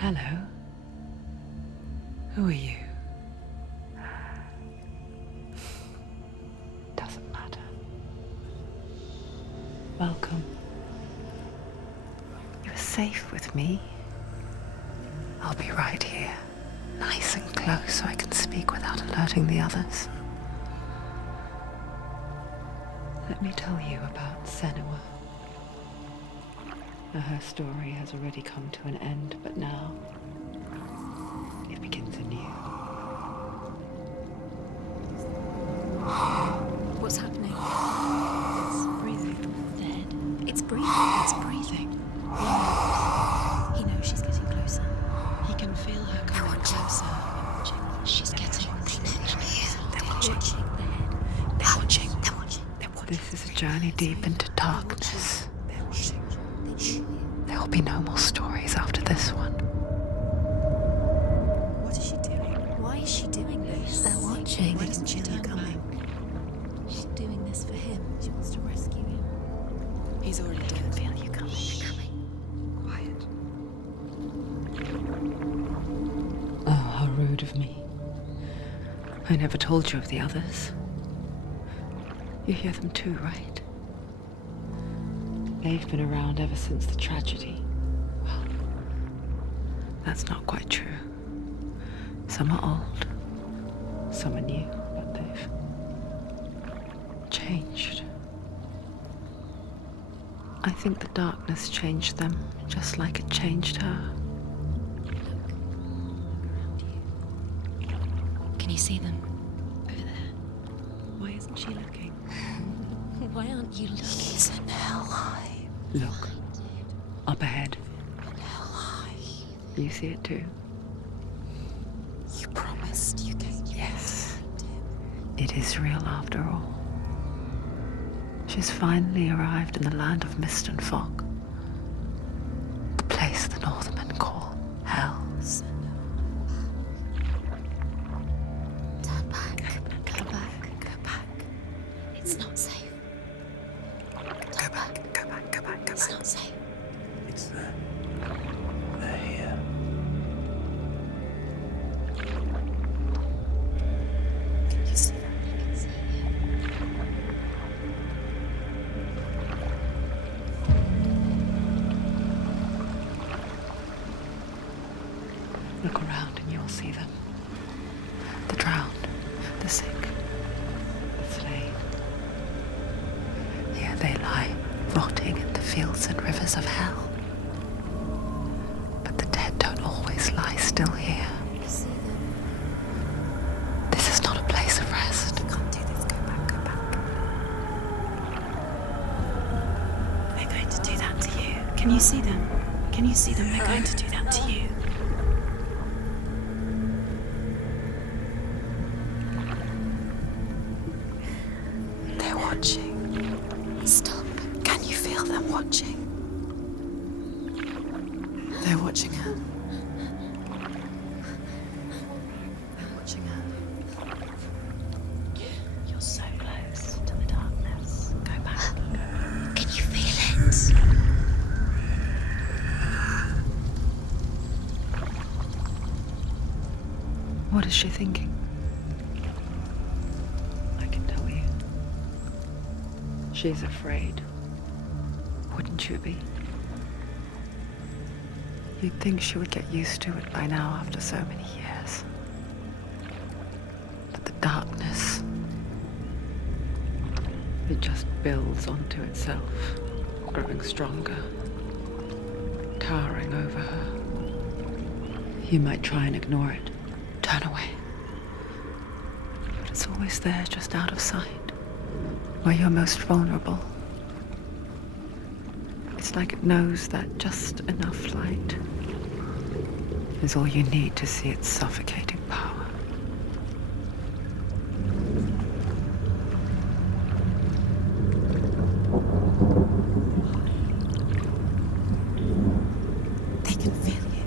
Hello. Who are you? Doesn't matter. Welcome. You're safe with me. I'll be right here, nice and close so I can speak without alerting the others. Let me tell you about Senua. Her story has already come to an end, but now it begins anew. What's happening? It's breathing. Dead. It's breathing. It's breathing. He knows she's getting closer. He can feel her coming closer. She's getting closer. They're watching. They're watching. They're watching. This is a journey deep into darkness. They're watching. There will be no more stories after this one. What is she doing? Why is she doing this? They're watching. Why doesn't she turn back? She's doing this for him. She wants to rescue him. He's already dead. I feel you coming. Quiet. Oh, how rude of me. I never told you of the others. You hear them too, right? They've been around ever since the tragedy. Well, that's not quite true. Some are old, some are new, but they've changed. I think the darkness changed them, just like it changed her. Can you see them? Over there. Why isn't she looking? Why aren't you looking? He's in hell high. Look, up ahead. Hell high. You see it too? You promised you gave you. Yes. It is real after all. She's finally arrived in the land of mist and fog. The place the Northmen call Hell. Turn back. Go back. Go back. It's not safe. Go back. Go back, go back, go It's back. not safe. It's there. They're here. Can you see that? I can see Look around and you'll see them. The drowned, the sick, the slain. Here they lie, rotting in the fields and rivers of hell. But the dead don't always lie still here. You see them. This is not a place of rest. You can't do this. Go back. Go back. They're going to do that to you. Can you see them? Can you see them? They're going to do that to you. They're watching. Stop. Can you feel them watching? They're watching her. They're watching her. You're so close to the darkness. Go back. Can you feel it? What is she thinking? I can tell you. She's afraid. Wouldn't you be? You'd think she would get used to it by now after so many years. But the darkness, it just builds onto itself, growing stronger, towering over her. You might try and ignore it, turn away. But it's always there, just out of sight, where you're most vulnerable. It's like it knows that just enough light is all you need to see its suffocating power. They can feel you.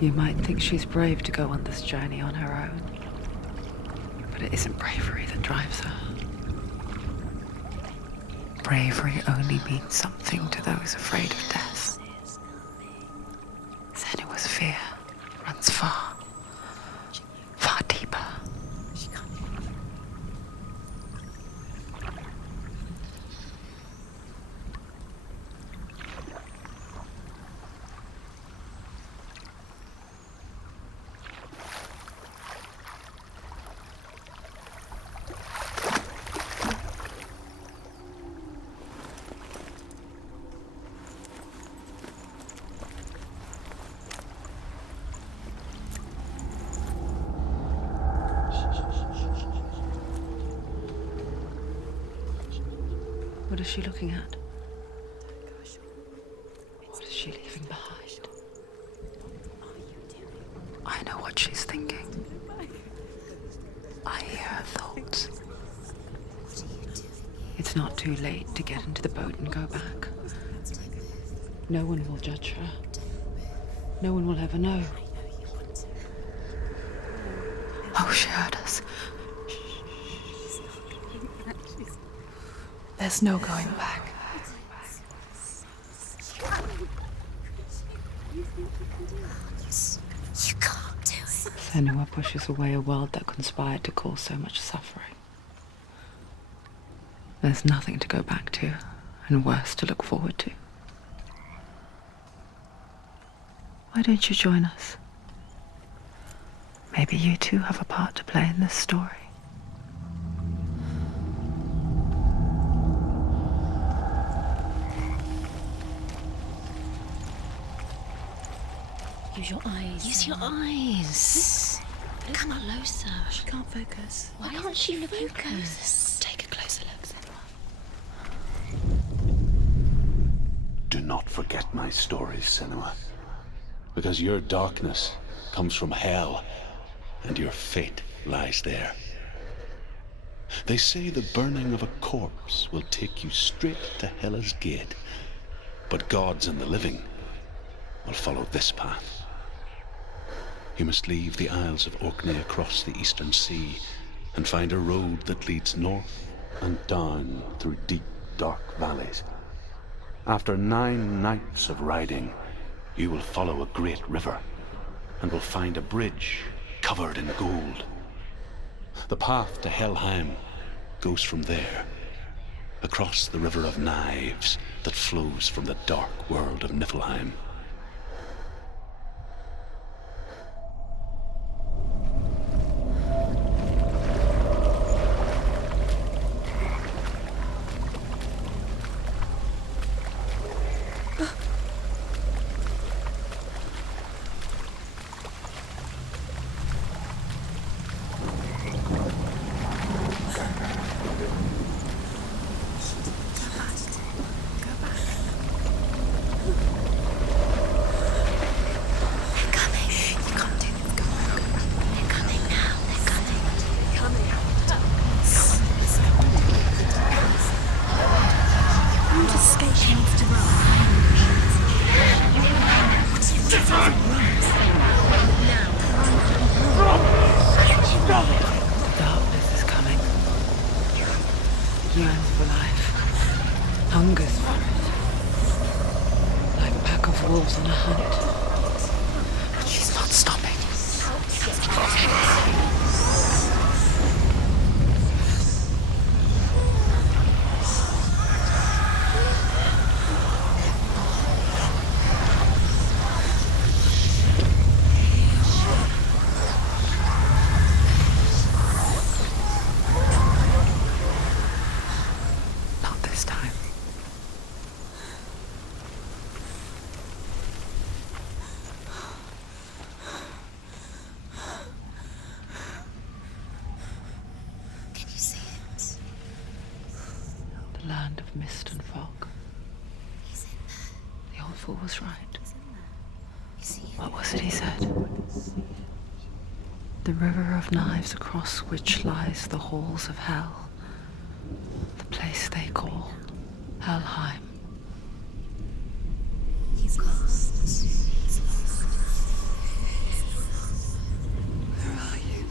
You might think she's brave to go on this journey on her own, but it isn't bravery that drives her. bravery only means something to those afraid of death. Senua's fear runs far, far deeper. What is she looking at? What is she leaving behind? I know what she's thinking. I hear her thoughts. It's not too late to get into the boat and go back. No one will judge her. No one will ever know. Oh, she heard us. There's no going back. You can't do it. Senua pushes away a world that conspired to cause so much suffering. There's nothing to go back to, and worse to look forward to. Why don't you join us? Maybe you too have a part to play in this story. Use your eyes. Use your eyes. Come closer. She can't focus. Why can't she Focus. Take a closer look, Senua. Do not forget my stories, Senua. Because your darkness comes from hell, and your fate lies there. They say the burning of a corpse will take you straight to Hela's gate, but gods and the living will follow this path. You must leave the Isles of Orkney across the eastern sea and find a road that leads north and down through deep, dark valleys. After 9 nights of riding, you will follow a great river and will find a bridge covered in gold. The path to Helheim goes from there, across the river of knives that flows from the dark world of Niflheim. Darkness is coming. It yearns for life. Hungers for it. Like a pack of wolves on a hunt. But she's not stopping. Not this time. Can you see it? The land of mist and fog. He's in there. The old fool was right. You see it? What was it he said? The river of knives across which lies the halls of hell. The place they call Helheim. He's lost. He's lost. Where are you?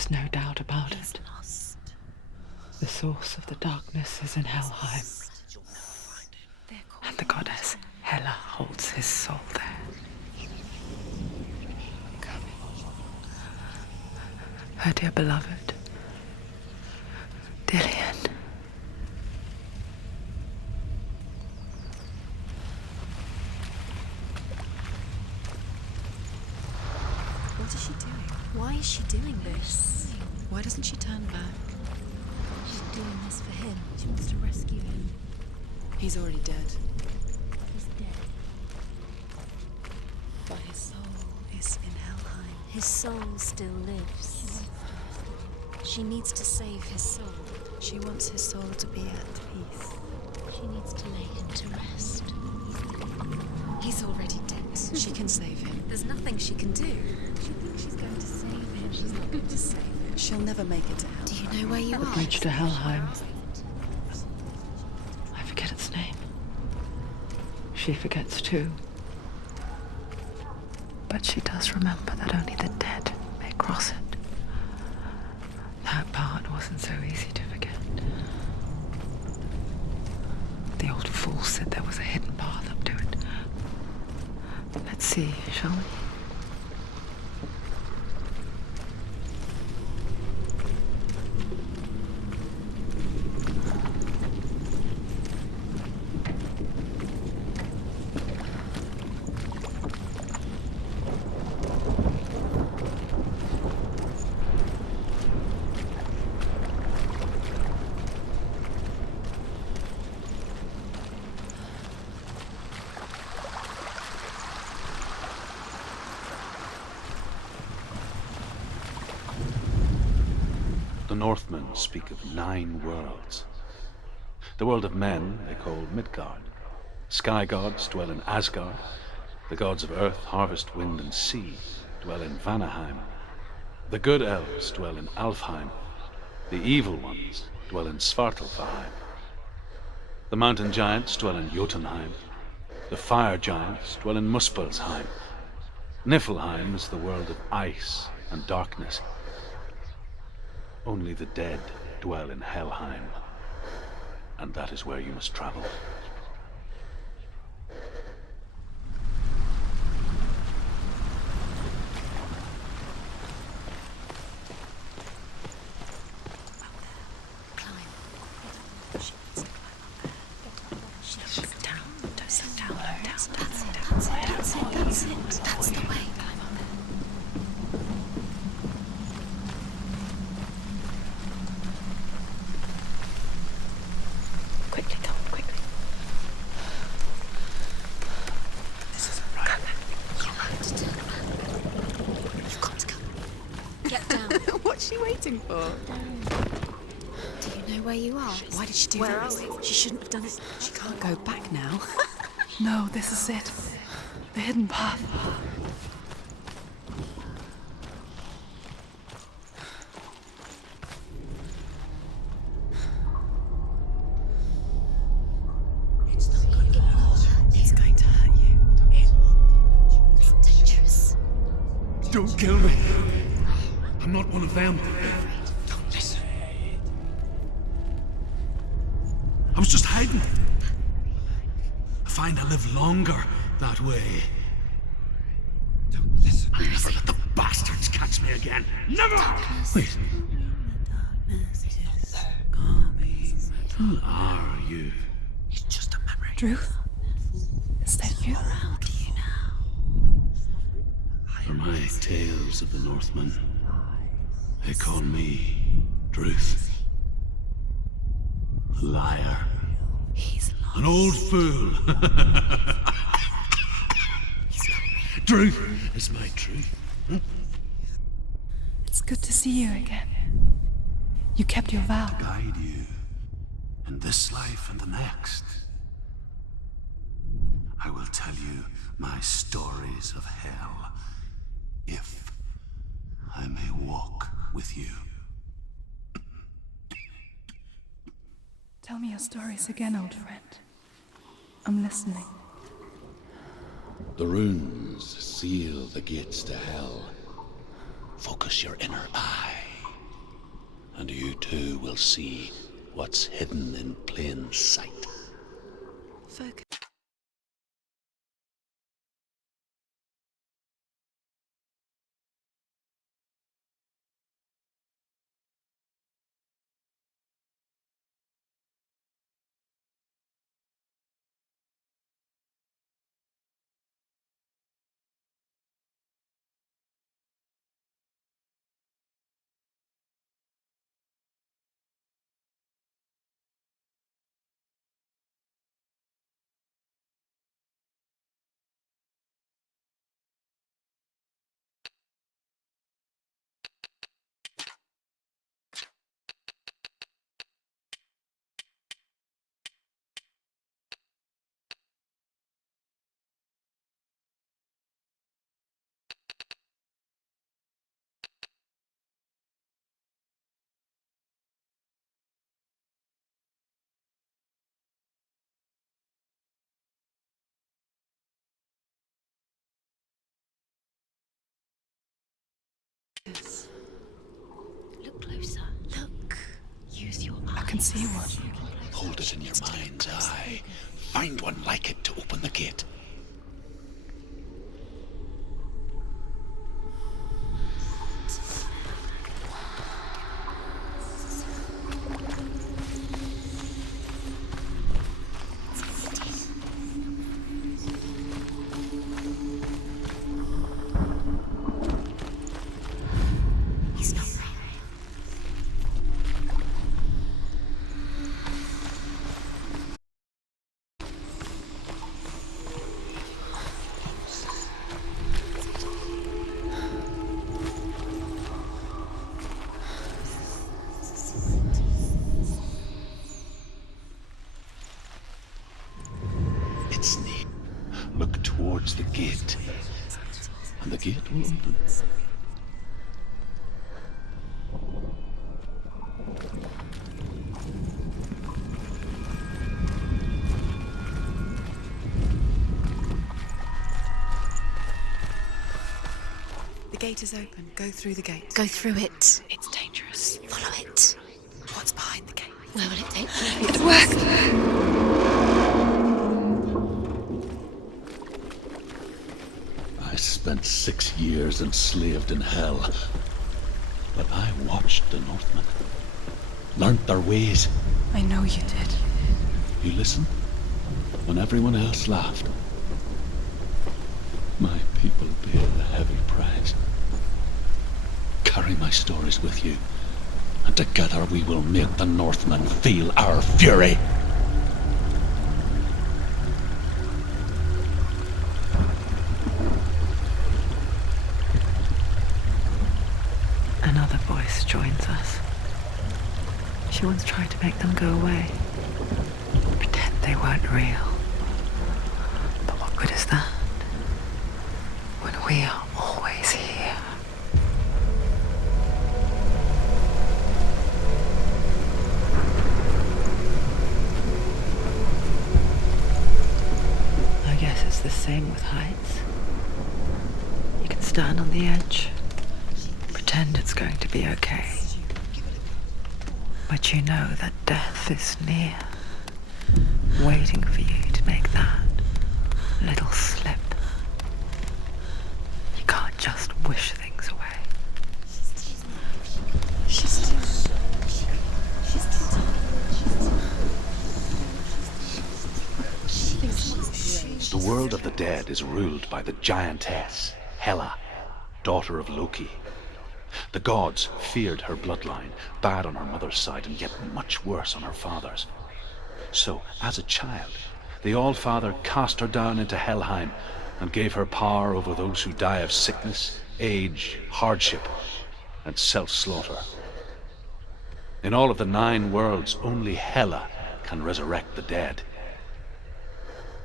There's no doubt about it. The source of the darkness is in Helheim. And the goddess Hela holds his soul there. Her dear beloved, Dillian. What is she doing? Why is she doing this? Why doesn't she turn back? She's doing this for him. She wants to rescue him. He's already dead. He's dead. But his soul is in Helheim. His soul still lives. She needs to save his soul. She wants his soul to be at peace. She needs to lay him to rest. He's already dead. She can save him. There's nothing she can do. She thinks she's going to save him. She's not going to save him. She'll never make it to hell. Do you know where you The are? bridge to Helheim. I forget its name. She forgets too. But she does remember that only the dead may cross it. That part wasn't so easy to forget. The old fool said there was a hidden path up to it. Let's see, shall we? The Northmen speak of 9 worlds. The world of men they call Midgard. Sky gods dwell in Asgard. The gods of earth, harvest, wind, and sea dwell in Vanaheim. The good elves dwell in Alfheim. The evil ones dwell in Svartalfheim. The mountain giants dwell in Jotunheim. The fire giants dwell in Muspelheim. Niflheim is the world of ice and darkness. Only the dead dwell in Helheim, and that is where you must travel. Climb. She needs to climb up there. She needs to sit down. Don't sit down. That's it. That's it. That's it. That's it. That's the way. Climb up there. Quickly, come on, quickly. This isn't right. You have to turn back. You've got to go. Get down. What's she waiting for? Do you know where you are? Why did she do Where this? are we? She shouldn't have done it. She can't go back now. No, this is it. The hidden path. It's going to hurt you. It's dangerous. Don't kill me. I'm not one of them. Don't listen. I was just hiding. I find I live longer that way. Don't listen. I'll never let the bastards catch me again. Never! Wait. Who are you? It's just a memory. Druth? Is that you? Around you now. For my tales of the Northmen, they call me Druth. A liar. He's lost. An old fool. Truth is my truth. It's good to see you again. You kept your vow. Guide you in this life and the next. I will tell you my stories of hell, if I may walk with you. Tell me your stories again, old friend. I'm listening. The runes seal the gates to hell. Focus your inner eye. And you too will see what's hidden in plain sight. Focus. Look closer. Look. Use your eyes. I can see one. Hold it in your mind's eye. Find one like it to open the gate. He's not right. It's neat. Look towards the gate, and the gate will open. The gate is open. Go through the gate. Go through it. It's dangerous. Follow it. What's behind the gate? Where will it take you? It worked! I spent 6 years enslaved in hell, but I watched the Northmen, learnt their ways. I know you did. You listened when everyone else laughed. My people bear the heavy price. Carry my stories with you, and together we will make the Northmen feel our fury. Another voice joins us. She once tried to make them go away. Pretend they weren't real. But what good is that? When we are always here. I guess it's the same with heights. You can stand on the edge, pretend it's going to be okay. But you know that death is near, waiting for you to make that little slip. You can't just wish things away. The world of the dead is ruled by the giantess, Hela, daughter of Loki. The gods feared her bloodline, bad on her mother's side and yet much worse on her father's. So, as a child, the All-Father cast her down into Helheim and gave her power over those who die of sickness, age, hardship, and self-slaughter. In all of the 9 worlds, only Hela can resurrect the dead.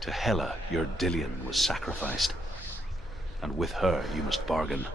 To Hela, your Dillion was sacrificed, and with her you must bargain.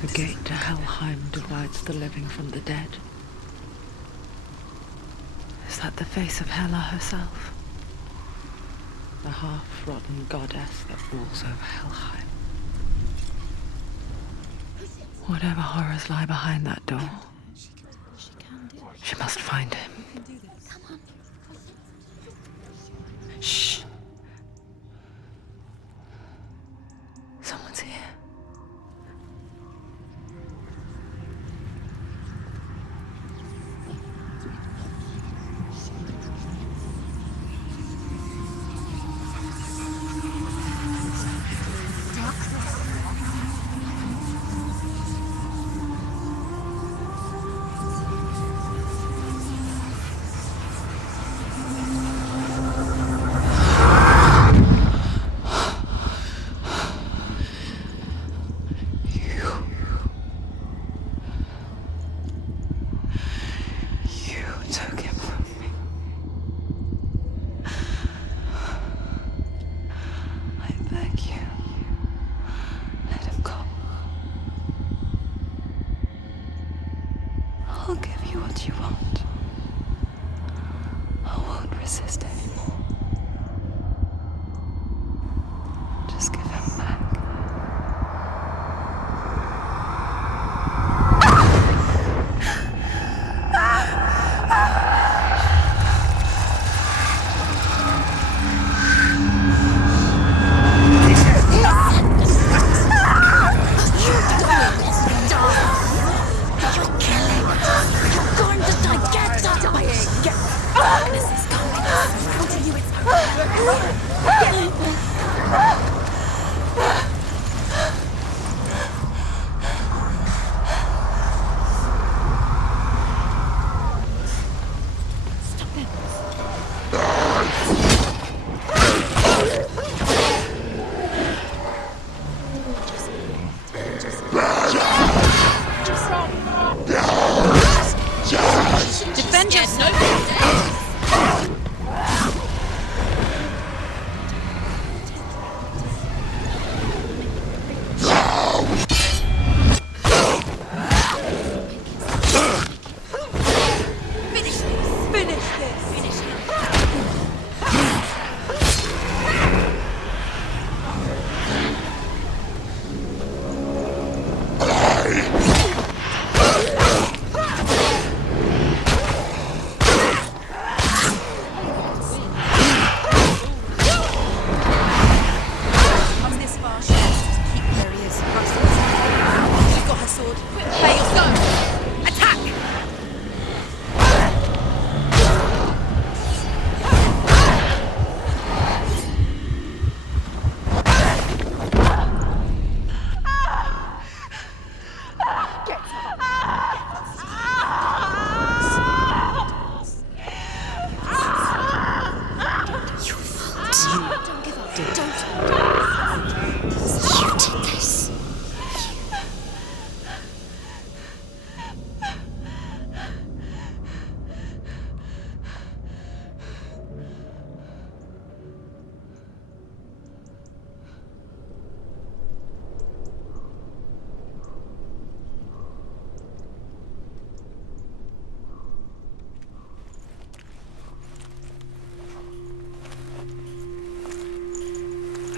The gate to Helheim divides the living from the dead. Is that the face of Hela herself? The half-rotten goddess that rules over Helheim. Whatever horrors lie behind that door, she must find him. Shh. Someone's here. I'll give you what you want. I won't resist anymore. Just give him back.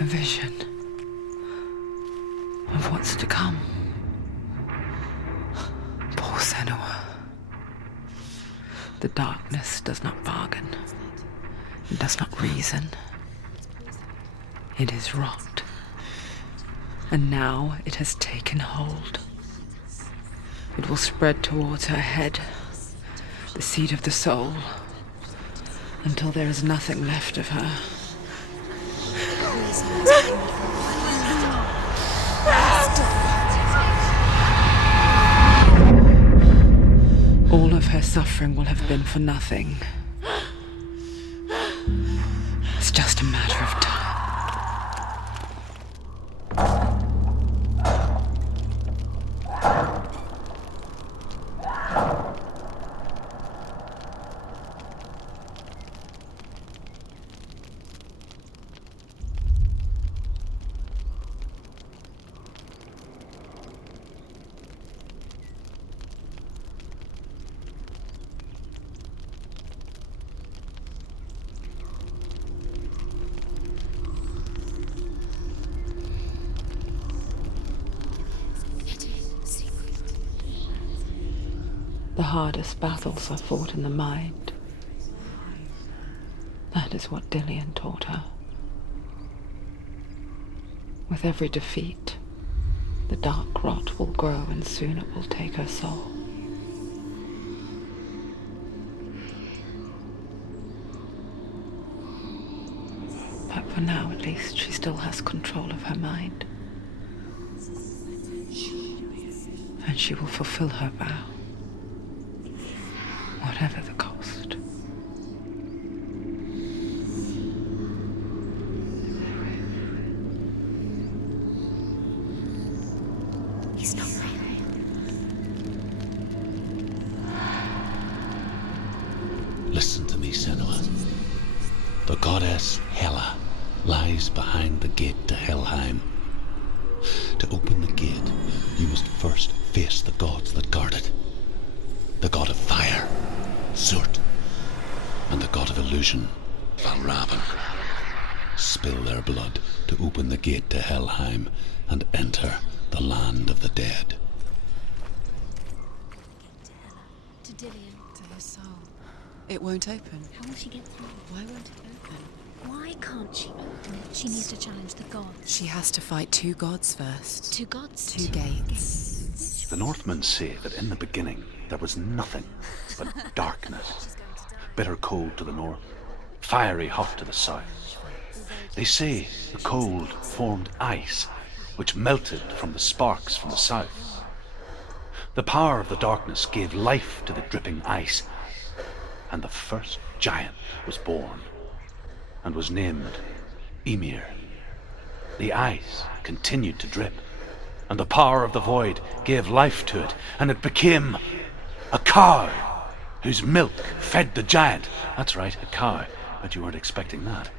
A vision of what's to come. Poor Senua. The darkness does not bargain. It does not reason. It is rot. And now it has taken hold. It will spread towards her head, the seat of the soul, until there is nothing left of her. All of her suffering will have been for nothing. It's just a matter of time. The hardest battles are fought in the mind. That is what Dillian taught her. With every defeat, the dark rot will grow and soon it will take her soul. But for now, at least, she still has control of her mind. And she will fulfill her vow, whatever the cost. He's not right. Listen to me, Senua. The goddess Hela lies behind the gate to Helheim. To open the gate, you must first face the gods that guard it. The god of fire, Surt, and the god of illusion, Valravan. Spill their blood to open the gate to Helheim and enter the land of the dead. To Dillian. To his soul. It won't open. How will she get through? Why won't it open? Why can't she open it? She needs to challenge the gods. She has to fight two gods first. Two gods? Two gates. The Northmen say that in the beginning there was nothing but darkness. Bitter cold to the north, fiery hot to the south. They say the cold formed ice, which melted from the sparks from the south. The power of the darkness gave life to the dripping ice, and the first giant was born, and was named Ymir. The ice continued to drip, and the power of the void gave life to it, and it became a cow, whose milk fed the giant. That's right, a cow. Bet you weren't expecting that.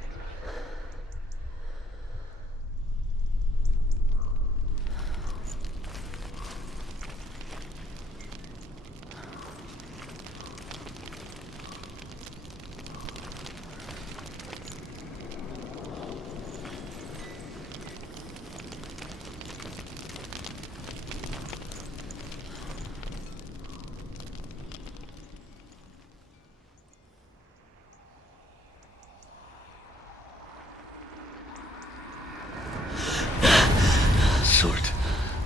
Surt,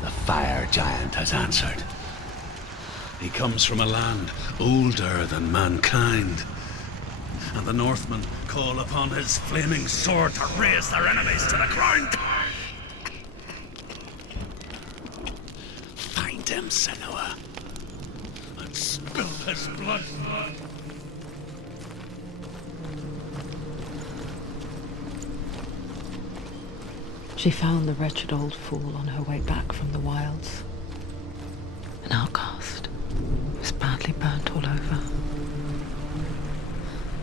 the fire giant, has answered. He comes from a land older than mankind, and the Northmen call upon his flaming sword to raise their enemies to the ground. Find him, Senua, and spill his blood. She found the wretched old fool on her way back from the wilds. An outcast, who was badly burnt all over.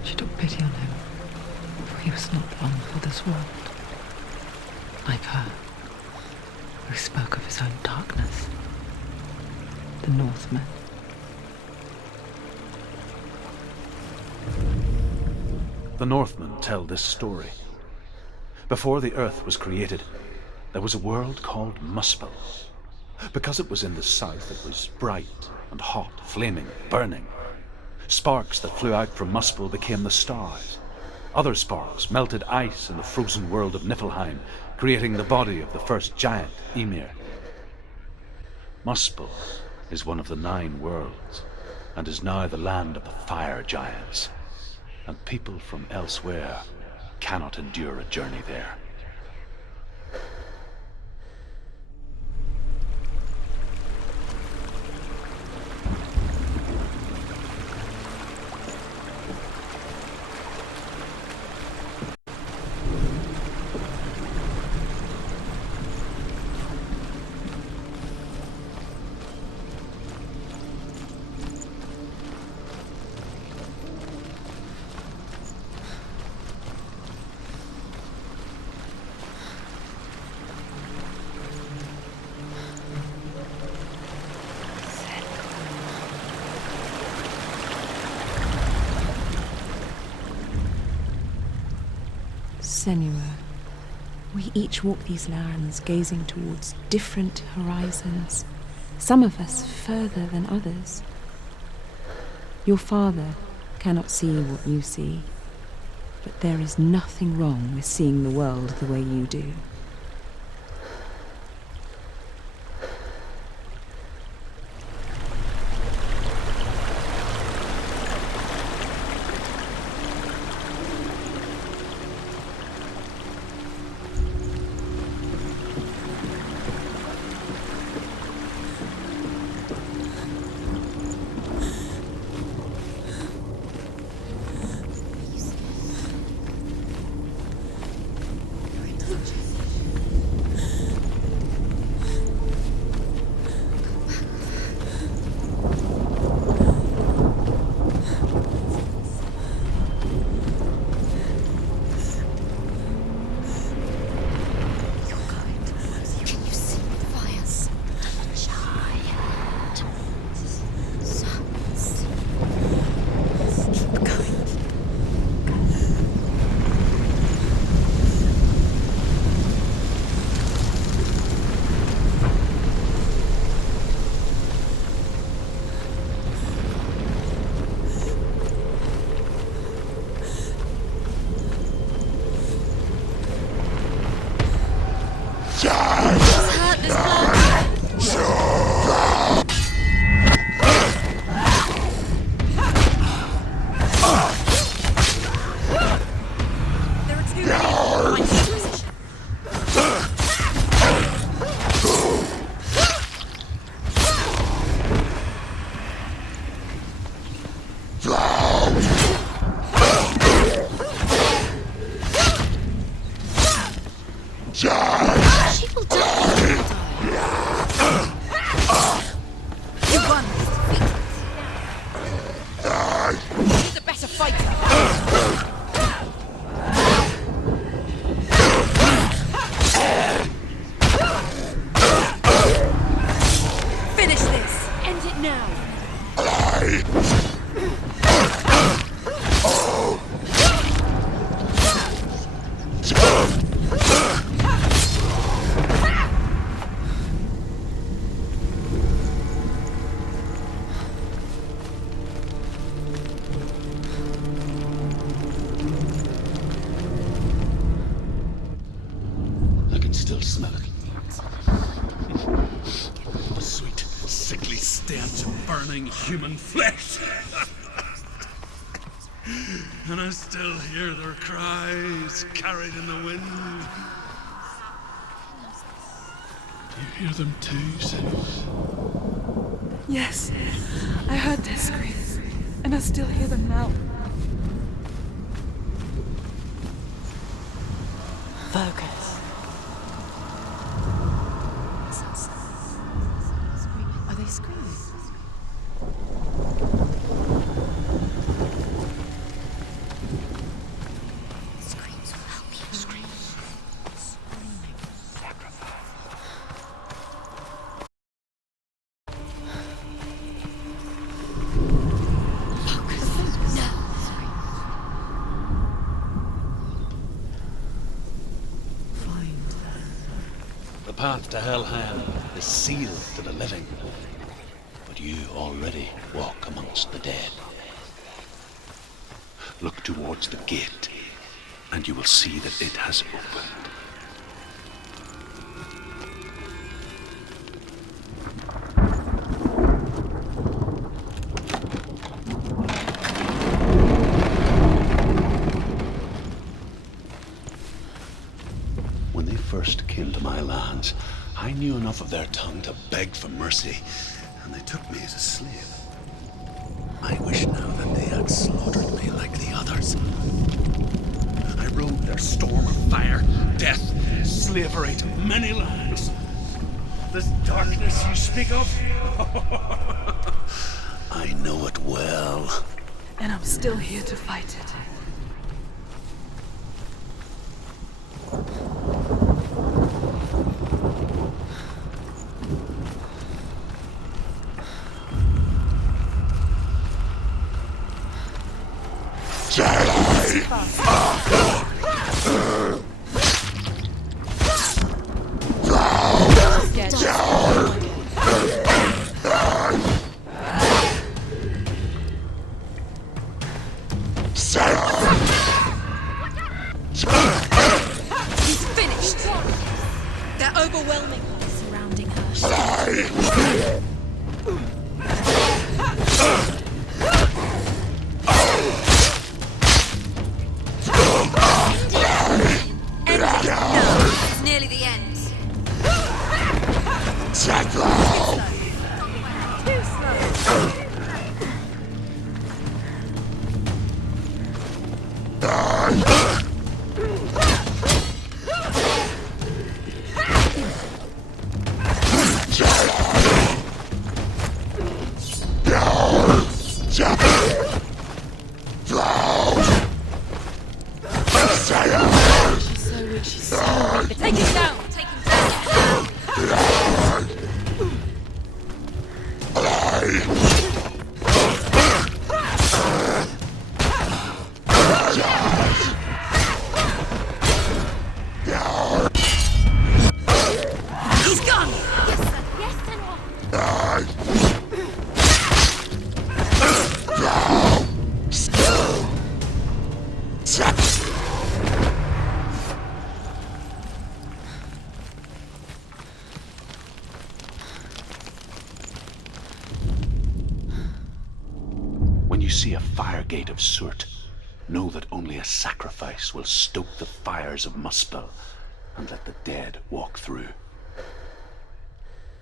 She took pity on him, for he was not long for this world. Like her, who spoke of his own darkness. The Northmen. The Northmen tell this story. Before the earth was created, there was a world called Muspel. Because it was in the south, it was bright and hot, flaming, burning. Sparks that flew out from Muspel became the stars. Other sparks melted ice in the frozen world of Niflheim, creating the body of the first giant, Ymir. Muspel is one of the 9 worlds, and is now the land of the fire giants. And people from elsewhere cannot endure a journey there. Senua, we each walk these lands gazing towards different horizons, some of us further than others. Your father cannot see what you see, but there is nothing wrong with seeing the world the way you do. I can still smell it. The sweet, sickly stench of burning human flesh. And I still hear their cries carried in the wind. Do you hear them too, Senua? Yes, I heard their screams, and I still hear them now. Focus. Are they screaming? Screams will help you. Screams. Screaming. Sacrifice. The path to Helheim is sealed to the living, but you already walk amongst the dead. Look towards the gate, and you will see that it has opened. When they first came to my lands, I knew enough of their tongue to beg for mercy, and they took me as a slave. I wish now that they had slaughtered me like the others. I rode their storm of fire, death, slavery to many lands. This darkness you speak of? I know it well. And I'm still here to fight it. He's gone! Yes, sir. Yes, Senua. When you see a fire gate of Surt, know that only a sacrifice will stoke the fires of Muspel and let the dead walk through.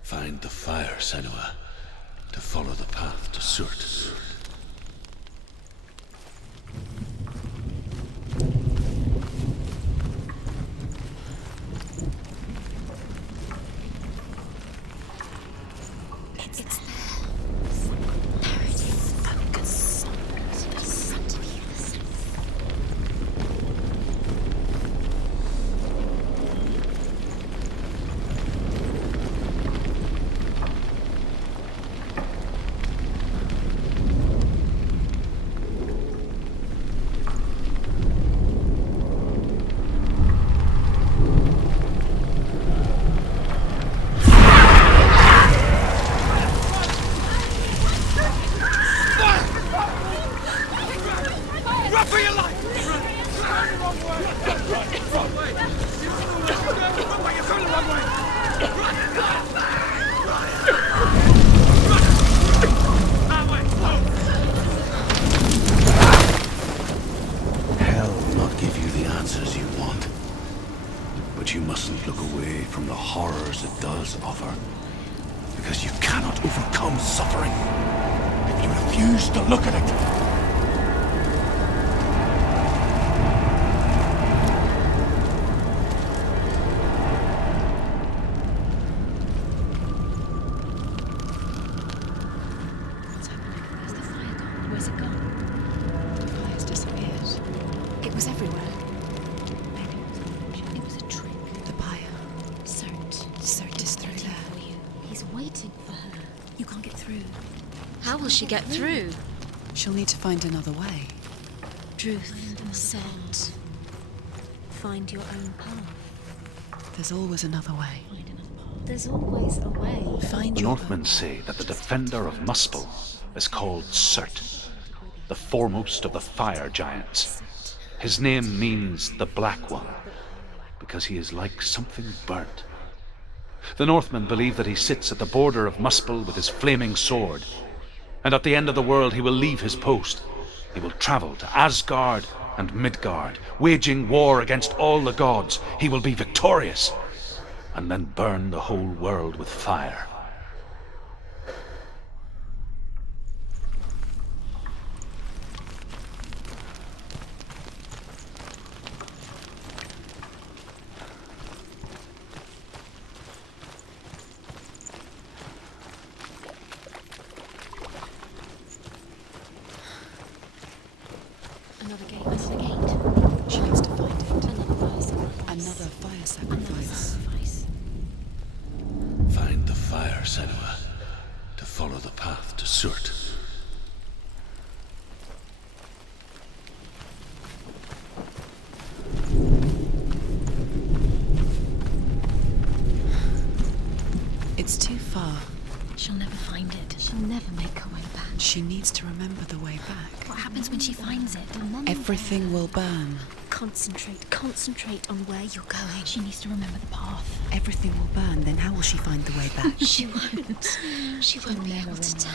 Find the fire, Senua, to follow the path to Surt. It's there. There it is. Focus. There's got to be this. Hell will not give you the answers you want. But you mustn't look away from the horrors it does offer. Because you cannot overcome suffering if you refuse to look at it. What's happening? Where's the fire gone? Where's it gone? The fire's disappeared. It was everywhere. Maybe it was a trick. The pyre. Cert is through there. For you. He's waiting for her. You can't get through. How will she get through? She'll need to find another way. Truth, scent. Find your own path. There's always another way. There's always a way. Find The your Northmen say that the defender of Muspel is called Surt, the foremost of the fire giants. His name means the Black One, because he is like something burnt. The Northmen believe that he sits at the border of Muspel with his flaming sword, and at the end of the world he will leave his post. He will travel to Asgard and Midgard, waging war against all the gods. He will be victorious, and then burn the whole world with fire. Another gate. Another gate. She needs to find it. Another fire sacrifice. Another fire Another sacrifice. sacrifice. Find the fire, Senua, to follow the path to Surt. It's too far. She'll never find it. She'll never make her way back. She needs to remember the way back. What happens when she finds it? Remember. Everything will burn. Concentrate on where you're going. She needs to remember the path. Everything will burn, then how will she find the way back? She won't. She won't be able to tell.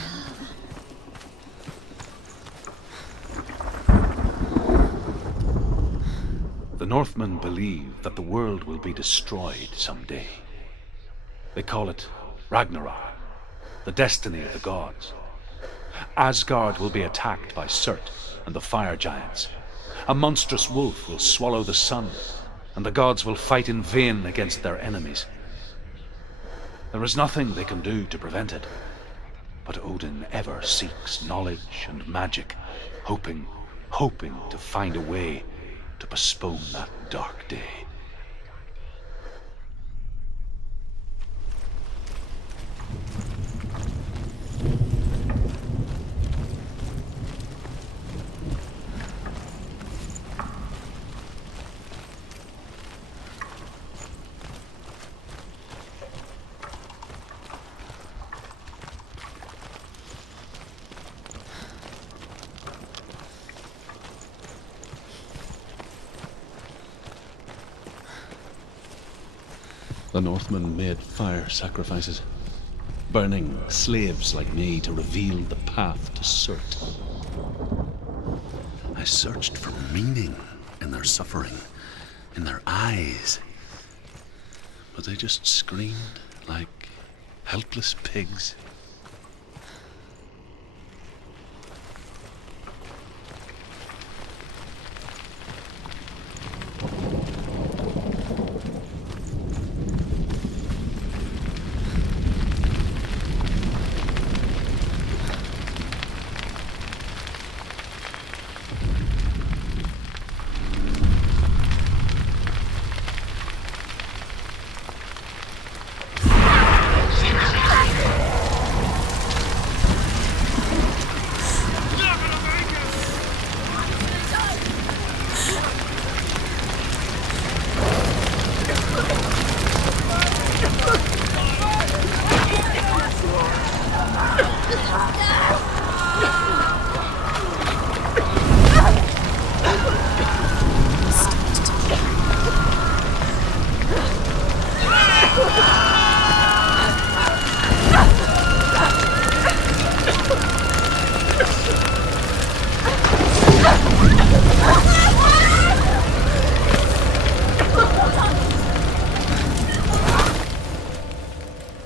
The Northmen believe that the world will be destroyed someday. They call it Ragnarok, the destiny of the gods. Asgard will be attacked by Surt and the fire giants. A monstrous wolf will swallow the sun, and the gods will fight in vain against their enemies. There is nothing they can do to prevent it, but Odin ever seeks knowledge and magic, hoping to find a way to postpone that dark day. The Northmen made fire sacrifices, burning slaves like me to reveal the path to Surt. I searched for meaning in their suffering, in their eyes. But they just screamed like helpless pigs.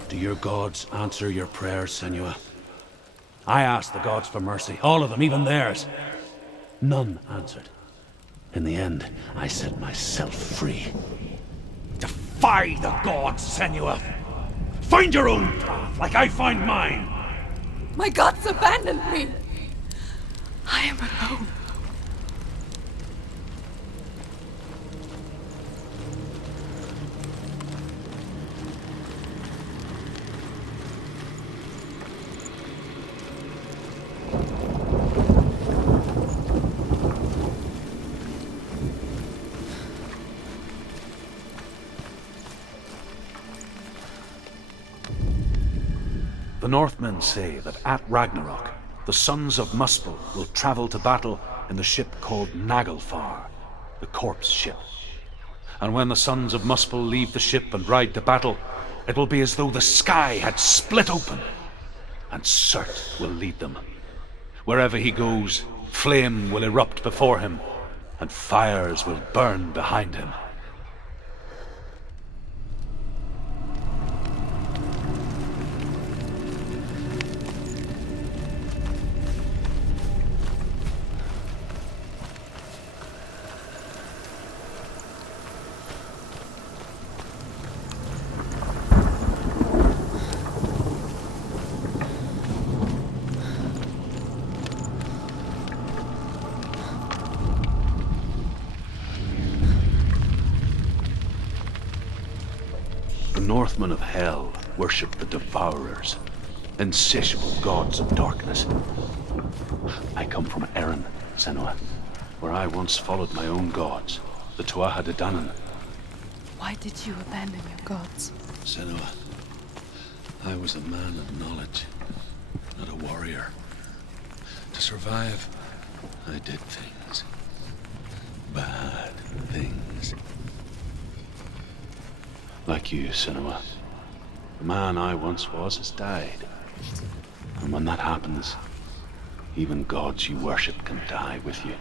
Do your gods answer your prayers, Senua? I asked the gods for mercy, all of them, even theirs. None answered. In the end, I set myself free. Defy the gods, Senua! Find your own path, like I find mine! My gods abandoned me! I am alone. The Northmen say that at Ragnarok, the sons of Muspel will travel to battle in the ship called Naglfar, the corpse ship. And when the sons of Muspel leave the ship and ride to battle, it will be as though the sky had split open, and Surt will lead them. Wherever he goes, flame will erupt before him, and fires will burn behind him. The Northmen of Hell worship the Devourers, insatiable gods of darkness. I come from Erin, Senua, where I once followed my own gods, the Tuatha De Danann. Why did you abandon your gods? Senua, I was a man of knowledge, not a warrior. To survive, I did things. Bad things. Like you, Senua. The man I once was has died. And when that happens, even gods you worship can die with you.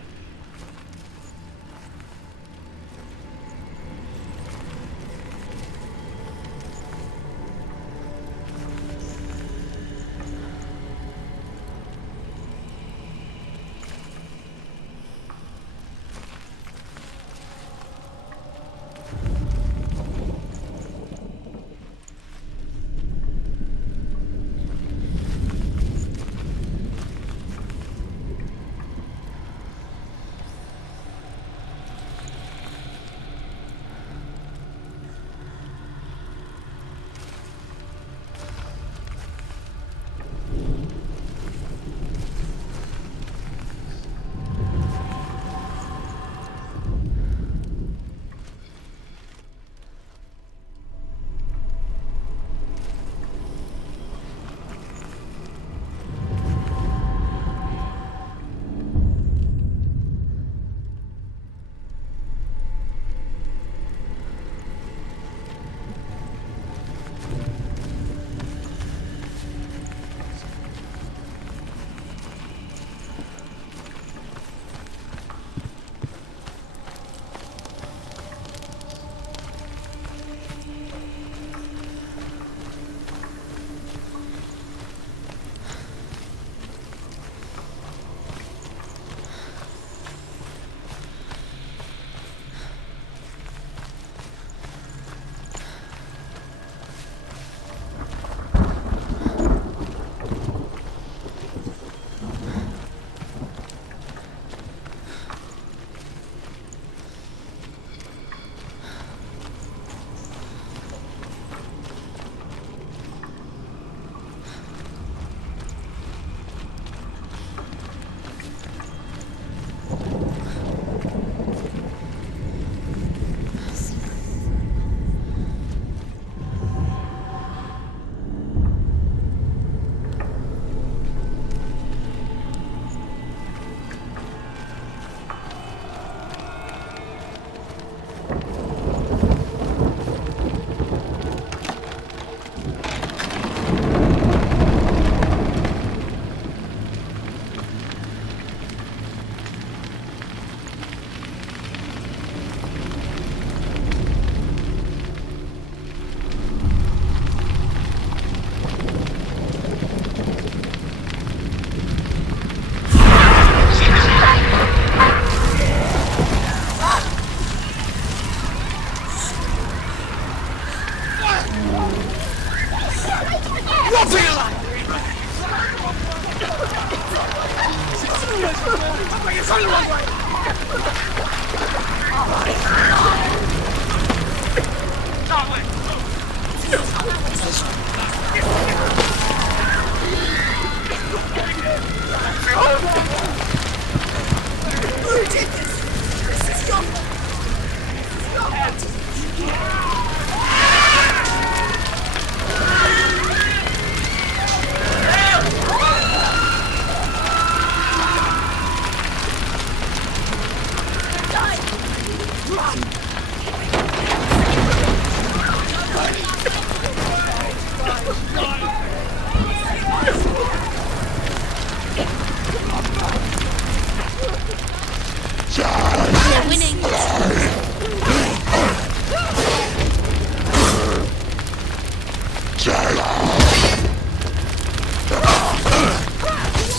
We're winning.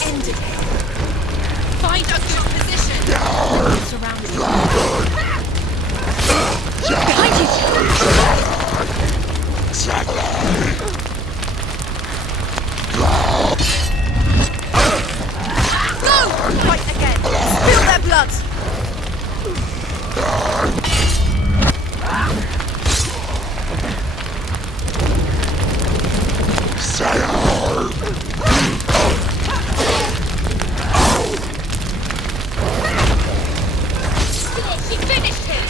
End it. Find a good position. Surround it. Behind you. Go! Fight again. Spill their blood. She finished him!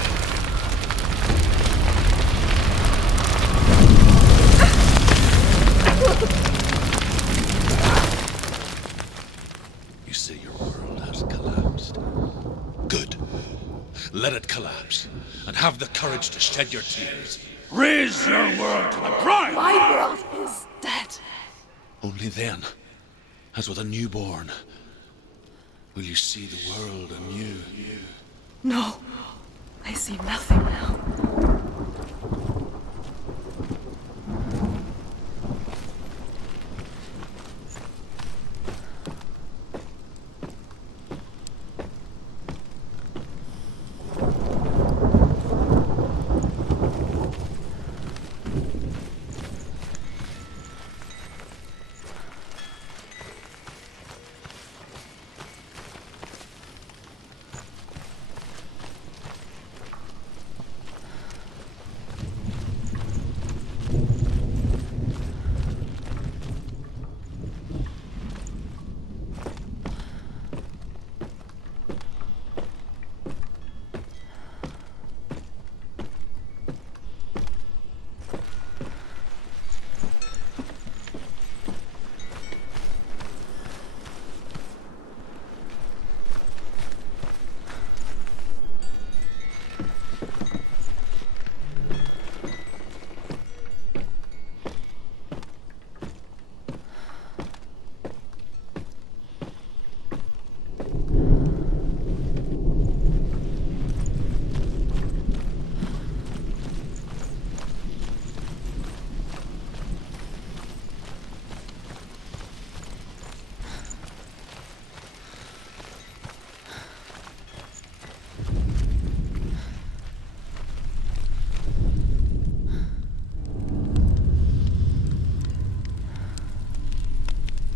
You say your world has collapsed. Good. Let it collapse, and have the courage to shed your tears. Raise your world to the ground! My world is dead. Only then, as with a newborn, will you see the world anew. No, I see nothing now.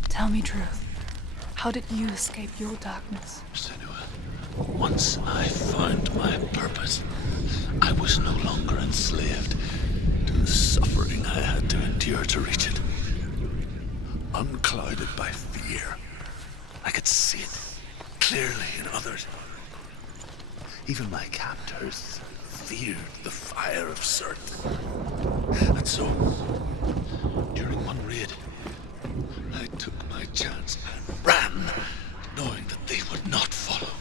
Tell me truth. How did you escape your darkness? Senua, once I found my purpose, I was no longer enslaved to the suffering I had to endure to reach it. Unclouded by fear, I could see it clearly in others. Even my captors feared the fire of Surt. And so, during one raid, I took my chance and ran, knowing that they would not follow.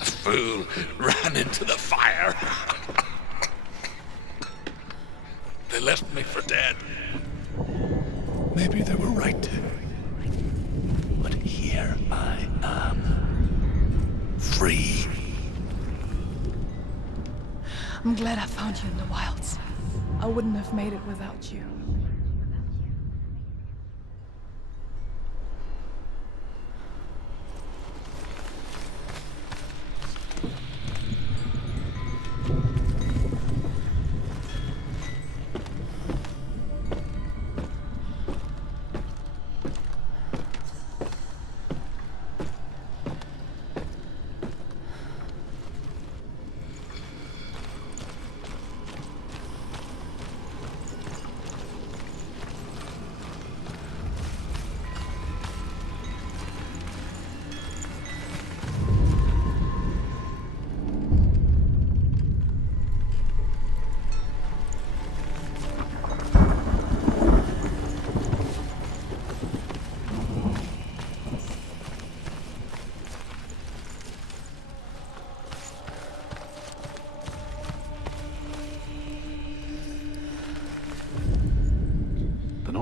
A fool ran into the fire. They left me for dead. Maybe they were right to. But here I am, free. I'm glad I found you in the wilds. I wouldn't have made it without you.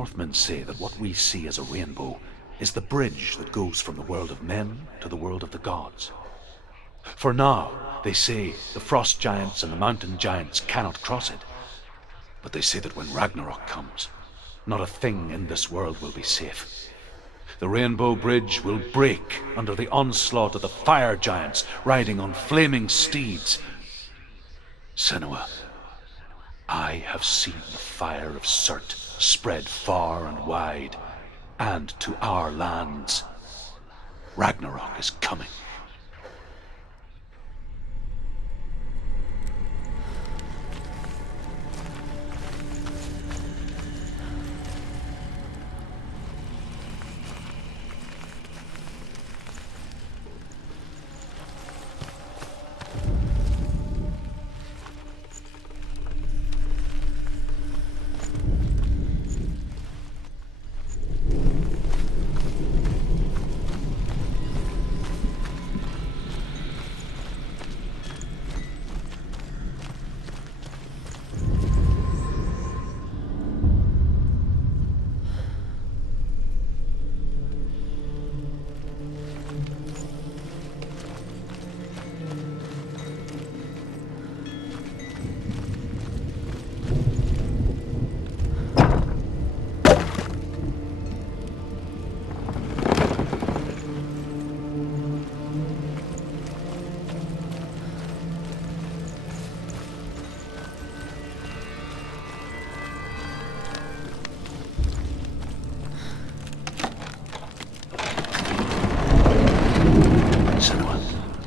Northmen say that what we see as a rainbow is the bridge that goes from the world of men to the world of the gods. For now, they say the frost giants and the mountain giants cannot cross it. But they say that when Ragnarok comes, not a thing in this world will be safe. The rainbow bridge will break under the onslaught of the fire giants riding on flaming steeds. Senua, I have seen the fire of Surt spread far and wide, and to our lands. Ragnarok is coming.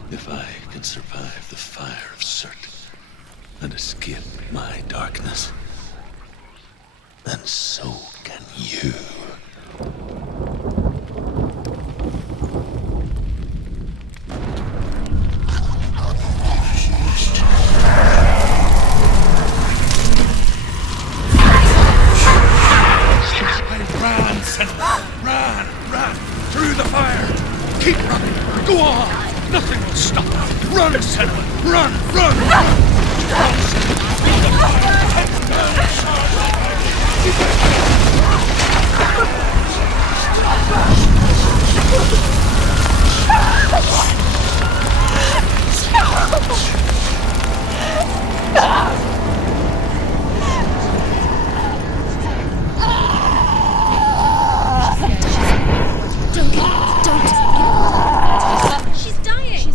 If I can survive the fire of Surt and escape my darkness, then so can you. Run, Senua! Run! Through the fire! Keep running! Go on! Nothing will stop us! Run, Senua! Run! She's dying!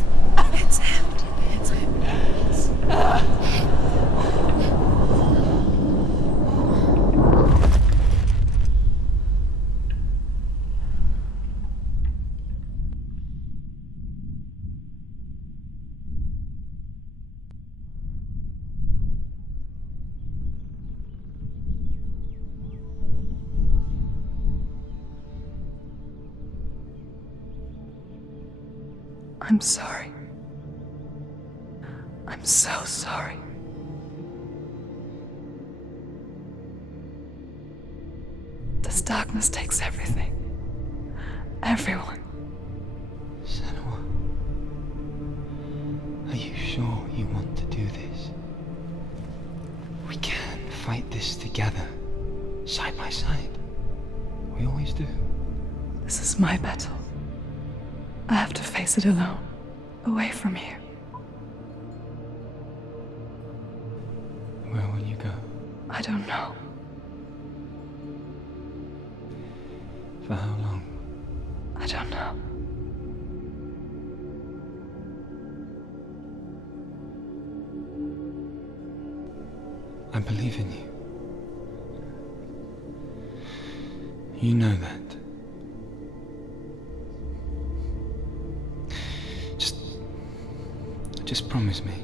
It's empty. It's empty. I'm sorry. I'm so sorry. This darkness takes everything. Everyone. Senua, are you sure you want to do this? We can fight this together, side by side. We always do. This is my battle. I have to face it alone, away from here. Where will you go? I don't know. For how long? I don't know. I believe in you. You know that. Just promise me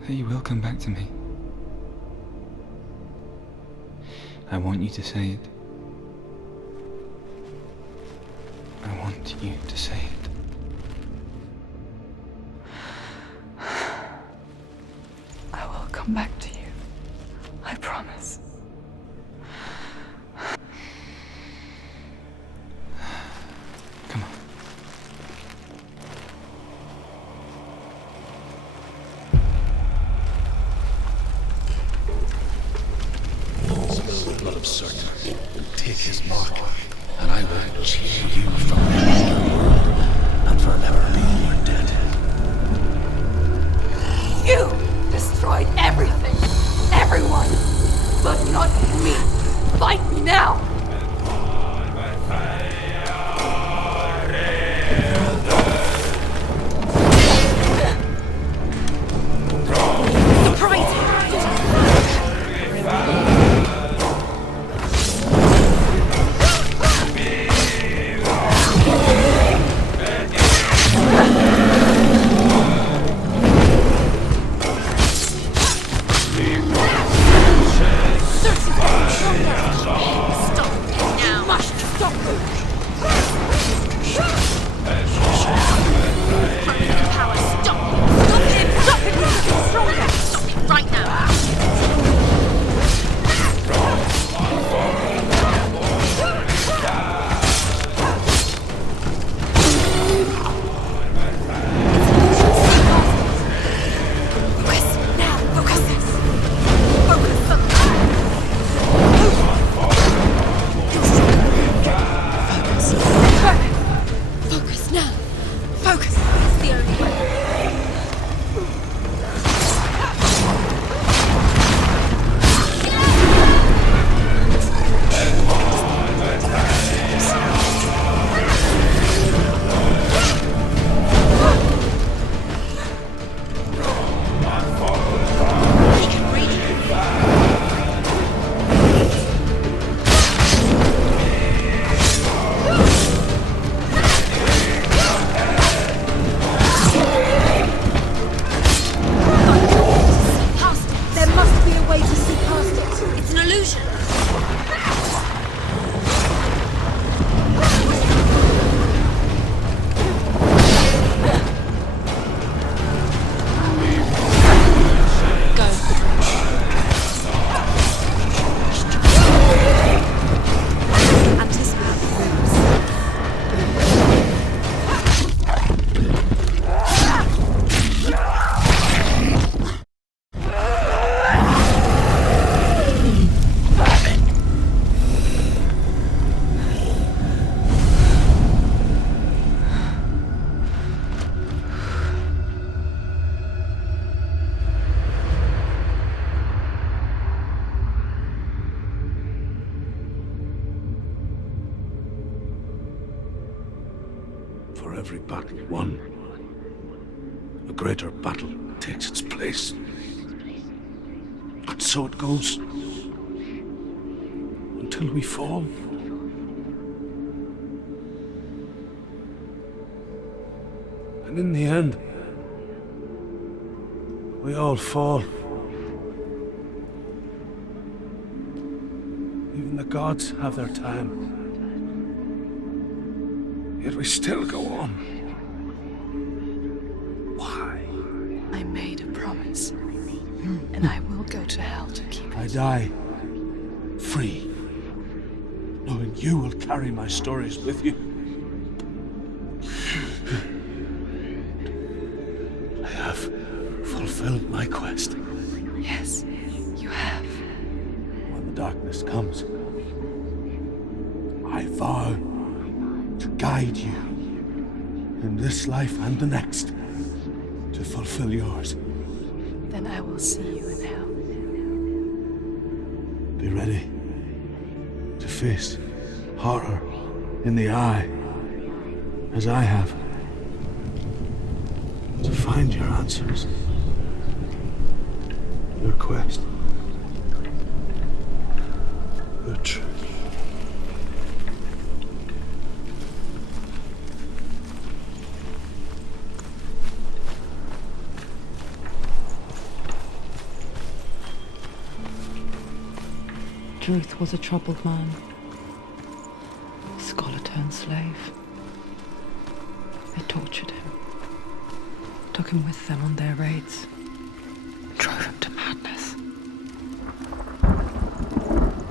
that you will come back to me. I want you to say it. I want you to say it. I will come back to you. I promise. Come on. Spill the blood of Surt. For every battle won, a greater battle takes its place. And so it goes. Until we fall. And in the end, we all fall. Even the gods have their time. Yet we still go on. Why? I made a promise, and I will go to hell to keep it. I die free, knowing you will carry my stories with you. I have fulfilled my quest. Yes, you have. When the darkness comes, I vow to guide you in this life and the next to fulfill yours. Then I will see you in hell. Be ready to face horror in the eye, as I have. To find your answers. Your quest. Your truth. Druth was a troubled man. Scholar turned slave. They tortured him. Took him with them on their raids. Drove him to madness.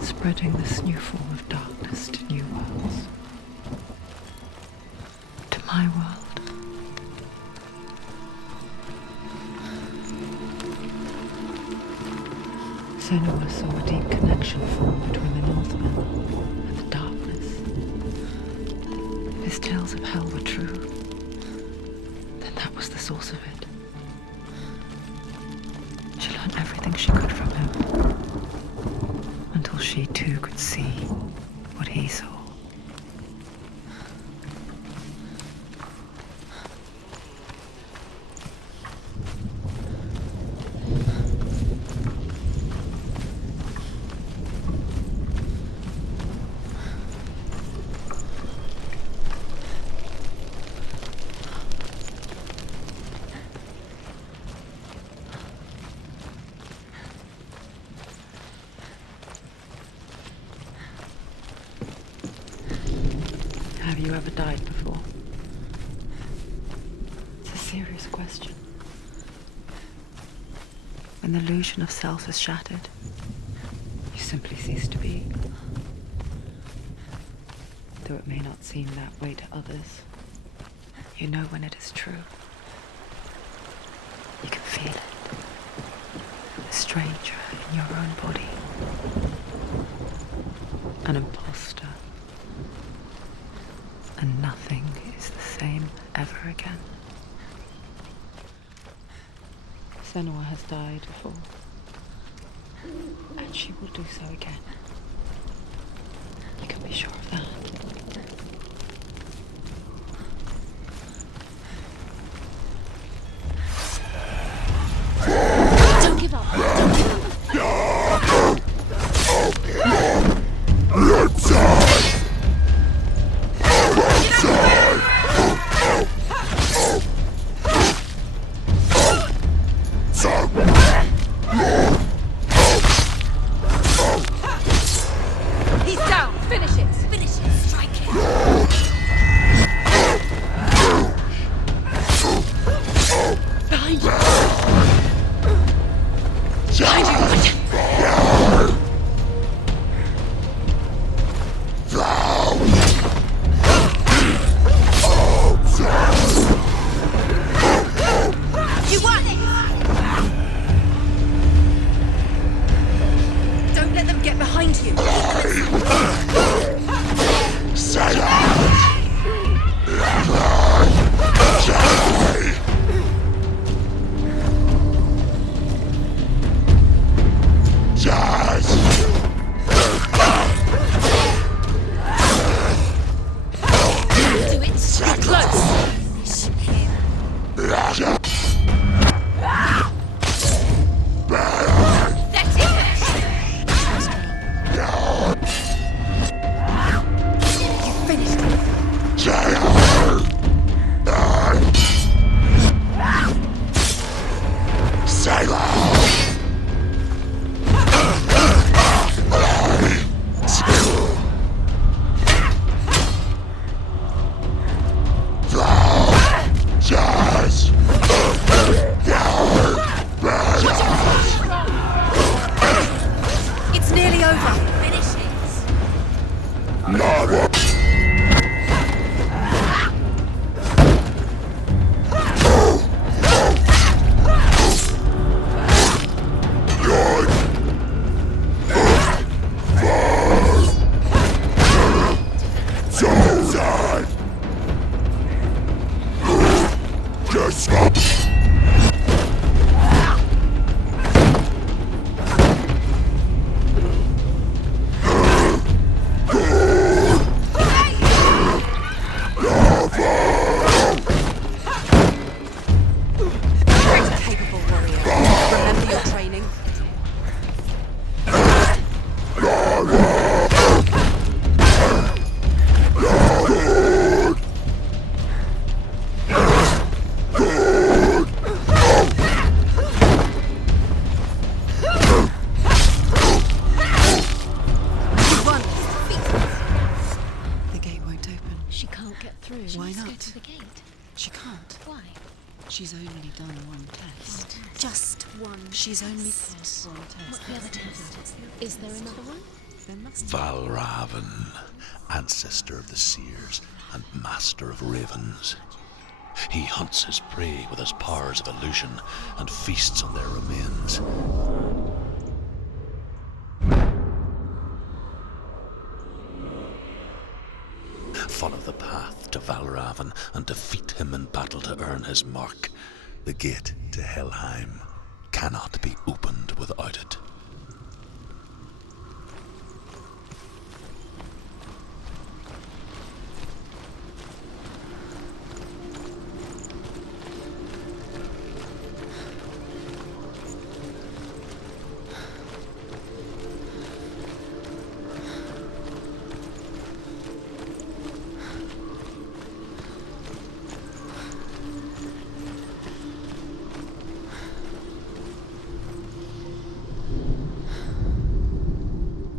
Spreading this new form of darkness to new worlds. To my world. Senua saw a deep connection form between the Northmen and the darkness. If his tales of hell were true, then that was the source of it. She learned everything she could from him, until she too could see what he saw. Have you ever died before? It's a serious question. When the illusion of self is shattered, you simply cease to be. Though it may not seem that way to others, you know when it is true. You can feel it. A stranger in your own body. An imposter. And nothing is the same ever again. Senua has died before, and she will do so again. You can be sure of that. Don't give up. Don't give up. He's down. Finish it. Finish it. Strike him. Behind you. Behind you. You won it! Don't let them get behind you. Do it. Be close. She can't get through. Why She needs to go not? to the gate. She can't. Why? She's only done one test. Just one. She's only test. passed one test. What's the other test? Is there another one? There must be. Valravan, ancestor of the seers and master of ravens. He hunts his prey with his powers of illusion and feasts on their remains. Follow the path to Valravan and defeat him in battle to earn his mark. The gate to Helheim cannot be opened without it.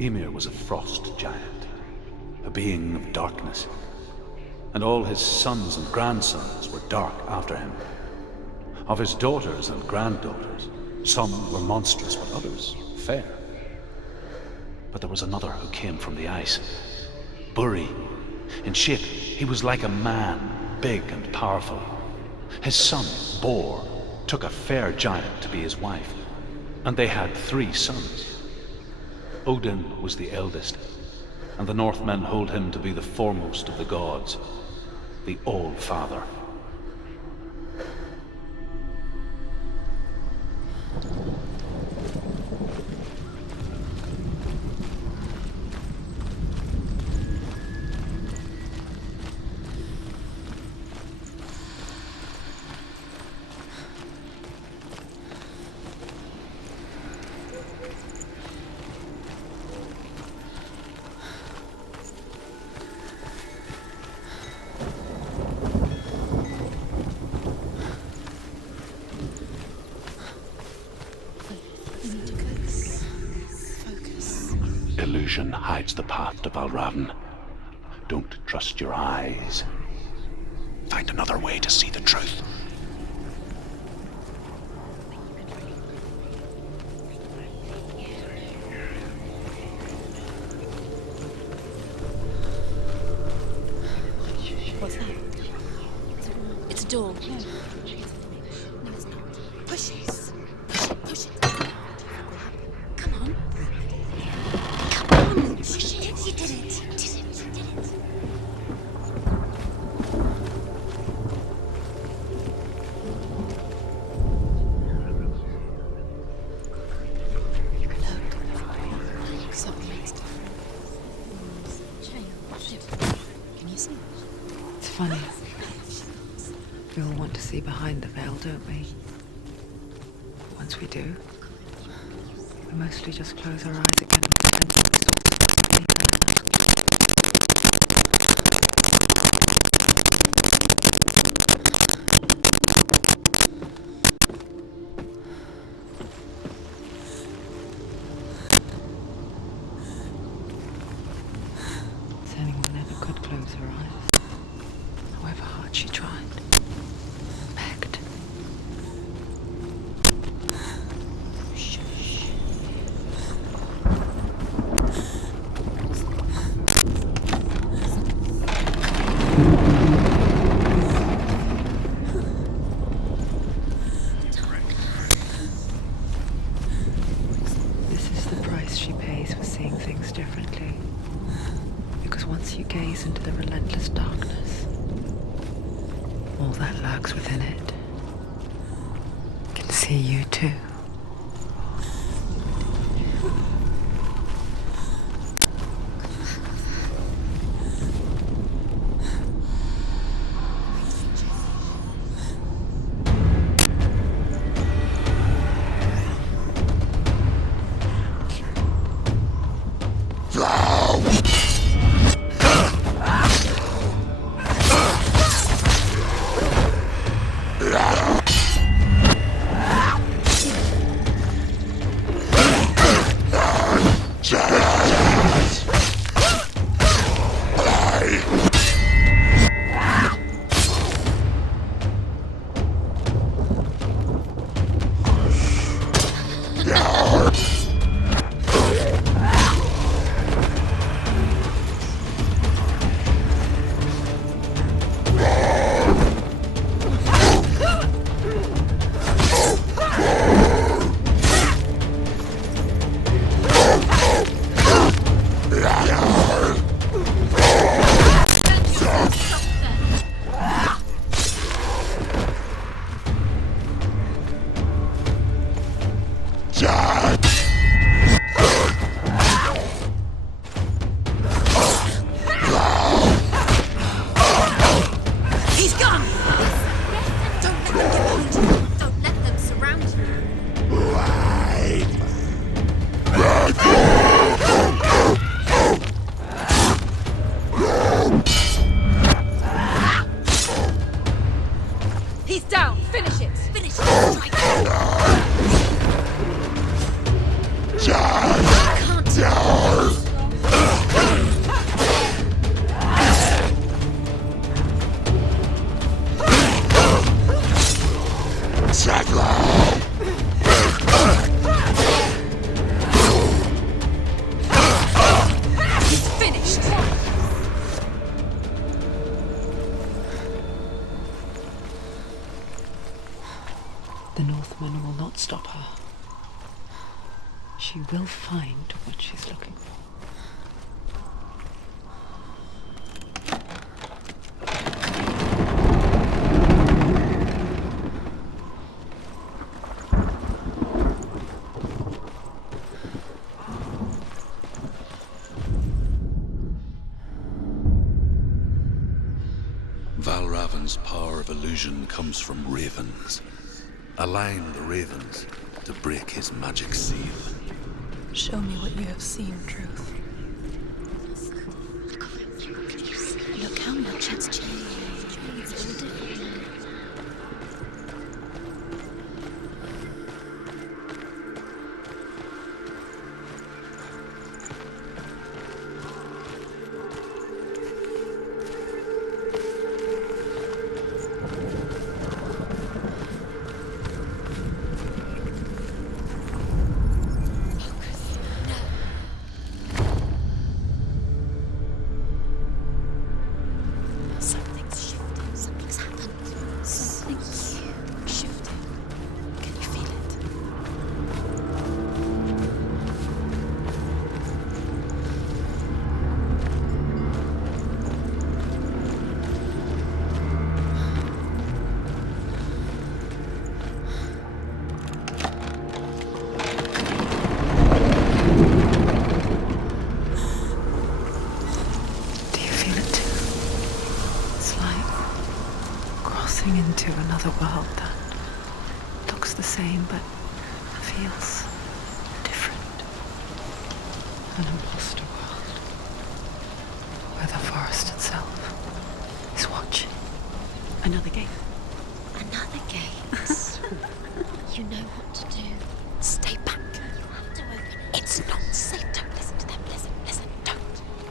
Ymir was a frost giant, a being of darkness, and all his sons and grandsons were dark after him. Of his daughters and granddaughters, some were monstrous, but others fair. But there was another who came from the ice, Buri. In shape, he was like a man, big and powerful. His son, Bor, took a fair giant to be his wife, and they had 3 sons. Odin was the eldest, and the Northmen hold him to be the foremost of the gods, the All-Father. Illusion hides the path to Valravn. Don't trust your eyes. Find another way to see the truth. What's that? It's a door. No, it's not. Push it. Push it. Come on. Come on. Push it. You did it. You did it. You did it. Look. Something's different. Change. Can you see? It's funny. We all want to see behind the veil, don't we? Once we do, we mostly just close our eyes again and pretend that we saw Senua never could close her eyes, however hard she tried. Begged. This is the price she pays for seeing things differently. Because once you gaze into the relentless darkness, all that lurks within it can see you too. The Northman will not stop her. She will find what she's looking for. Valravan's power of illusion comes from ravens. Align the ravens to break his magic seal. Show me what you have seen, Truth. Look how much it's changed. It's all different now. Something's shifted. Something's happened. Something's shifted. Can you feel it? Do you feel it too? It's like crossing into another world that looks the same but feels different. An imposter world where the forest itself is watching. Another gate. Another gate. You know what to do. Stay back. You have to open it. It's not safe. Don't listen to them. Listen. Don't.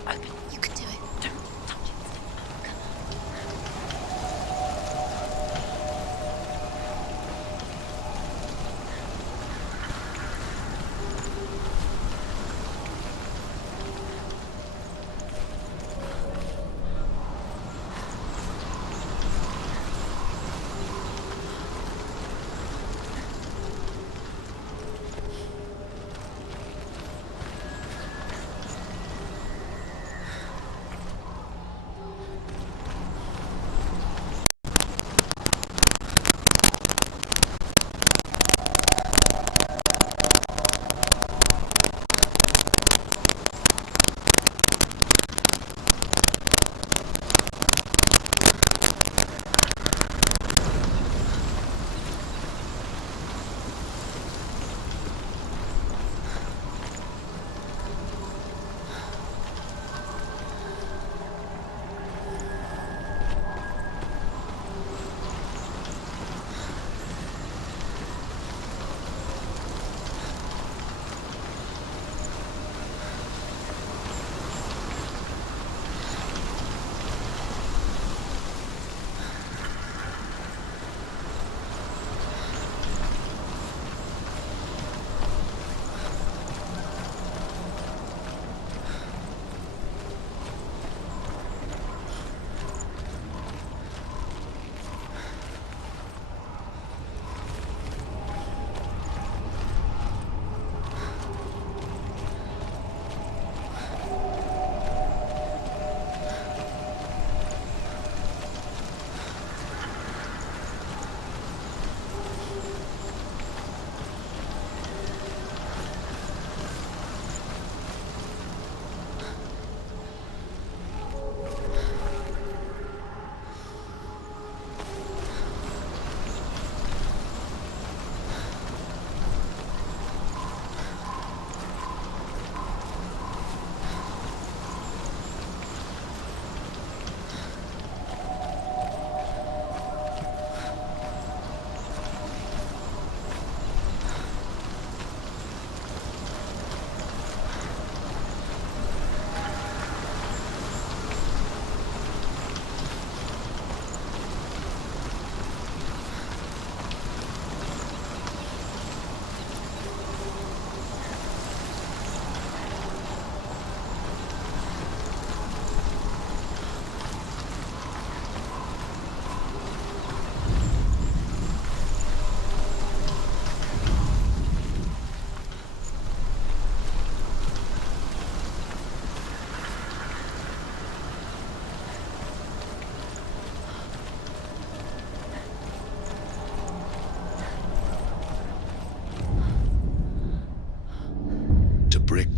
Open. You can do it. Don't touch it. Come on.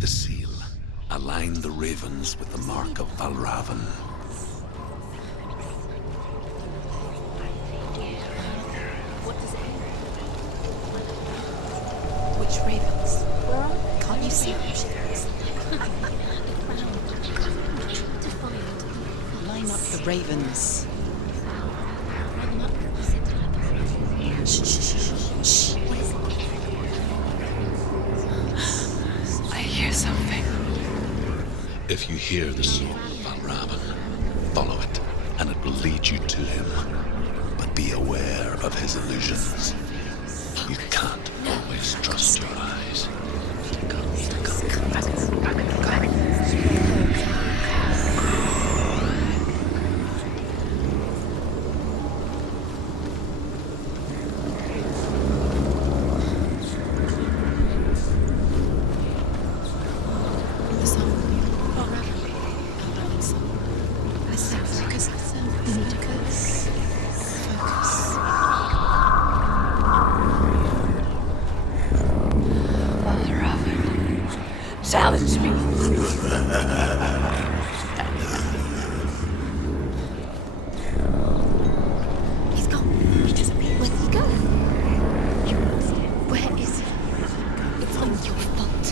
the seal. Align the ravens with the mark of Valravan. What does it mean? Which ravens? Can't you see them? Line up the ravens. Shh, shh, shh, shh, shh. What is it? I hear something. If you hear the soul of Valravan, follow it, and it will lead you to him. But be aware of his illusions. You can't always trust your eyes. Challenge me. He's gone. He disappeared. Where did he go? Where is he? It's all your fault.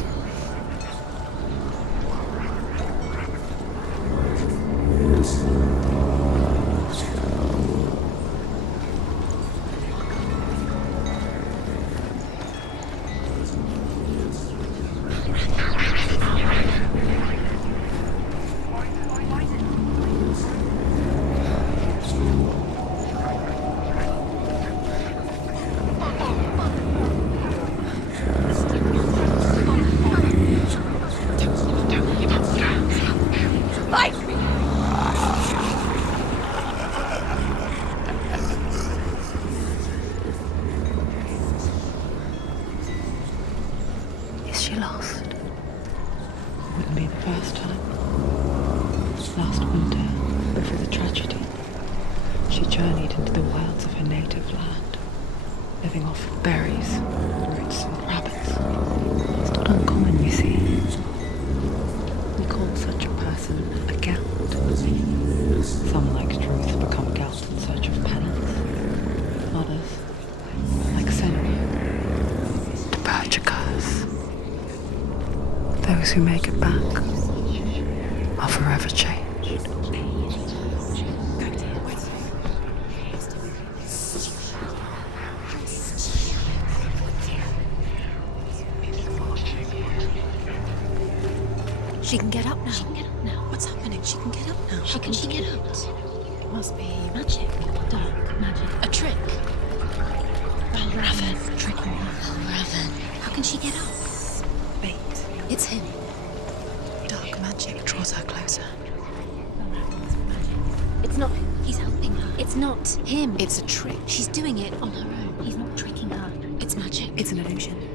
Is she lost? Wouldn't be the first time. Last winter, before the tragedy, she journeyed into the wilds of her native land, living off berries, roots, and rabbits. It's not uncommon, you see. We call such a person a Gelt. Some, like truth, become Gelt in search of penance. Others, like Senua, to purge a curse. Those who make it back are forever changed. She can get up now. She can get up now. What's happening? She can get up now. How can she get up? Must be magic. Dark magic. A trick. Valravan. Trick or Valravan. How can she get up? Bait. It's him. Dark magic draws her closer. It's not. He's helping her. It's not him. It's a trick. She's doing it on her own. He's not tricking her. It's magic. It's an illusion.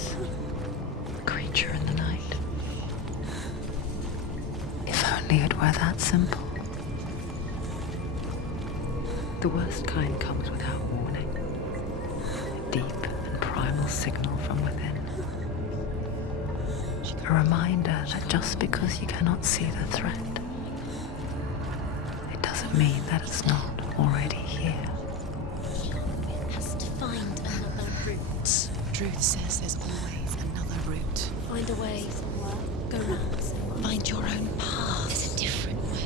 darkness, a creature in the night. If only it were that simple. The worst kind comes without warning. A deep and primal signal from within. A reminder that just because you cannot see the threat, it doesn't mean that it's not already here. Has to find another route. Truth says there's always another route. Find a way somewhere. Go round somewhere. Find your own path. There's a different way.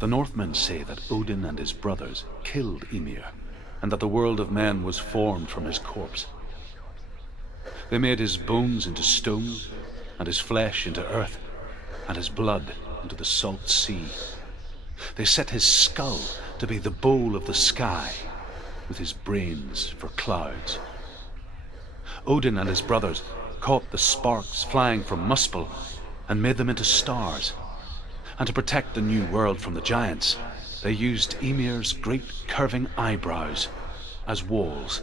The Northmen say that Odin and his brothers killed Ymir, and that the world of men was formed from his corpse. They made his bones into stone, and his flesh into earth, and his blood into the salt sea. They set his skull to be the bowl of the sky, with his brains for clouds. Odin and his brothers caught the sparks flying from Muspel and made them into stars. And to protect the new world from the giants, they used Ymir's great curving eyebrows as walls.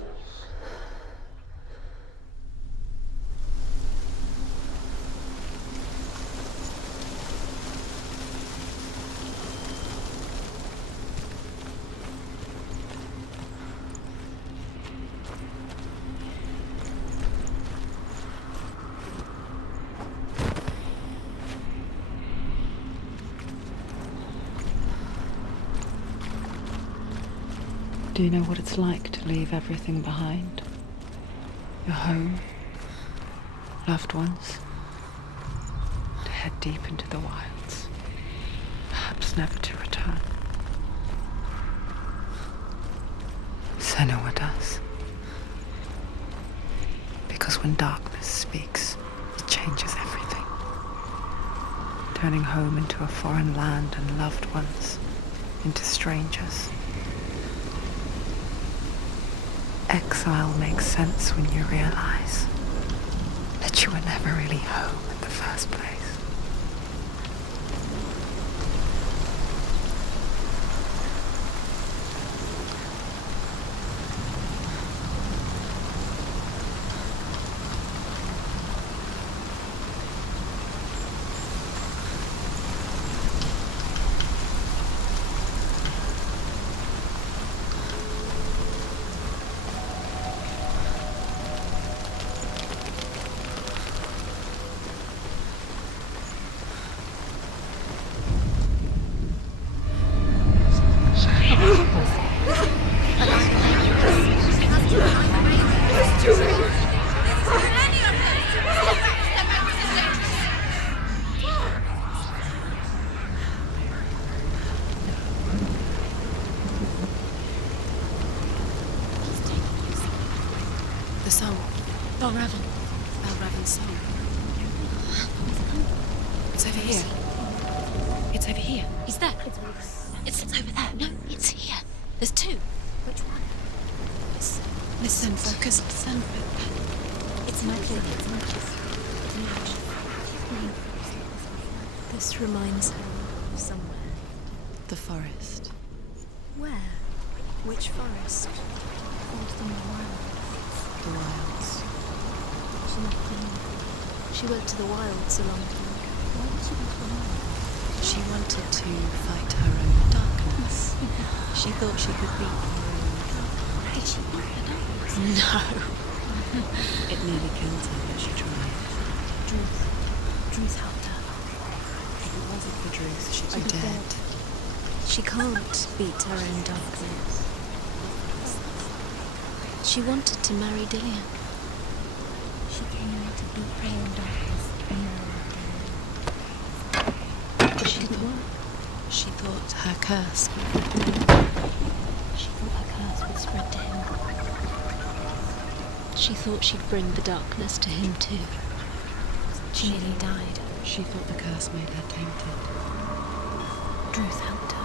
Do you know what it's like to leave everything behind? Your home, loved ones, to head deep into the wilds, perhaps never to return. Senua does. Because when darkness speaks, it changes everything, turning home into a foreign land and loved ones into strangers. Exile makes sense when you realize that you were never really home in the first place. The song. Valravan. Valravan's song. It's over here. It's over here. Is that? It's over there. No, it's here. There's two. Which one? Listen, focus. Listen. It's magic. It's magic. This reminds her of somewhere. The forest. Where? Which forest? The The wilds. She went to the wilds a long time ago. Why did she go to the wilds? She wanted to fight her own darkness. She thought she could beat her own darkness. Did she beat her darkness? No. It nearly killed her, but she tried. Druth helped her. If it wasn't for Druth, she'd be dead. She can't beat her own darkness. She wanted to marry Dillian. She came to beat her own darkness. She thought her curse She thought her curse would spread to him. She thought she'd bring the darkness to him too. She nearly died. She thought the curse made her tainted. Druth helped her.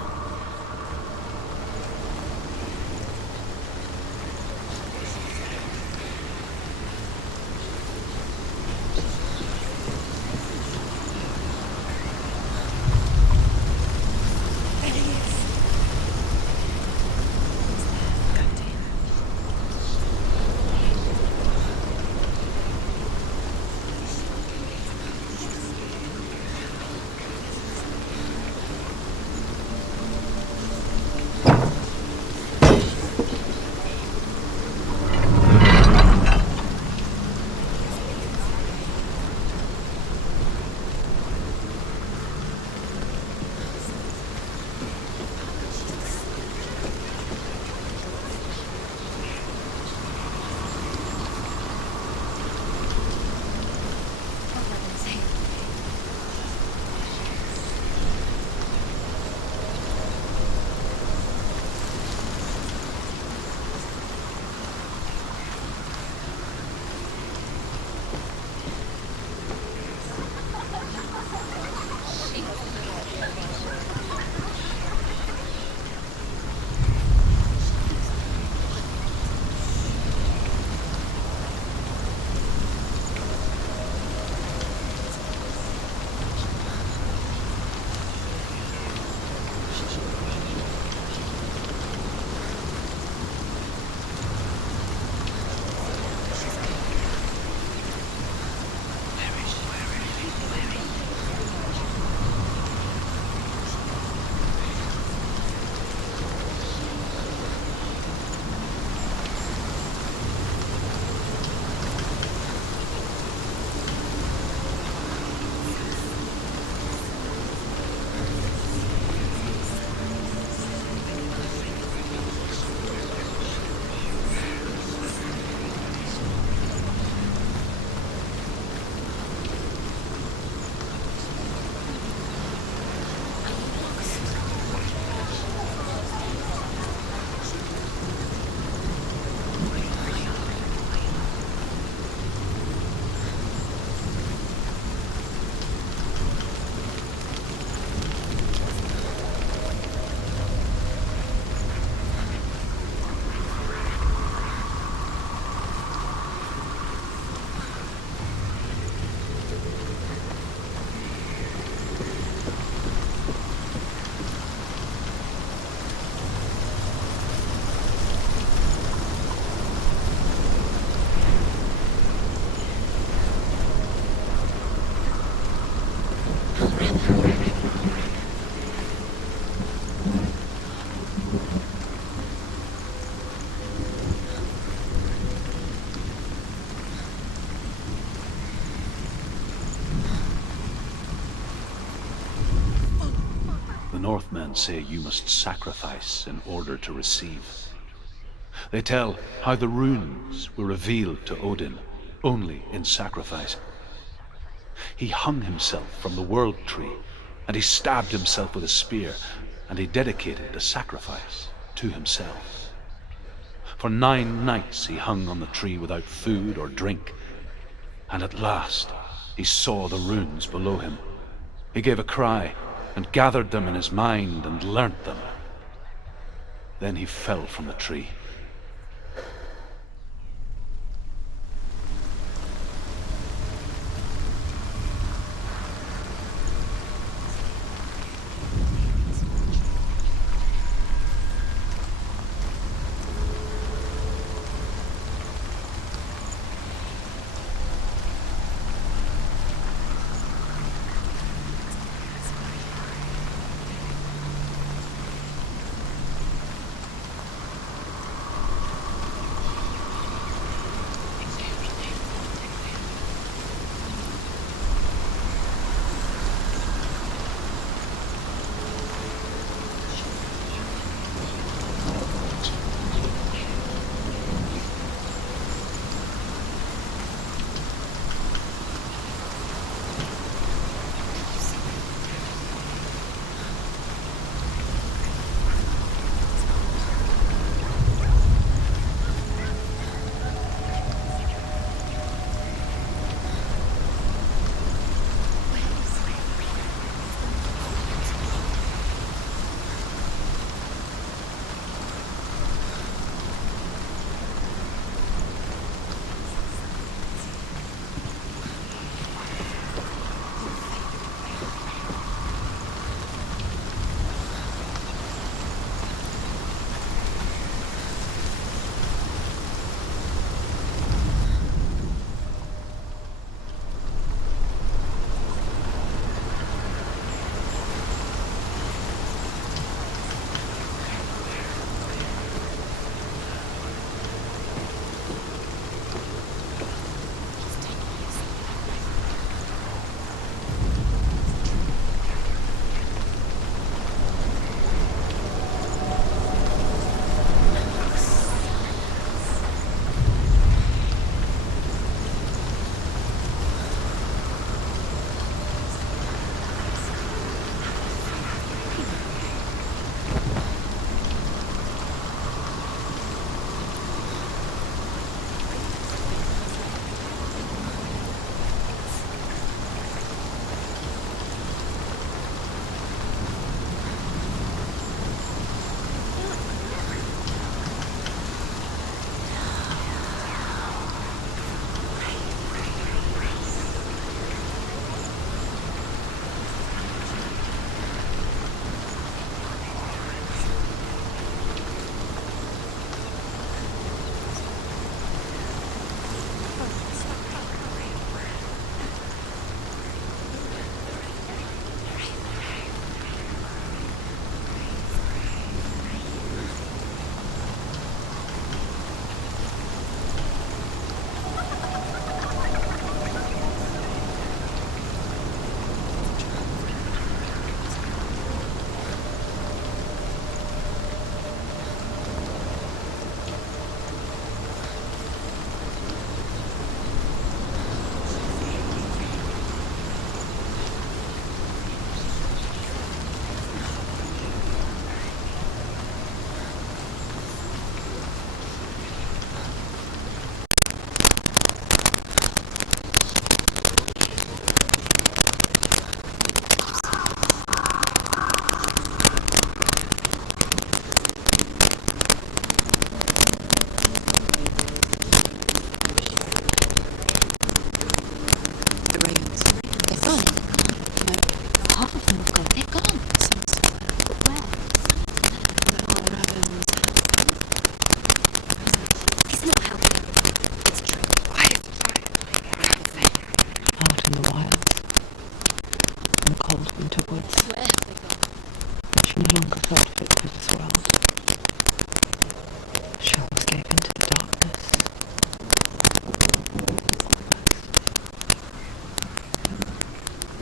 Northmen say you must sacrifice in order to receive. They tell how the runes were revealed to Odin only in sacrifice. He hung himself from the world tree, and he stabbed himself with a spear, and he dedicated the sacrifice to himself. For 9 nights he hung on the tree without food or drink, and at last he saw the runes below him. He gave a cry and gathered them in his mind and learnt them. Then he fell from the tree.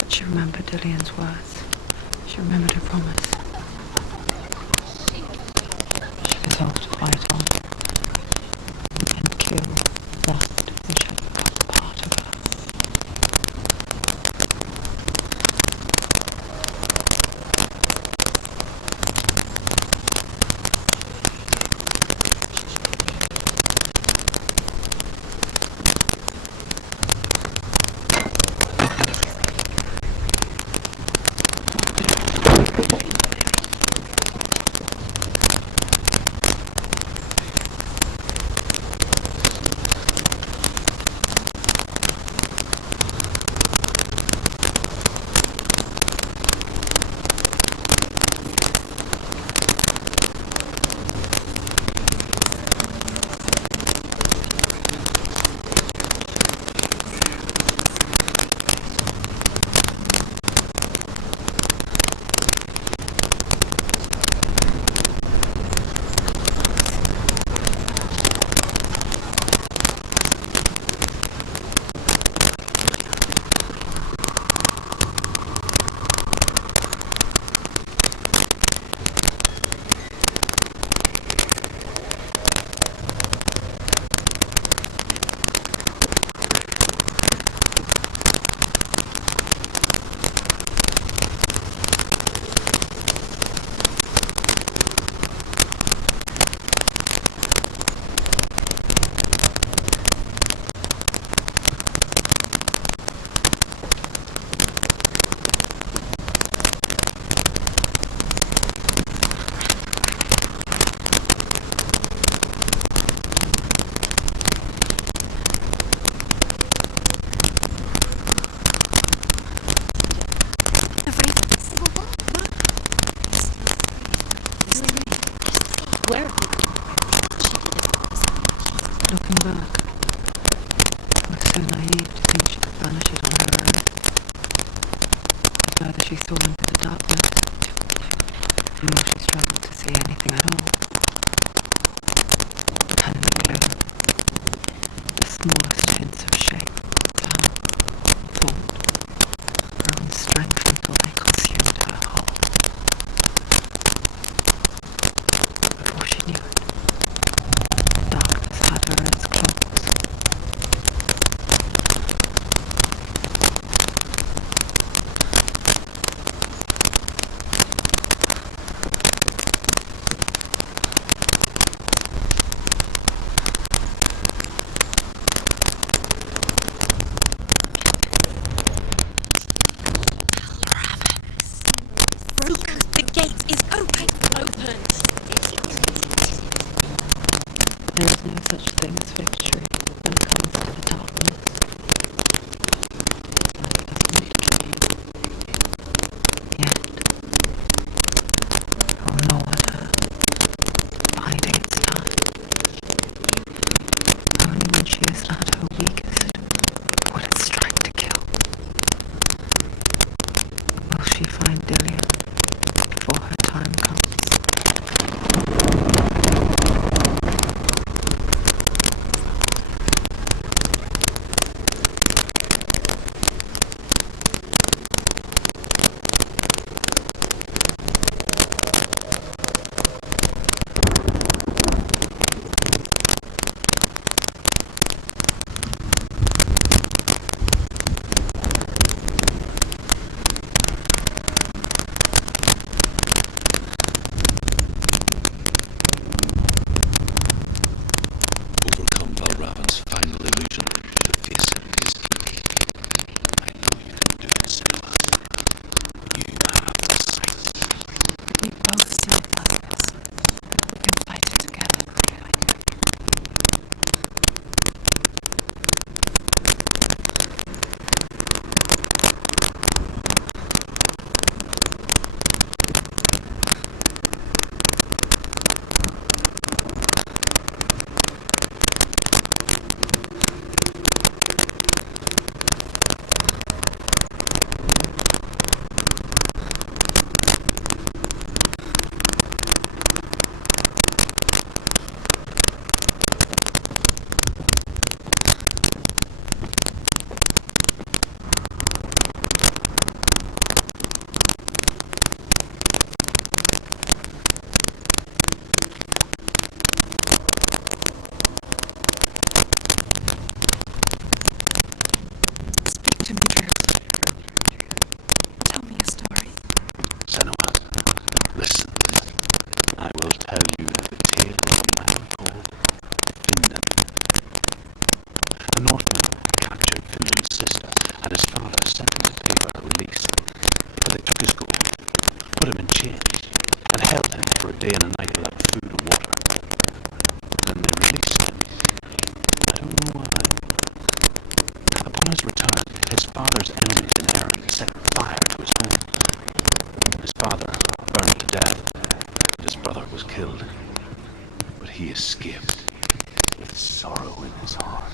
She remembered Dillian's words. She remembered her promise. She resolved to fight on and kill that which had become part of her. Looking back, I was so naive to think she could banish it on her own. The further she saw into the darkness, the more she struggled to see anything at all. And the gloom, the smallest hints of shape, sound, thought, grow in strength until they consumed her whole. Before she knew it, darkness had her in its claws. The gate is open! Opened! There is no such thing as victory when it comes to the darkness. Life doesn't need a dream. Yet, oh Lord, biding its time. Only when she is at her weakest will it strike to kill. Will she find Dillian before her time comes? Overcome by Raven's final illusion to face it is easy. I know you can do it, Senua. You have the sight. We both see the darkness. We can fight it together. Speak to me, Drills. Tell me a story. Senua, listen. I will tell you the tale of a man called Findan. A Northman captured Findan's sister, and his father sent him to pay for her release. But they took his gold, put him in chains, and held him for a day and a night without food or water. Then they released him. I don't know why. Upon his return, his father's enemies in Erin set fire to his home. His father burned to death, and his brother was killed. But he escaped with sorrow in his heart.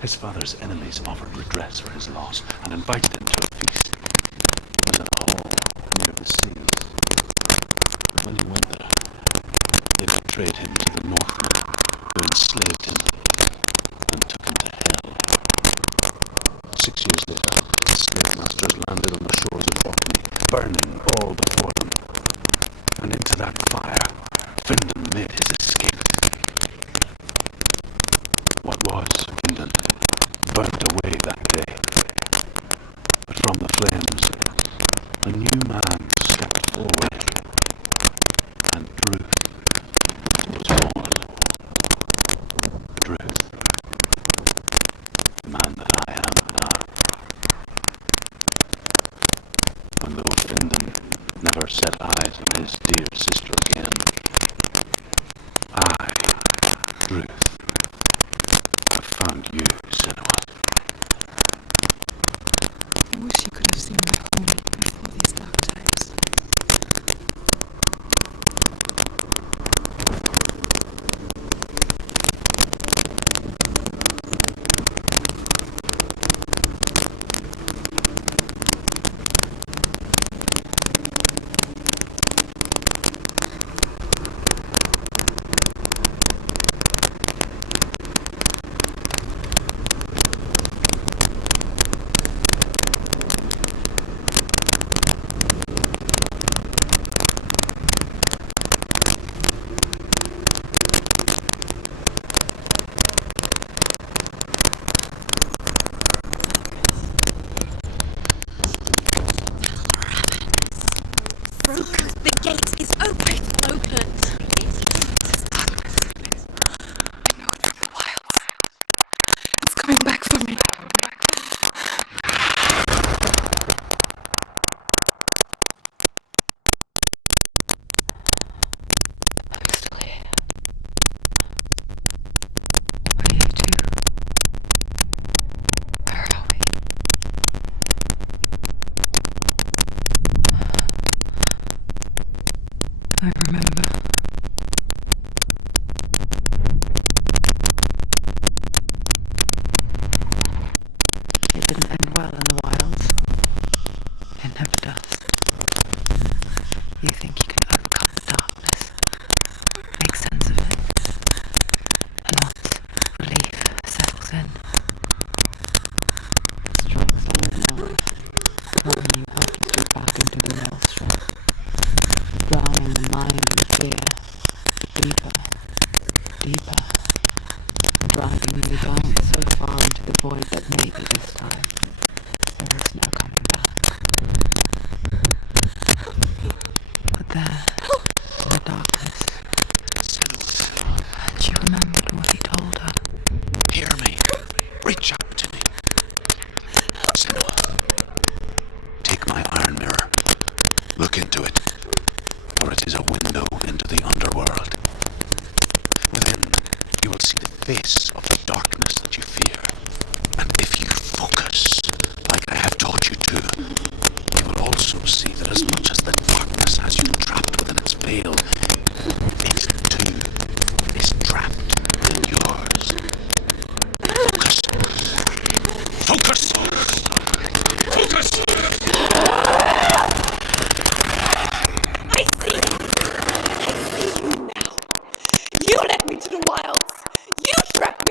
His father's enemies offered redress for his loss and invited him to a feast. It was in a hall near the sea. When he went there, they betrayed him to the Northmen, who enslaved him and took him to hell. 6 years later, the slave masters landed on the shores of Orkney, burning all before them. And into that fire, Findan made his escape. What was Findan burnt away that day. But from the flames, a new man stepped forward, and Druth was born. Druth, the man that I am now. And though Findan never set eyes on his dear sister again, I, Druth, have found you, Senua. I wish you could have seen my home before these dark times. deeper, driving you down so far into the void that maybe this time there is no coming back. But there, in the darkness, and she remembered what he told her. Hear me. Reach out to me. Senua, take my iron mirror. Look into it, for it is a window into the underworld. Within, you will see the face of the darkness that you fear. And if you focus, like I have taught you to, you will also see that as much as the darkness has you trapped within its veil, it too is trapped in yours. Focus! Focus! Focus! I see you. I see you now. You led me to the wilds. You trapped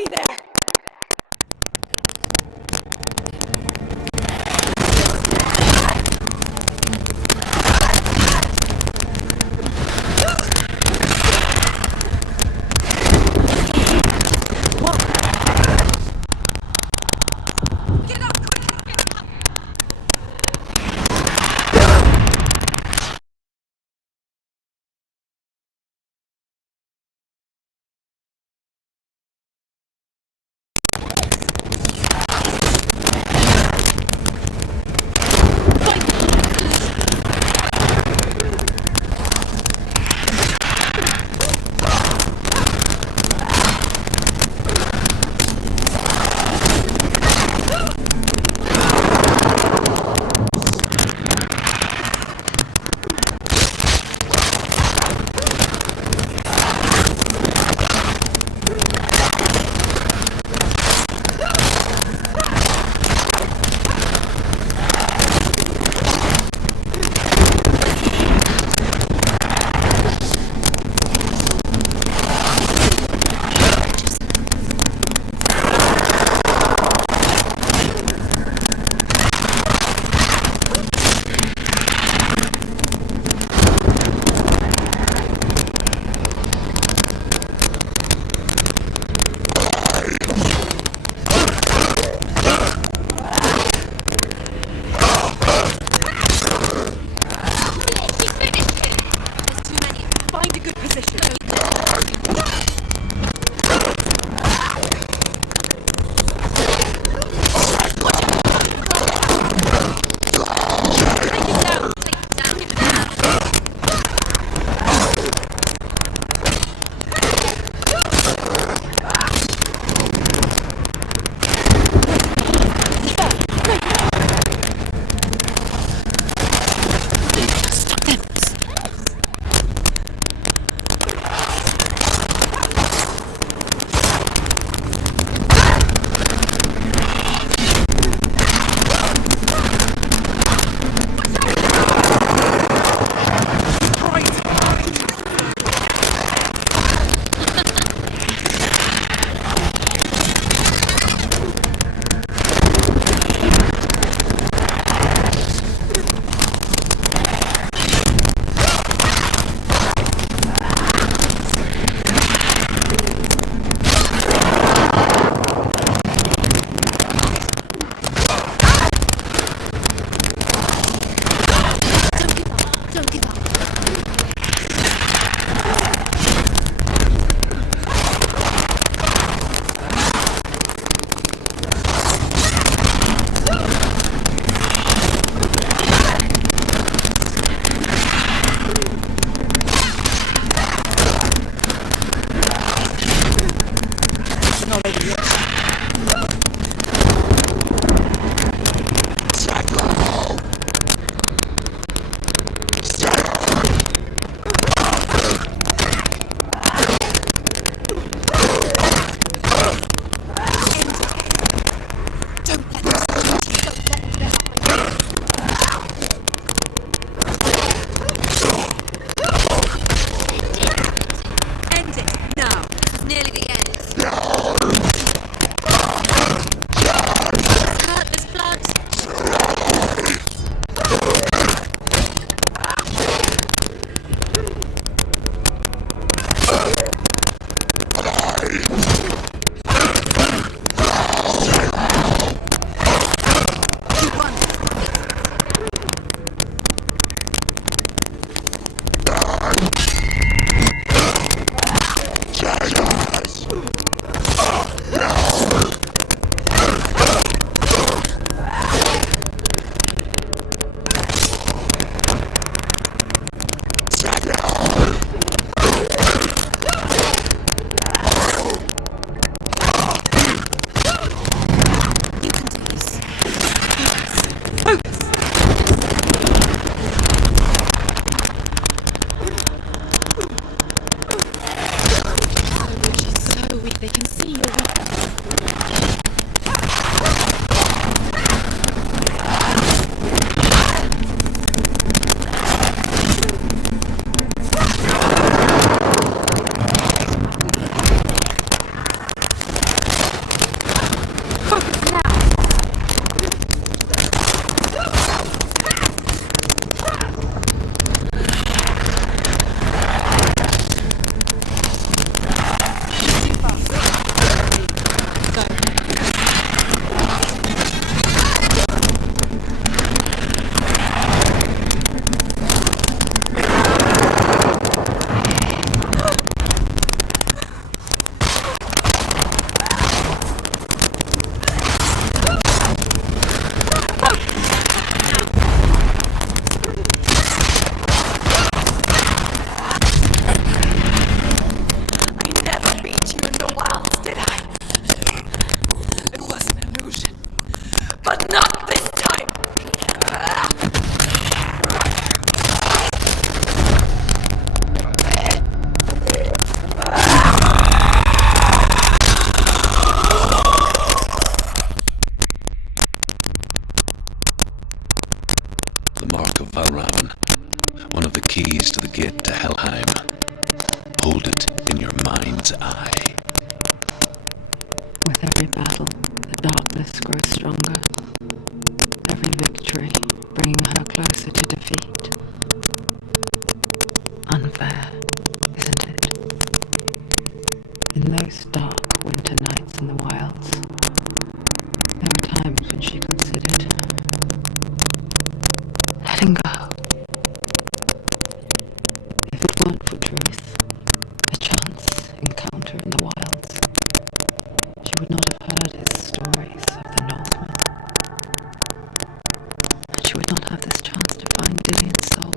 They can see your weapon. The mark of Valravan, one of the keys to the gate to Helheim. Hold it in your mind's eye. With every battle, the darkness grows stronger. Every victory bringing her closer to defeat. Unfair, isn't it? In those dark winter nights in the wilds, there were times when she considered letting go. If it weren't for truth, a chance encounter in the wilds, she would not have heard his stories of the Northmen. And she would not have this chance to find Dillian's soul.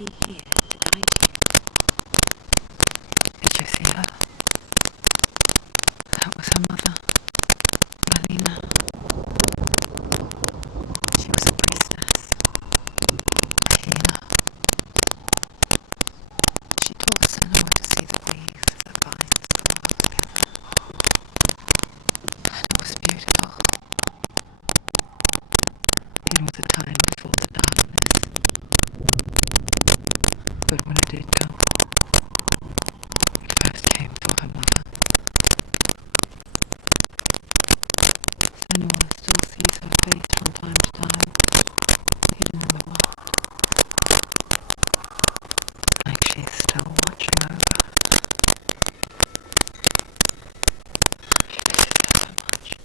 be here to guide you. Did you see her? That was her mother, Marlena. She was a priestess, a healer. She taught Senua to see the weave that binds the world together. And it was beautiful. It was a time before the darkness. But when it did come, it first came for her mother. Senua still sees her face from time to time, hidden in the rock. Like she's still watching over. She misses her so much.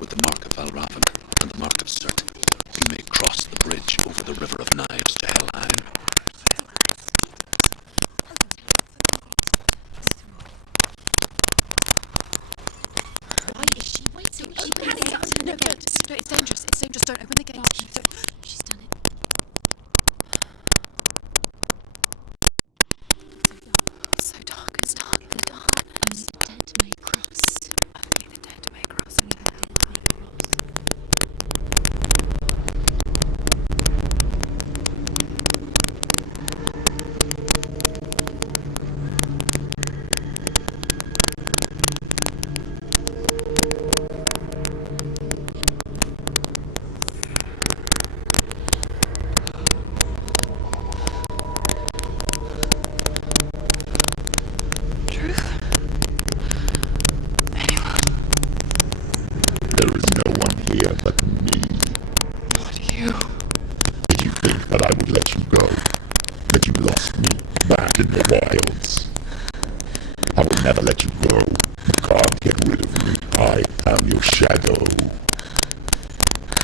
With the mark of Valravan and the mark of Surt, you may cross the bridge over the River of Knives to Helheim. Why is she waiting? Open the gate. No, it's dangerous. It's dangerous. Don't open the gate. She's done it. So dark. It's dark. The dark. Only the dead may cross. Only the dead may cross. Only the dead may cross. There is no one here but me. But you... Did you think that I would let you go? That you lost me back in the wilds? I will never let you go. You can't get rid of me. I am your shadow.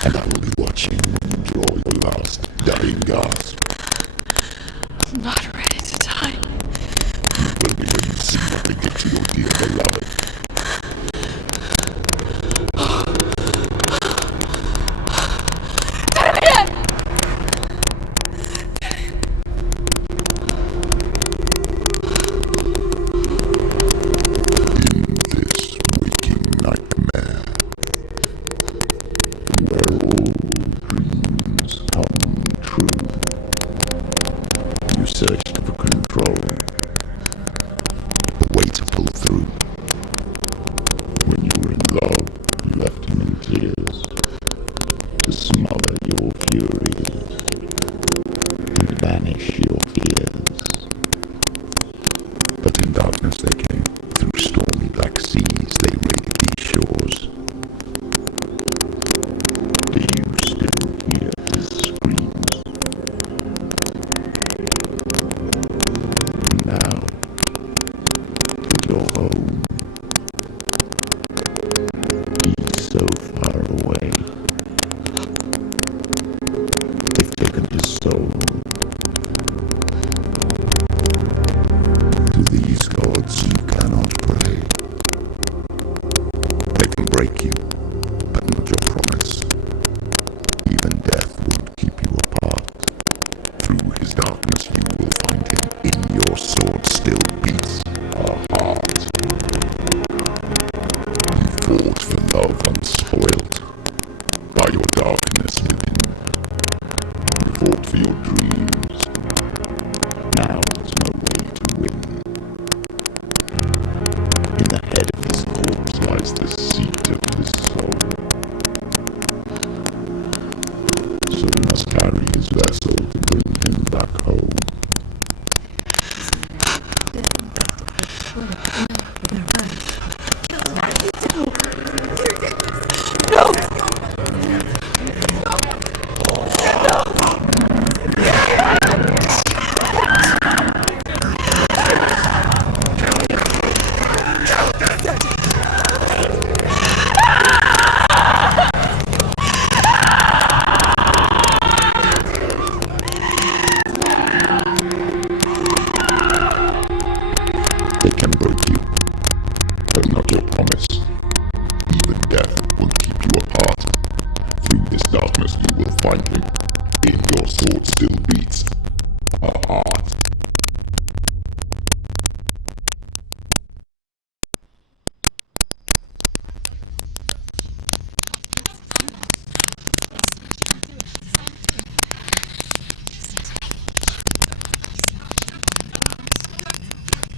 And I will be watching when you draw your last dying gasp. I'm not ready to die. You will be when you see what they did to your dear beloved. In this waking nightmare, where all dreams come true, you searched for control, a way to pull through. When you were in love, you left him in tears, to smother your furies and banish your fears. But in darkness they came, through stormy black seas they raided these shores. Do you still hear his screams? And now, that you're home, he's so far away. They've taken his soul. To these gods you cannot pray. They can break you, but not your promise. Even death won't keep you apart. Through his darkness you will find him. In your sword still beats a heart. You fought for love unspoilt by your darkness within. You fought for your dreams. Now there's no way to win. In the head of his corpse lies the seat of his soul. So we must carry his vessel to bring him back home. Finally, if your sword still beats a heart.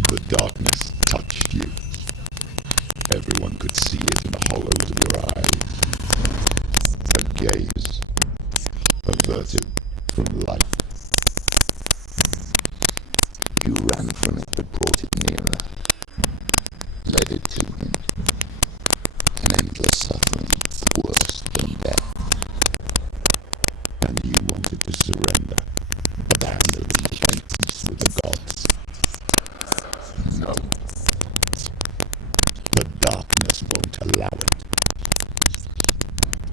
The darkness touched you. Everyone could see it in the hollows of your eyes. A gaze averted from life. You ran from it but brought it nearer, led it to him. An endless suffering, worse than death. And you wanted to surrender, abandon and find peace with the gods. No. The darkness won't allow it.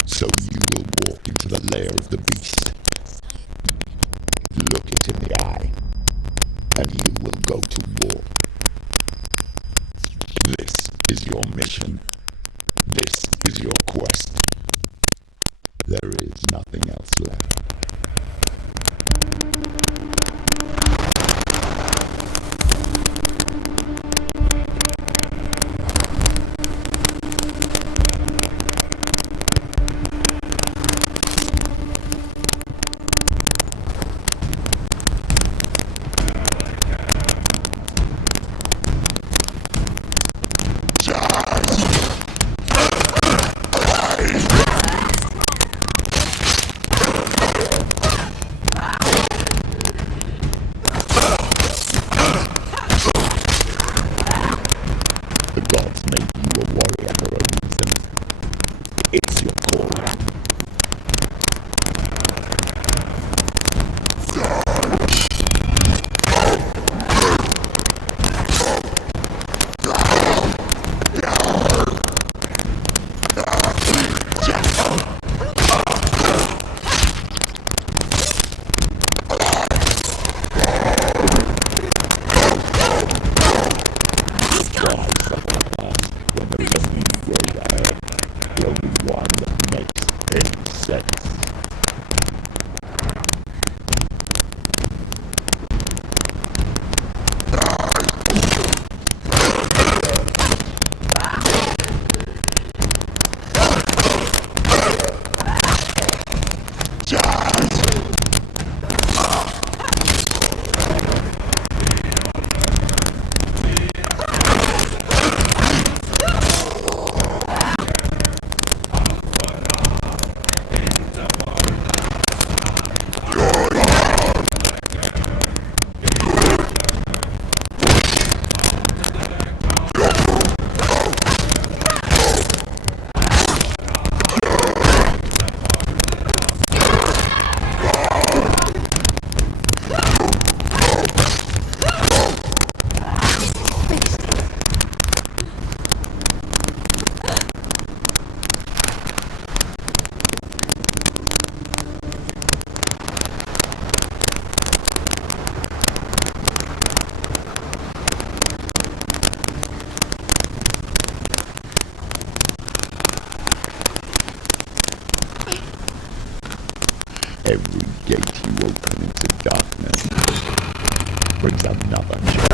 So you will walk into the lair of the beast. Look it in the eye, and you will go to war. This is your mission. This is your quest. There is nothing else left. The gods made you a warrior for a reason. It's your calling. When there is a new road ahead, the only one that makes any sense. Every gate you open into darkness brings another change.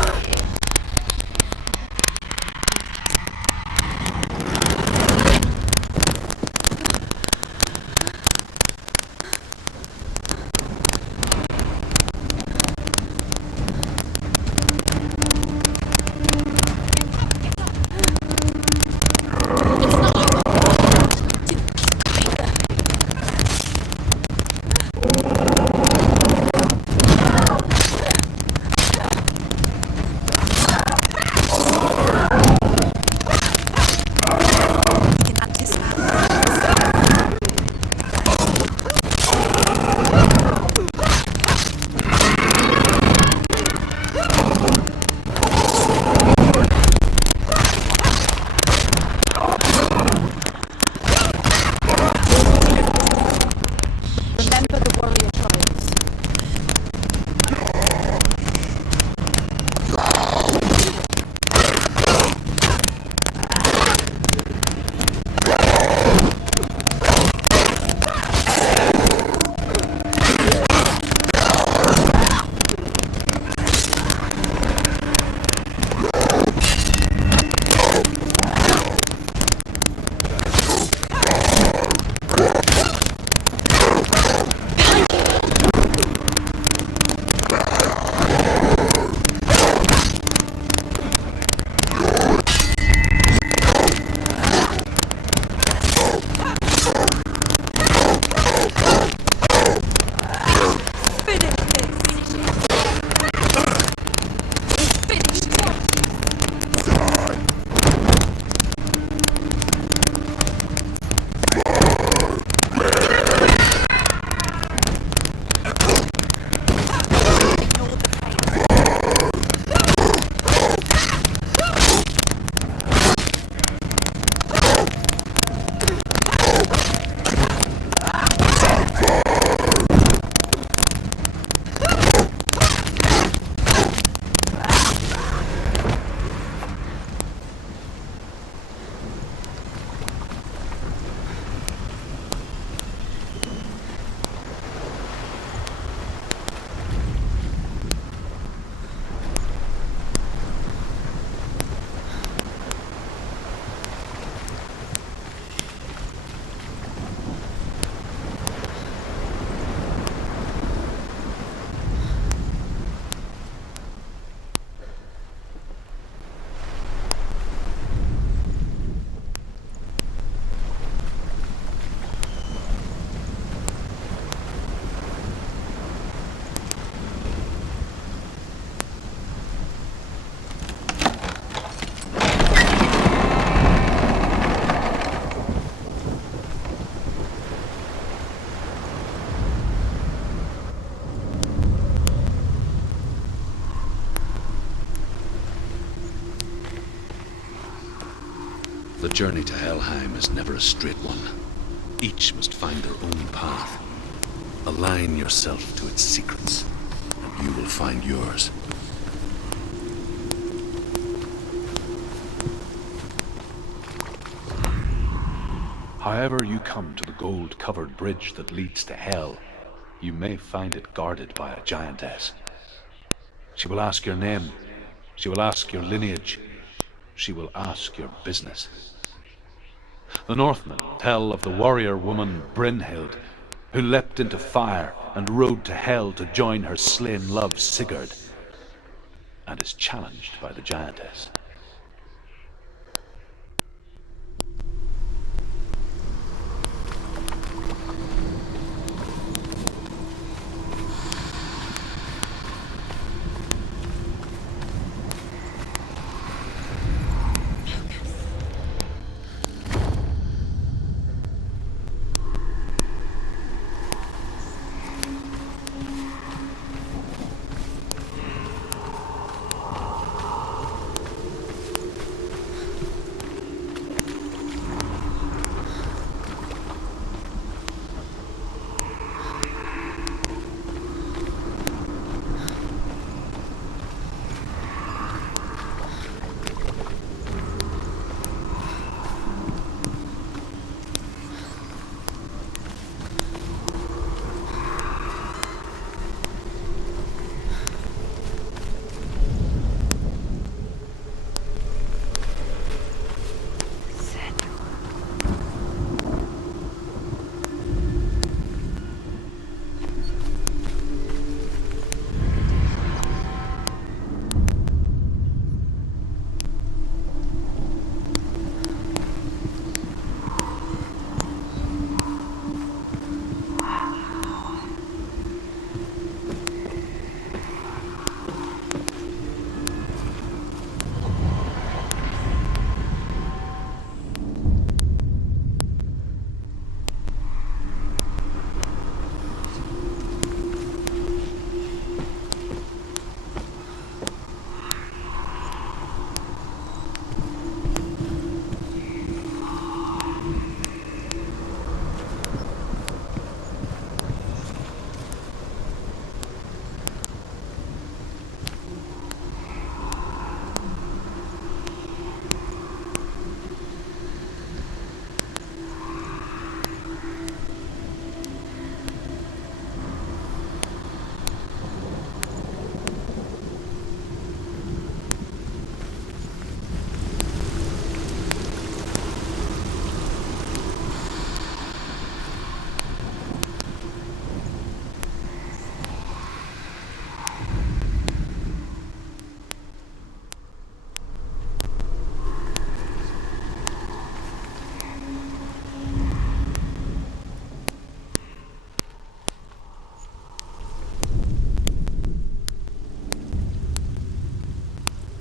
journey to Helheim is never a straight one. Each must find their own path. Align yourself to its secrets, and you will find yours. However you come to the gold-covered bridge that leads to Hell, you may find it guarded by a giantess. She will ask your name. She will ask your lineage. She will ask your business. The Northmen tell of the warrior woman Brynhild, who leapt into fire and rode to Hell to join her slain love Sigurd, and is challenged by the giantess.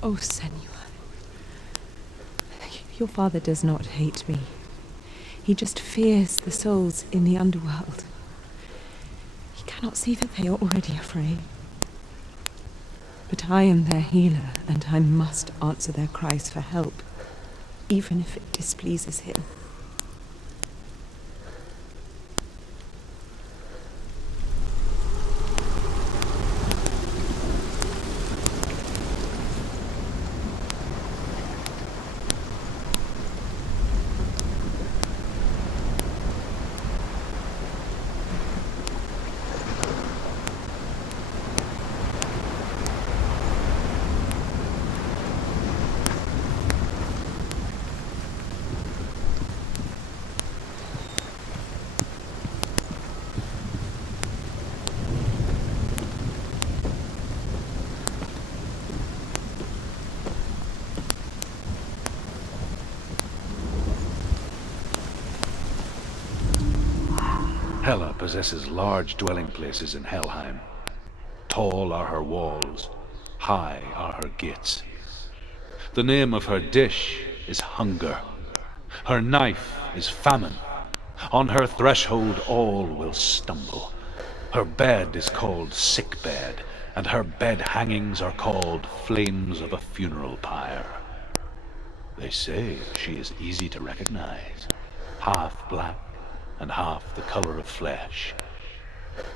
Oh, Senua. Your father does not hate me. He just fears the souls in the underworld. He cannot see that they are already afraid. But I am their healer, and I must answer their cries for help, even if it displeases him. Hela possesses large dwelling places in Helheim. Tall are her walls, high are her gates. The name of her dish is hunger. Her knife is famine. On her threshold all will stumble. Her bed is called sick bed, and her bed hangings are called flames of a funeral pyre. They say she is easy to recognize, half black and half the color of flesh,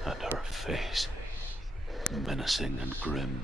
and her face menacing and grim.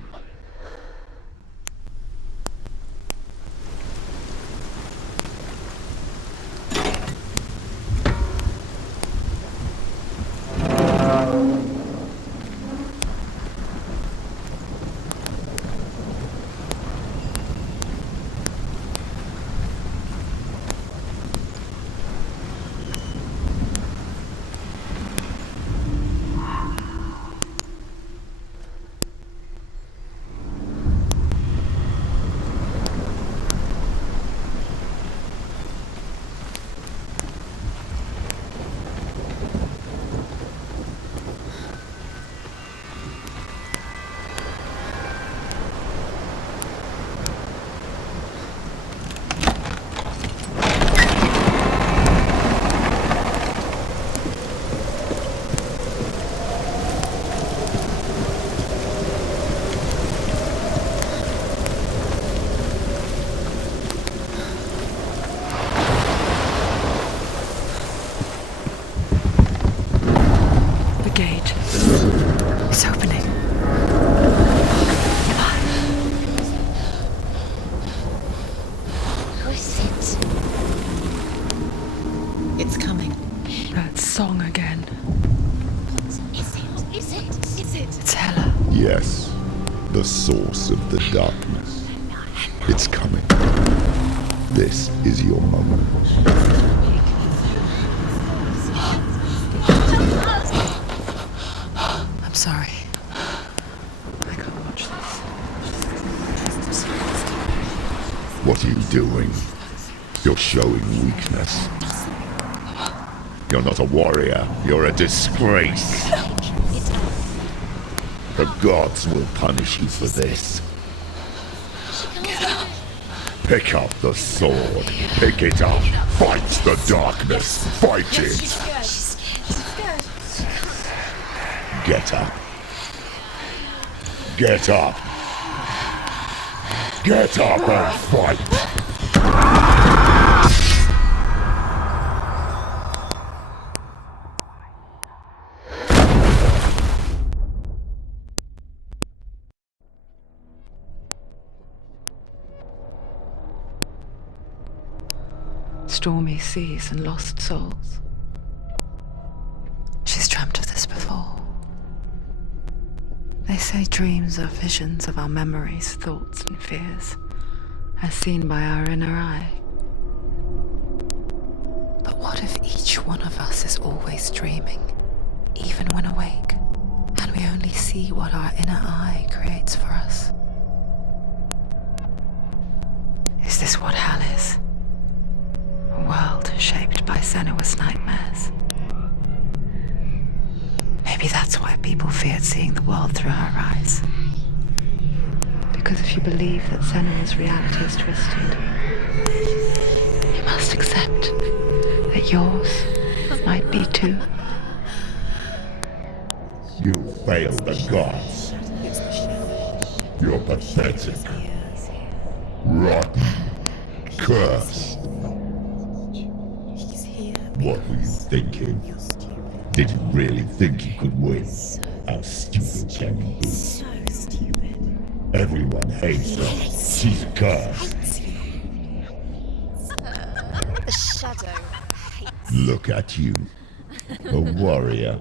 It's opening. Who is it? It's coming. That song again. What is it? Is it? Is it? It's Hella. Yes, the source of the darkness. It's coming. This is your moment. I'm sorry. I can't watch this. What are you doing? You're showing weakness. You're not a warrior. You're a disgrace. The gods will punish you for this. Pick up the sword. Pick it up. Fight the darkness. Fight it. Get up. Get up. Get up and fight. Stormy seas and lost souls. She's dreamt of this before. They say dreams are visions of our memories, thoughts and fears, as seen by our inner eye. But what if each one of us is always dreaming, even when awake, and we only see what our inner eye creates for us? Is this what hell is? A world shaped by Senua's nightmares. Maybe that's why people feared seeing the world through her eyes. Because if you believe that Senua's reality is twisted, you must accept that yours might be too. You fail the gods. You're pathetic. Rotten. Cursed. What were you thinking? Did you really think you could win? How stupid can you be? So stupid. Everyone hates her. She's cursed. The shadow hates. Look at you. A warrior.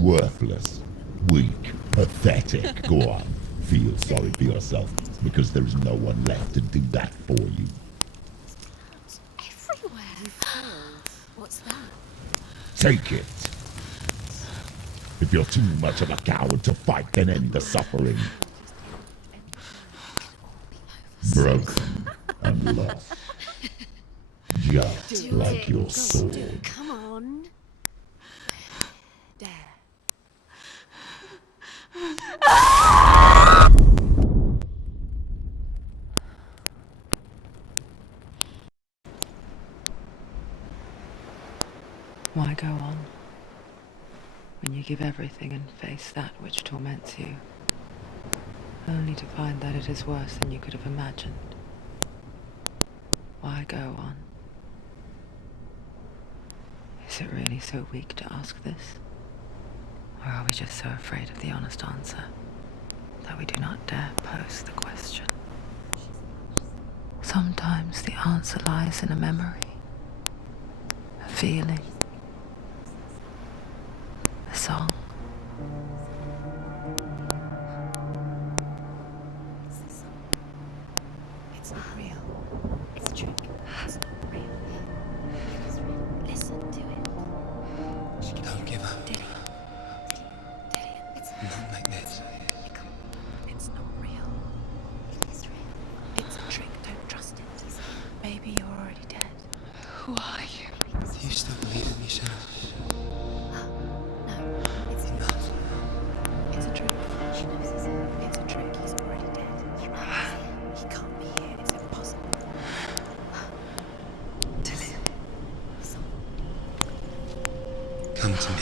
Worthless. Weak. Pathetic. Go on. Feel sorry for yourself, because there is no one left to do that for you. Everywhere. What's that? Take it. If you're too much of a coward to fight, then end the suffering. Broken and lost. Just like your sword. Come on. Dare. Why go on when you give everything and face that which torments you, only to find that it is worse than you could have imagined? Why go on? Is it really so weak to ask this? Or are we just so afraid of the honest answer that we do not dare pose the question? Sometimes the answer lies in a memory, a feeling, a song. It's not real. It's a trick. It's not real. It's real. Listen to it. Don't give up. Dilly. It's Not like this. It's not real. It is real. It's a trick. Don't trust it. Maybe you're already dead. Who are you? Do you still believe in yourself? No, it's Enough. It's a trick. She knows it's a trick. He's already dead. He can't be here. It's impossible. Tilly. Come to me.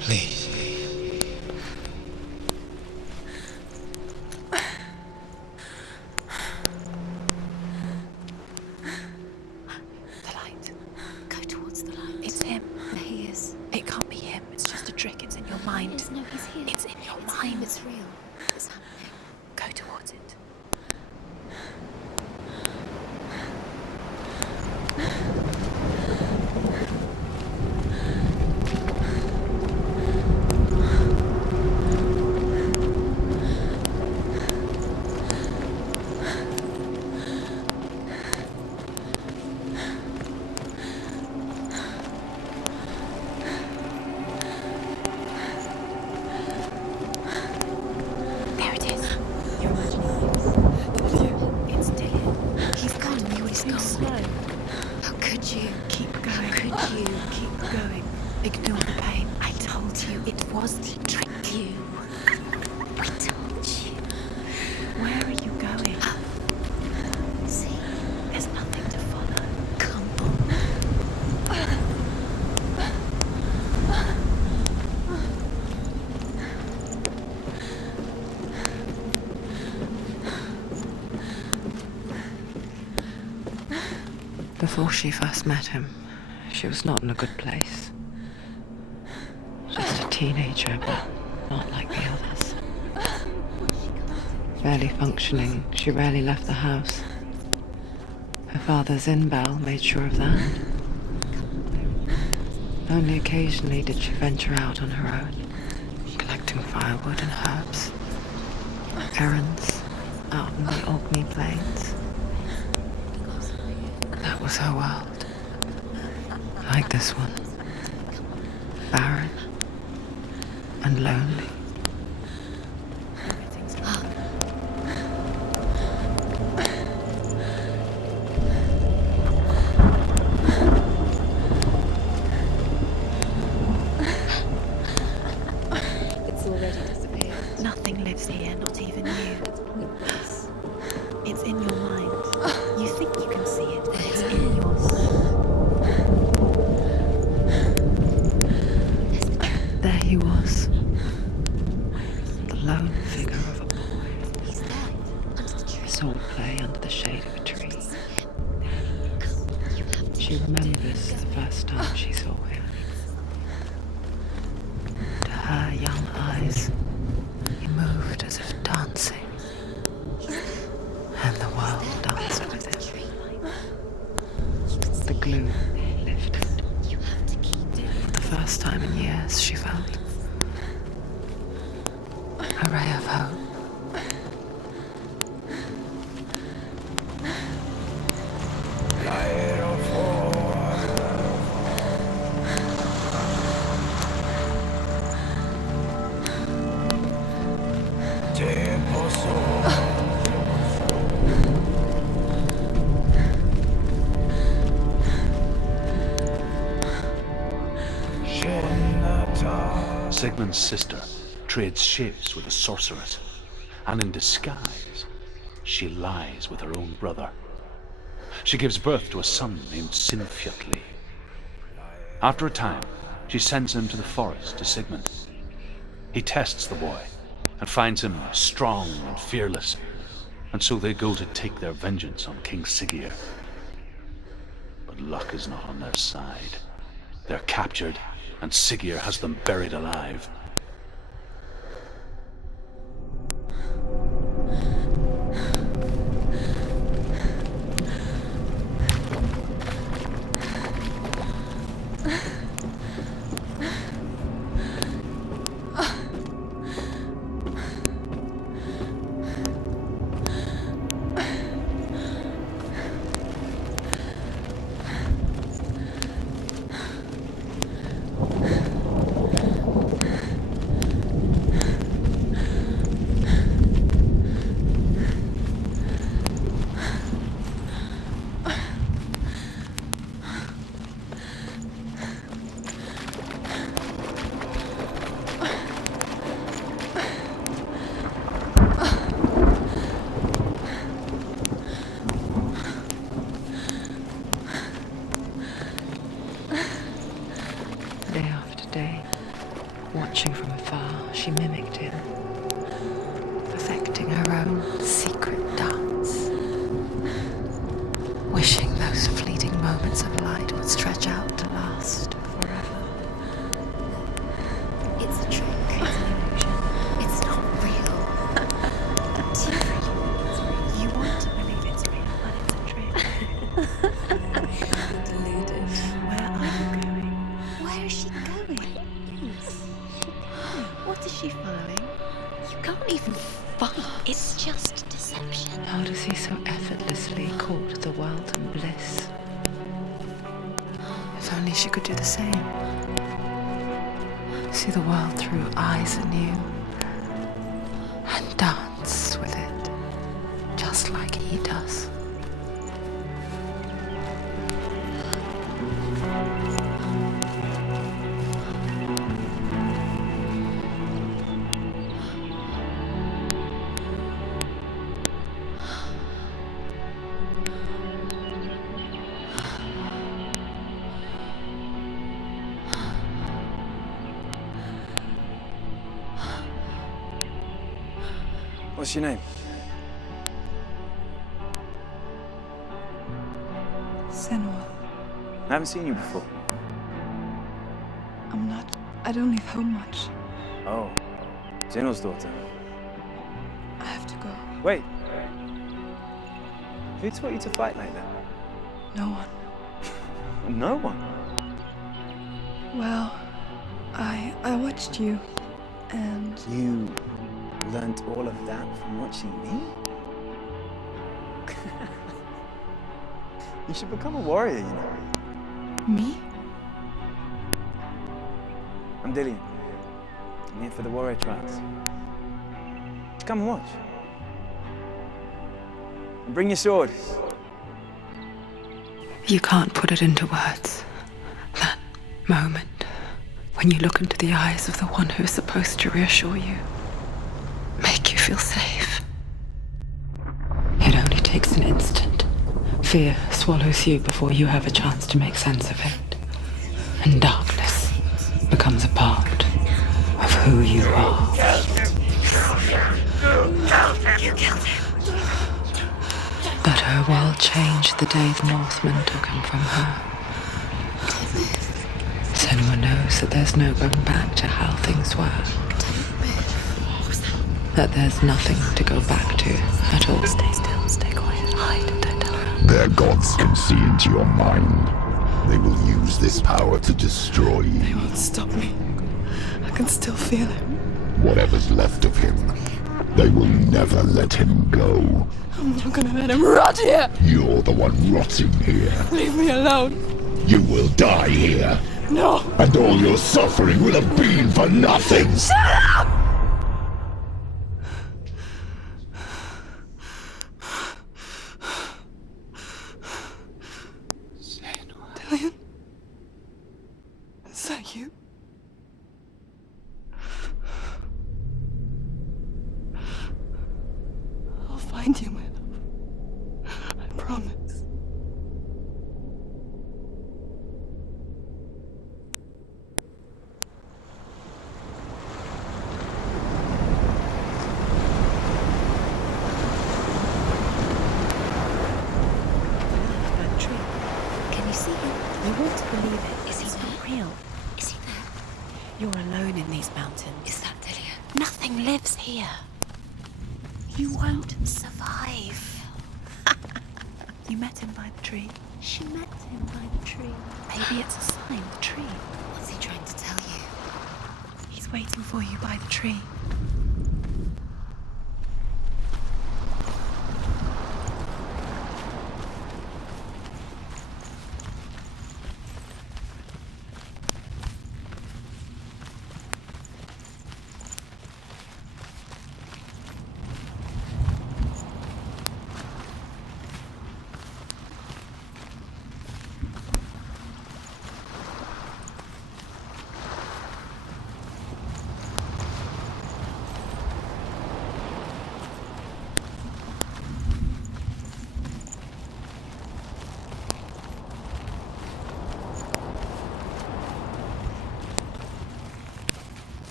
Please. The light. Go towards the light. It's him. There he is. It can't be him. It's just a trick. It's in your mind. No, he's here. It's in your It's mind. him. It's real. It's happening. Go towards it. There it is. You're imagining things. It's Dylan. He's gone. He's gone. How could you? Keep going. How could you? Keep going. Ignore the pain. I told you it was the trick. You. I told you. Where are you going? See? There's nothing to follow. Come on. Before she first met him, she was not in a good place. Just a teenager, but not like the others. Barely functioning, she rarely left the house. Her father's in-bell made sure of that. Only occasionally did she venture out on her own, collecting firewood and herbs. Errands out in the Orkney Plains. That was her world. Like this one. Barren and lonely. It's already disappeared. Nothing lives here, not even you. It's in your mind. You think you can see it, but it's in yours. There he was. The lone figure of a boy. He's there. Under the tree. Sword play under the shade of a tree. You have to. She remembers the first time she saw him. To her young eyes, he moved as if dancing, and the world danced with him. The gloom lifted. You have to keep doing it. The first time in years, she felt a ray of hope. Sigmund's sister trades shapes with a sorceress, and in disguise, she lies with her own brother. She gives birth to a son named Sinfjotli. After a time, she sends him to the forest to Sigmund. He tests the boy and finds him strong and fearless. and so they go to take their vengeance on King Siggeir. But luck is not on their side. They're captured, and Siggeir has them buried alive. Day after day, watching from afar, she mimicked him, perfecting her own secret dance, wishing those fleeting moments of light would stretch out to last forever. It's a trick. It's an illusion. It's not real. You want to believe it's real, but it's a trick. Deluded. Where are you going? Where is she going? What is she following? You can't even fight. It's just deception. How does he so effortlessly court the world and bliss? If only she could do the same. See the world through eyes anew and dance with it, just like he does. What's your name? Senua. I haven't seen you before. I don't leave home much. Oh, Zenua's daughter. I have to go. Wait. Who taught you to fight like that? No one. No one? Well, I watched you, and You learned all of that from watching me? You should become a warrior, you know. me? I'm Dillian. I'm here for the warrior trials. Come and watch. And bring your sword. You can't put it into words. That moment when you look into the eyes of the one who is supposed to reassure you, make you feel safe. It only takes an instant. Fear swallows you before you have a chance to make sense of it. And darkness becomes a part of who you are. You killed him. But her world changed the day the Northmen took him from her. Senua knows that there's no going back to how things were. That there's nothing to go back to at all. Stay still, stay quiet, hide, don't tell her. Their gods can see into your mind. They will use this power to destroy They you. won't stop me. I can still feel him. Whatever's left of him, they will never let him go. I'm not gonna let him rot here. You're the one rotting here. Leave me alone. You will die here. No. And all your suffering will have been for nothing. Shut up! Dillian? Is that you? I'll find you, my love. I promise. I want to believe it. Is he It's there? not real. Is he there? You're alone in these mountains. Is that Delia? Nothing lives here. You won't survive. You met him by the tree. She met him by the tree. Maybe it's a sign, the tree. What's he trying to tell you? He's waiting for you by the tree.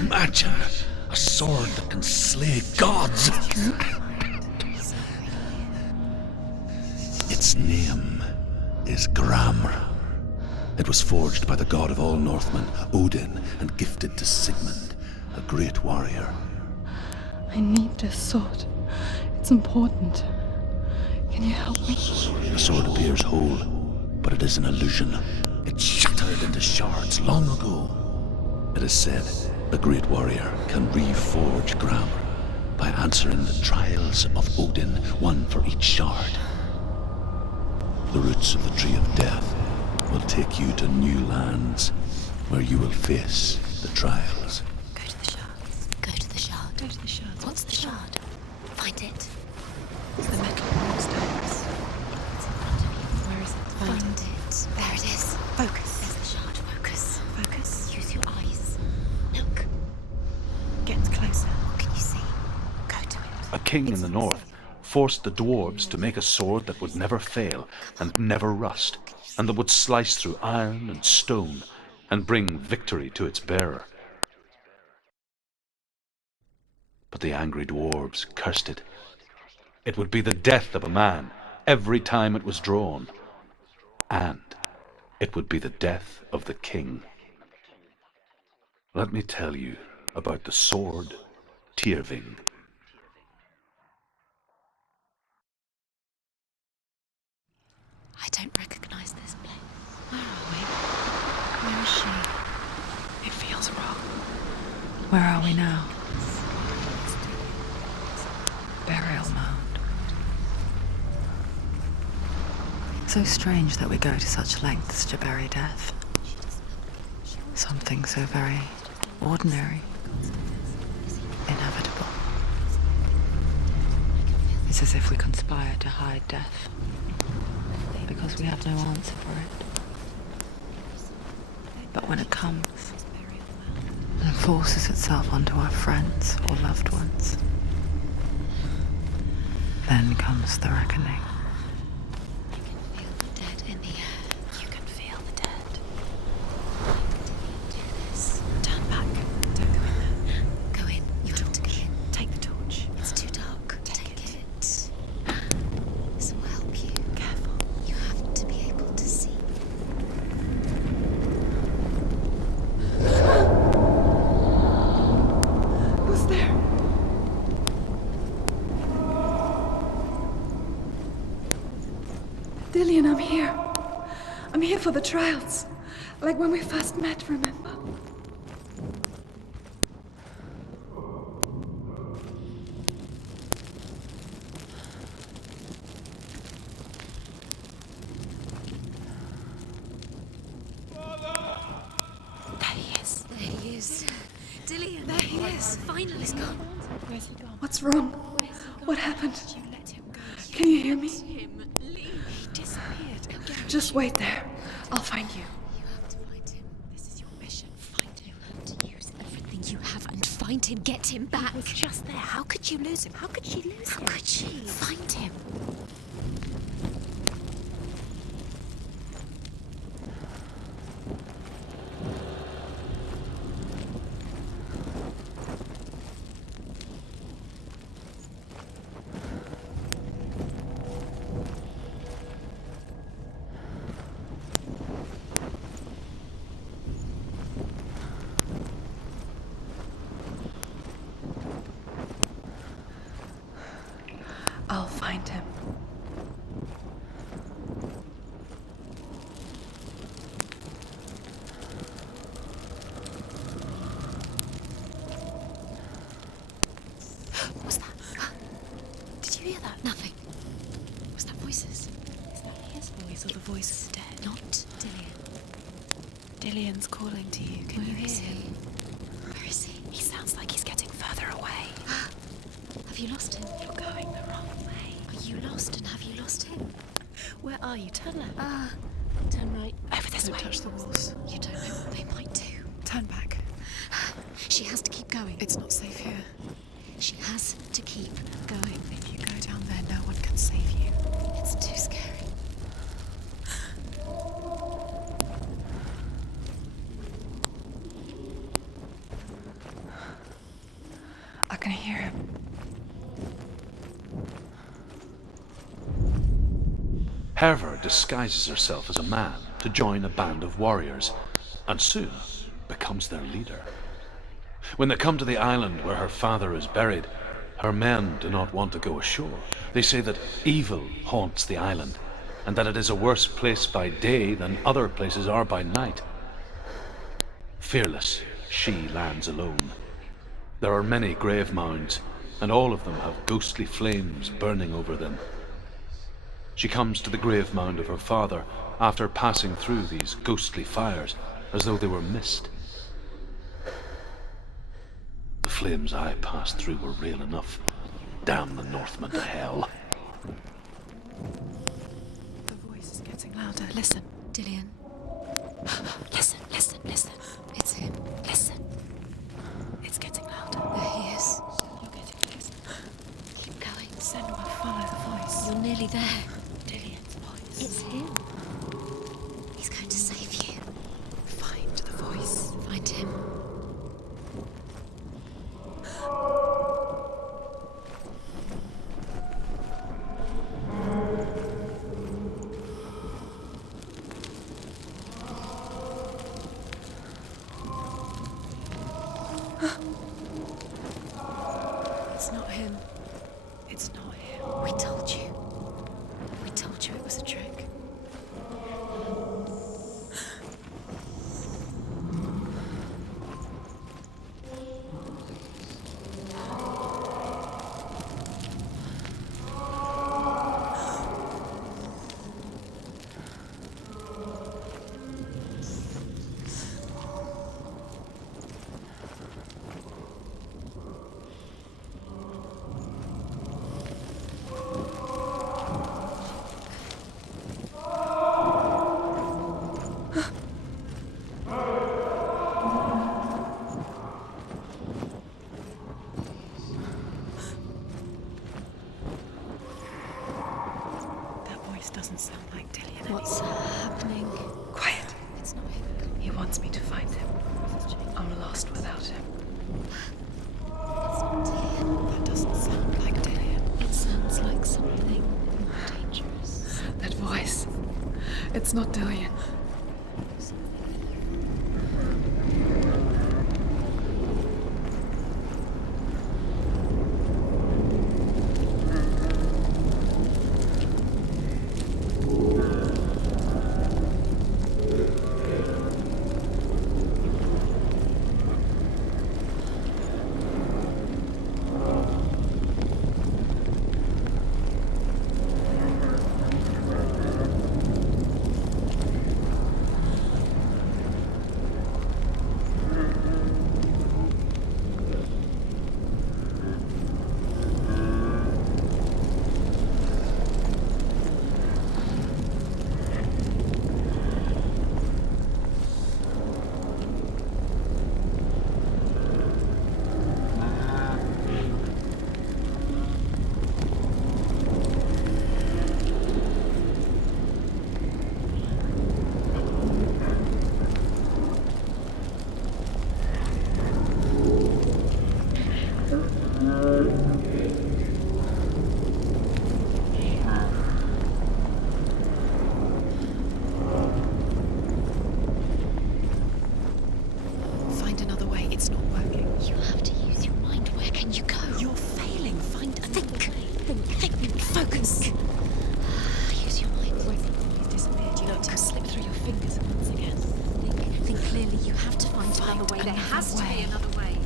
Imagine a sword that can slay gods. Its name is Gramr. It was forged by the god of all Northmen, Odin, and gifted to Sigmund, a great warrior. I need this sword. It's important. Can you help me? The sword appears whole, but it is an illusion. It shattered into shards long ago. It is said a great warrior can reforge Gramr by answering the trials of Odin, one for each shard. The roots of the Tree of Death will take you to new lands where you will face the trials. Go to the shards. Go to the shard. Go to the shards. What's the shard? Find it. It's the metal cornerstones. It's in front of you. Where is it? Find it. There it is. Focus. There's the shard. Focus. Focus. Use your eyes. Look. Get closer. What can you see? Go to it. A king in the north forced the dwarves to make a sword that would never fail and never rust, and that would slice through iron and stone and bring victory to its bearer. But the angry dwarves cursed it. It would be the death of a man every time it was drawn, and it would be the death of the king. Let me tell you about the sword Tyrving. I don't recognize this place. Where are we? Where is she? It feels wrong. Where are we now? Burial mound. So strange that we go to such lengths to bury death. Something so very ordinary, inevitable. It's as if we conspire to hide death, because we have no answer for it. But when it comes and forces itself onto our friends or loved ones, then comes the reckoning. I can feel the dead in the air. You can feel the dead. Do this. Turn back. Don't go in there. Go in. You have to go in. Take the torch. It's too dark. Take it. This will help you. Careful. You have to be able to see. Who's there? Dillian, I'm here. I'm here for the trials. Like when we first met, remember? is. Finally, he's gone. Where's he gone? What's wrong? What happened? You let him go. Can you hear me? Him leave. He disappeared. Go get him. Just wait there. I'll find you. You have to find him. This is your mission. Find him. You have to use everything you have and find him. Get him back. He was just there. How could you lose him? How could she lose him? How could she? Find him. I'll find him. What was that? Did you hear that? Nothing. Was that voices? Is that his voice or the voice of the dead? Not Dillian. Dillian's calling to you. Can you hear him? Where is he? He sounds like he's getting further away. Have you lost him? You're going the wrong way. Are you lost and have you lost him? Where are you? Turn left. Turn right. Over this way. Don't touch the walls. You don't know what they might do. Turn back. She has to keep going. It's not safe here. She has to keep going. If you go down there, no one can save you. It's too scary. I can hear him. Herver disguises herself as a man to join a band of warriors, and soon becomes their leader. When they come to the island where her father is buried, her men do not want to go ashore. They say that evil haunts the island, and that it is a worse place by day than other places are by night. Fearless, she lands alone. There are many grave mounds, and all of them have ghostly flames burning over them. She comes to the grave mound of her father after passing through these ghostly fires as though they were mist. The flames I passed through were real enough. Damn the Northmen to hell. The voice is getting louder. Listen, Dillian. Listen, listen, listen. It's him. Listen. It's getting louder. There he is. You're getting closer. Keep going. Senua, follow the voice. You're nearly there. Dillian's voice. It's him. He's going to save you. Find the voice. Find him. It's not him. It's not him. We told you. We told you it was a trick. Doesn't sound like Dillian. What's happening? Quiet. It's not him. He wants me to find him. I'm lost without him. It's not Dillian. That doesn't sound like Dillian. It sounds like something more dangerous. That voice. It's not Dillian. another way. There has to be another way.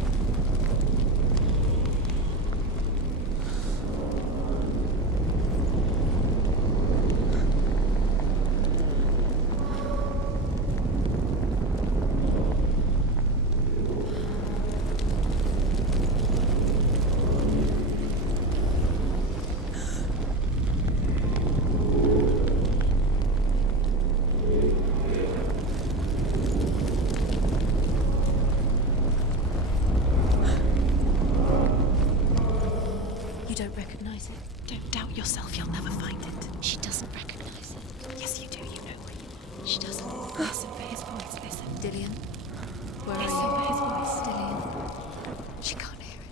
You don't recognize it? Don't doubt yourself, you'll never find it. She doesn't recognize it. Yes, you do, you know where you are. She doesn't. Listen for his voice, listen. Dillian? Where Listen are for you? his voice. Dillian? She can't hear it.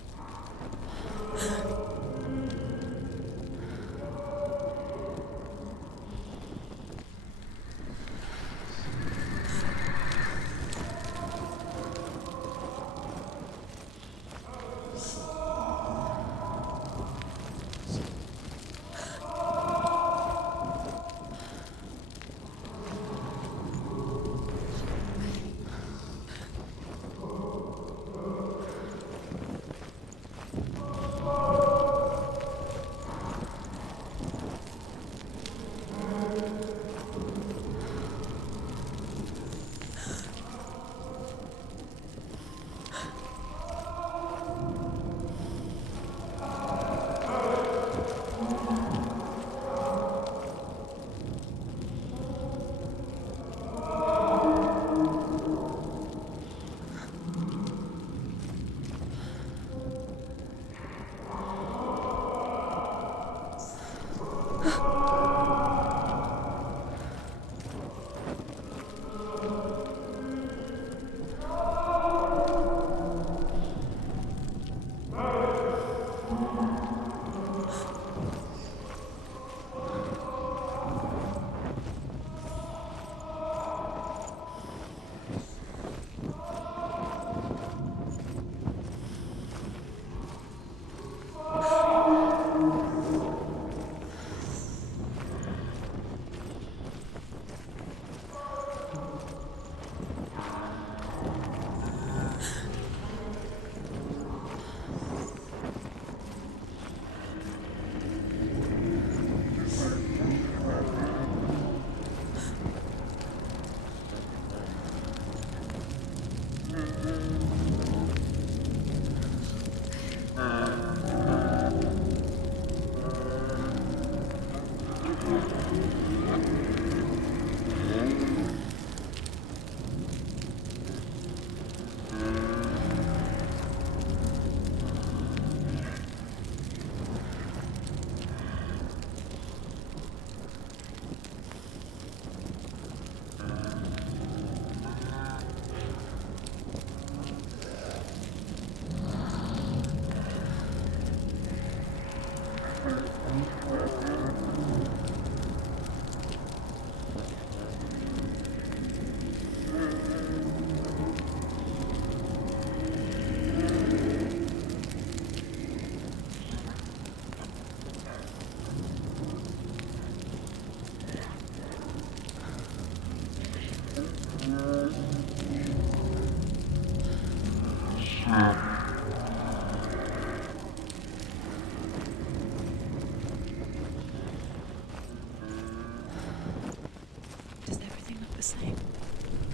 Does everything look the same?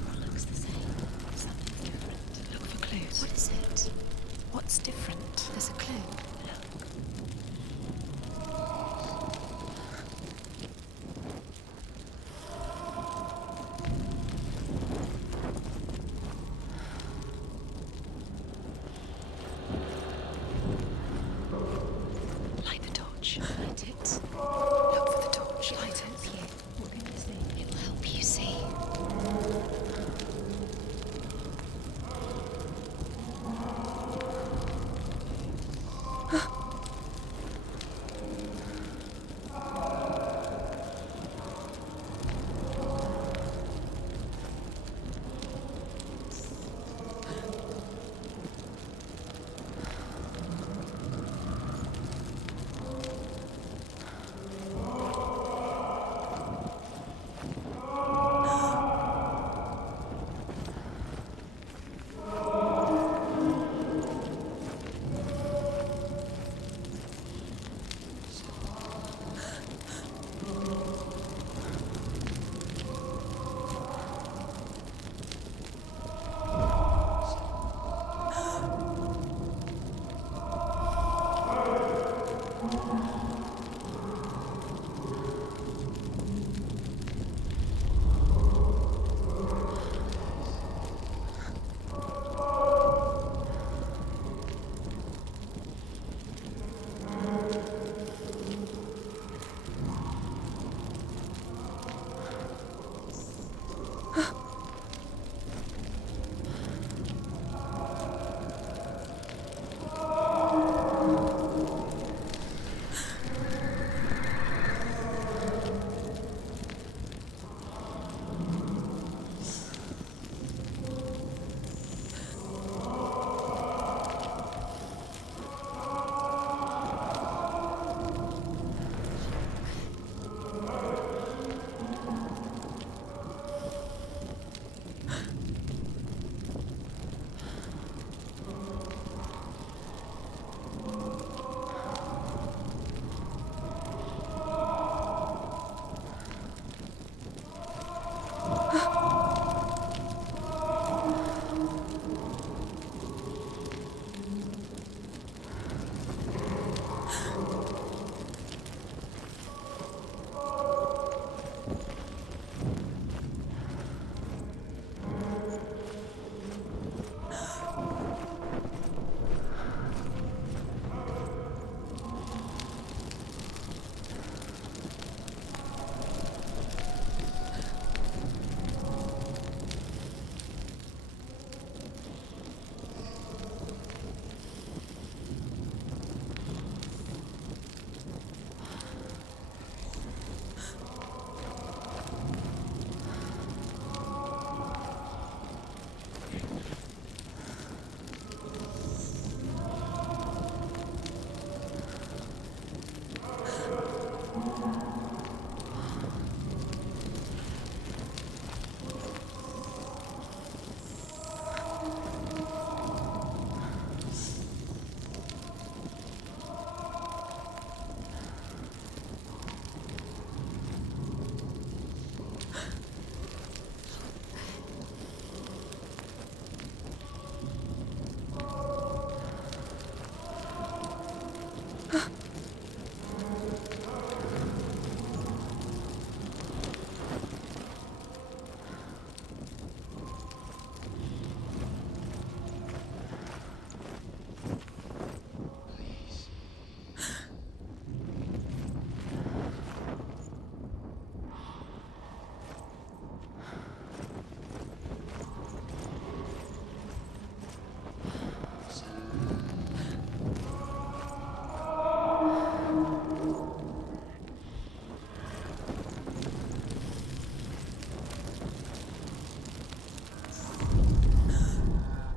What looks the same? Something's different. Look for clues. What is it? What's different? There's a clue. Light the torch. Light it. Look for the torch. Light it. What can you see? It will help you see.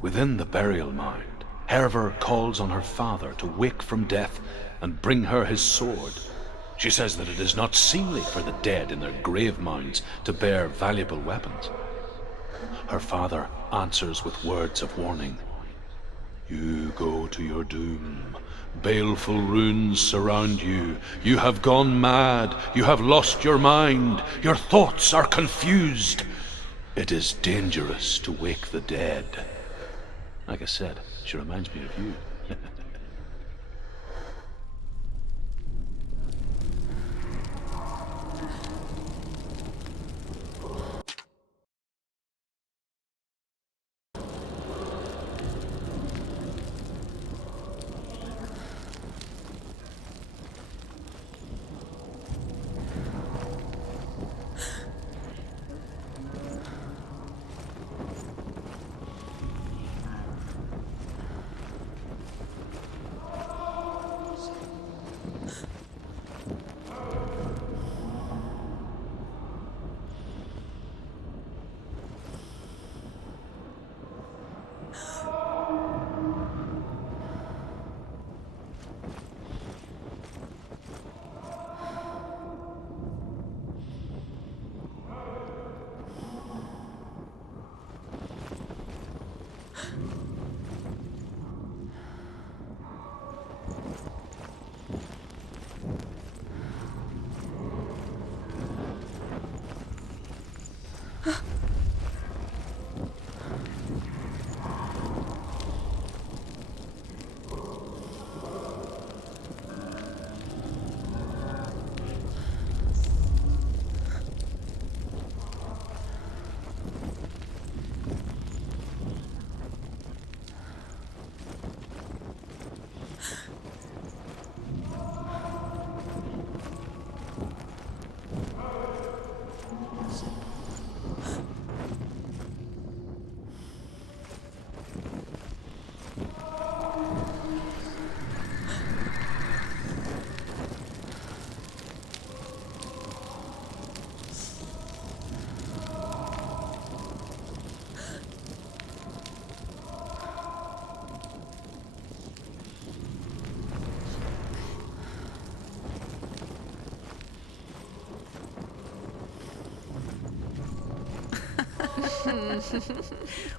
Within the burial mound, Herver calls on her father to wake from death and bring her his sword. She says that it is not seemly for the dead in their grave mounds to bear valuable weapons. Her father answers with words of warning. You go to your doom. Baleful runes surround you. You have gone mad. You have lost your mind. Your thoughts are confused. It is dangerous to wake the dead. Like I said, she reminds me of you.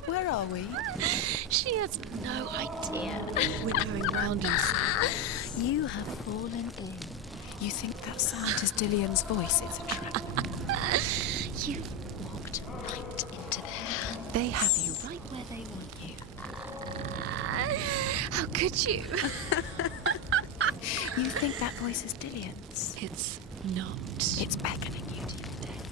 Where are we? She has no idea. We're going round in circles. You have fallen in. You think that sound is Dillian's voice? It's a trap. You walked right into their hands. They have you right where they want you. How could you? You think that voice is Dillian's? It's not. It's beckoning you to your death.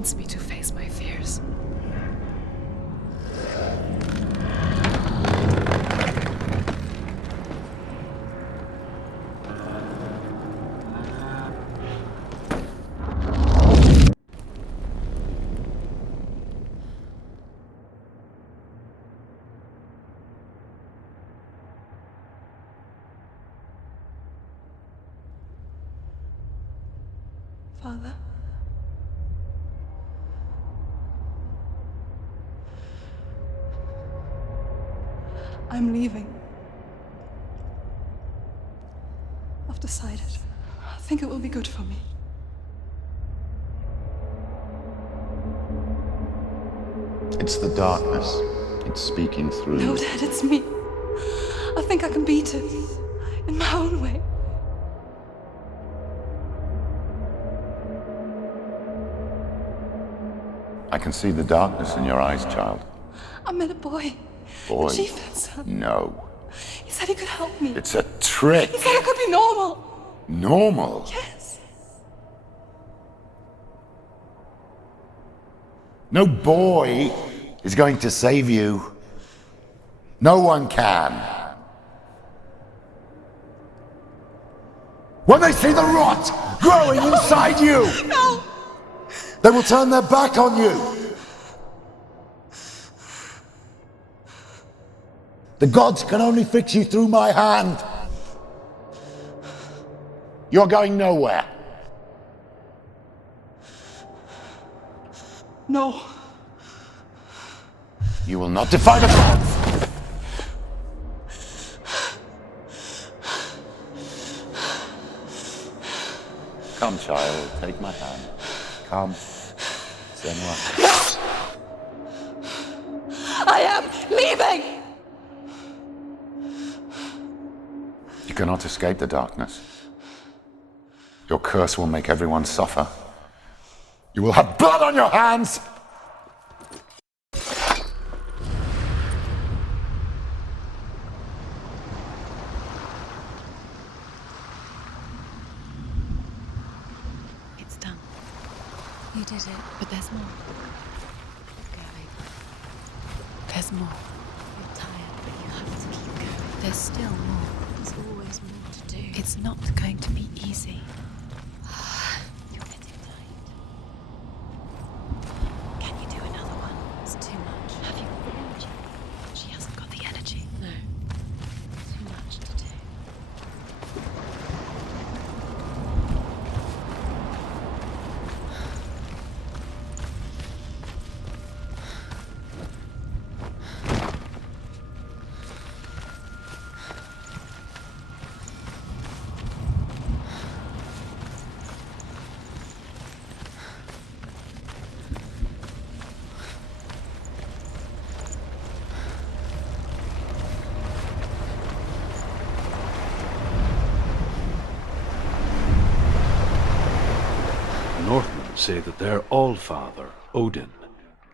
wants me to face my fears. Father? I'm leaving. I've decided. I think it will be good for me. It's the darkness. It's speaking through. No, Dad, it's me. I think I can beat it. In my own way. I can see the darkness in your eyes, child. I met a boy. Boy. The chieftain's son. No. He said he could help me. It's a trick. He said I could be normal. Normal? Yes. No boy is going to save you. No one can. When they see the rot growing inside you, No! they will turn their back on you. The gods can only fix you through my hand. You're going nowhere. No. You will not defy the gods. Come, child, take my hand. Come, Senua. I am leaving! You cannot escape the darkness. Your curse will make everyone suffer. You will have blood on your hands! It's done. You did it. But there's more. Keep going. There's more. You're tired, but you have to keep going. There's still more. There's always more to do. It's not going to be easy. You're getting tired. Can you do another one? It's too much. Have you got the energy? She hasn't got the energy. No. Too much to do. Northmen say that their Allfather, Odin,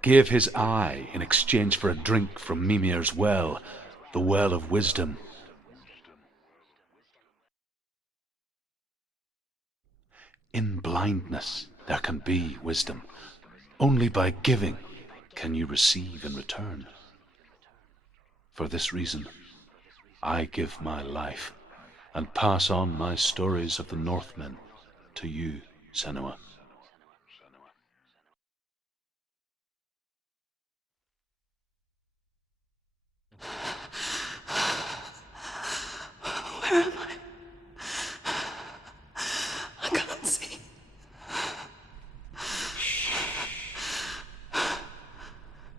gave his eye in exchange for a drink from Mimir's well, the Well of Wisdom. In blindness there can be wisdom. Only by giving can you receive in return. For this reason, I give my life and pass on my stories of the Northmen to you, Senua. Where am I? I can't see.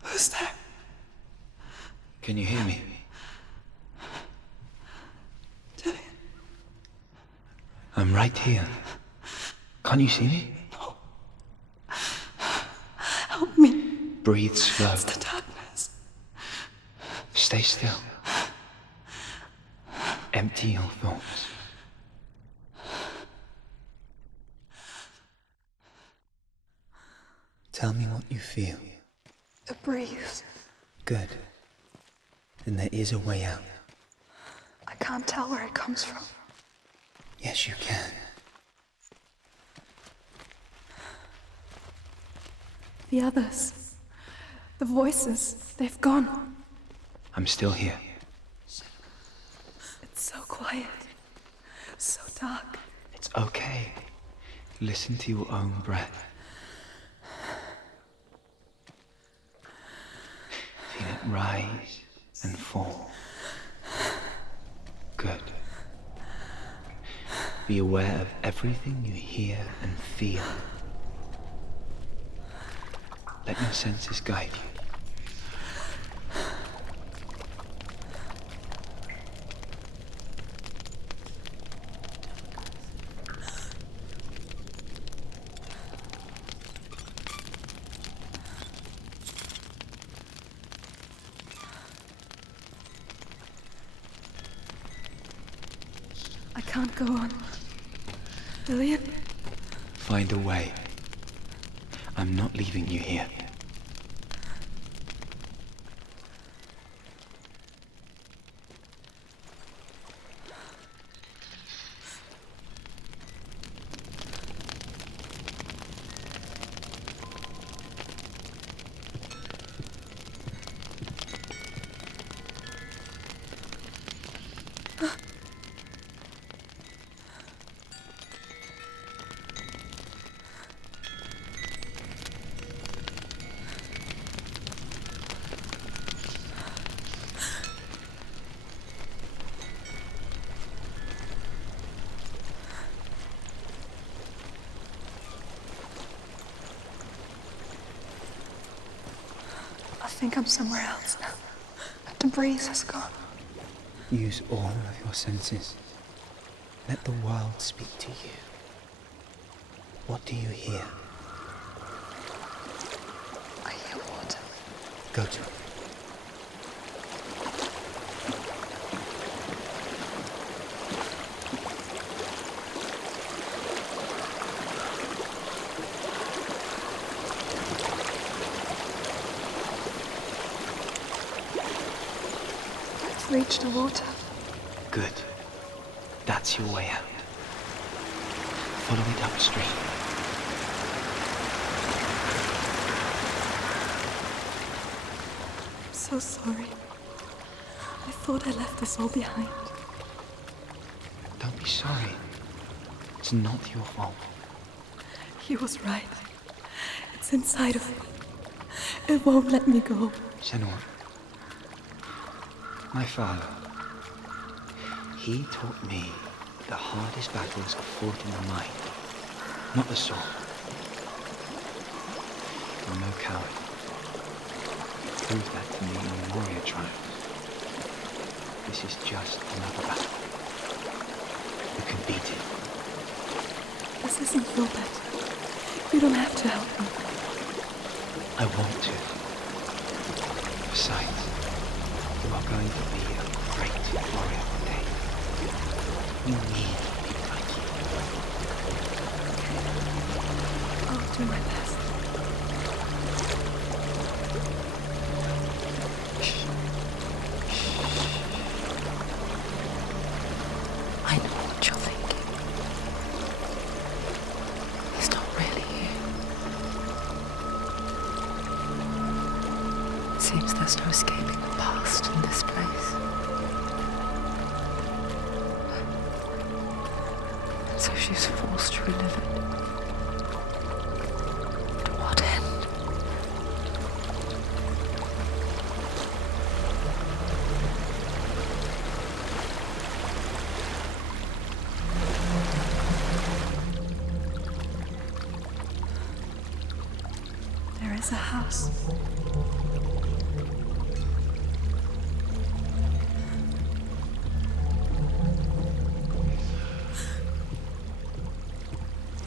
Who's there? Can you hear me? Dillian. I'm right here. Can't you see me? No. Help me. Breathe slow. It's the darkness. Stay still. Empty your thoughts. Tell me what you feel. A breeze. Good. Then there is a way out. I can't tell where it comes from. Yes, you can. The others. The voices. They've gone. I'm still here. It's so quiet. So dark. It's okay. Listen to your own breath. Feel it rise and fall. Good. Be aware of everything you hear and feel. Let your senses guide you. I can't go on. Lillian? Find a way. I'm not leaving you here. I think I'm somewhere else now. The breeze has gone. Use all of your senses. Let the world speak to you. What do you hear? I hear water. Go to it. Reach the water. Good. That's your way out. Follow it upstream. I'm so sorry. I thought I left this all behind. Don't be sorry. It's not your fault. He was right. It's inside of me. It won't let me go. Senua. My father, he taught me the hardest battles are fought in the mind, not the sword. You're no coward. Prove that to me in your warrior trials. This is just another battle. You can beat it. This isn't your battle. You don't have to help me. I want to. Besides, you are going to be a great warrior one day. We need people like you. I'll do my best. I know what you're thinking. He's not really here. It seems there's no escaping the past in this place. So she's forced to relive it. To what end? There is a house.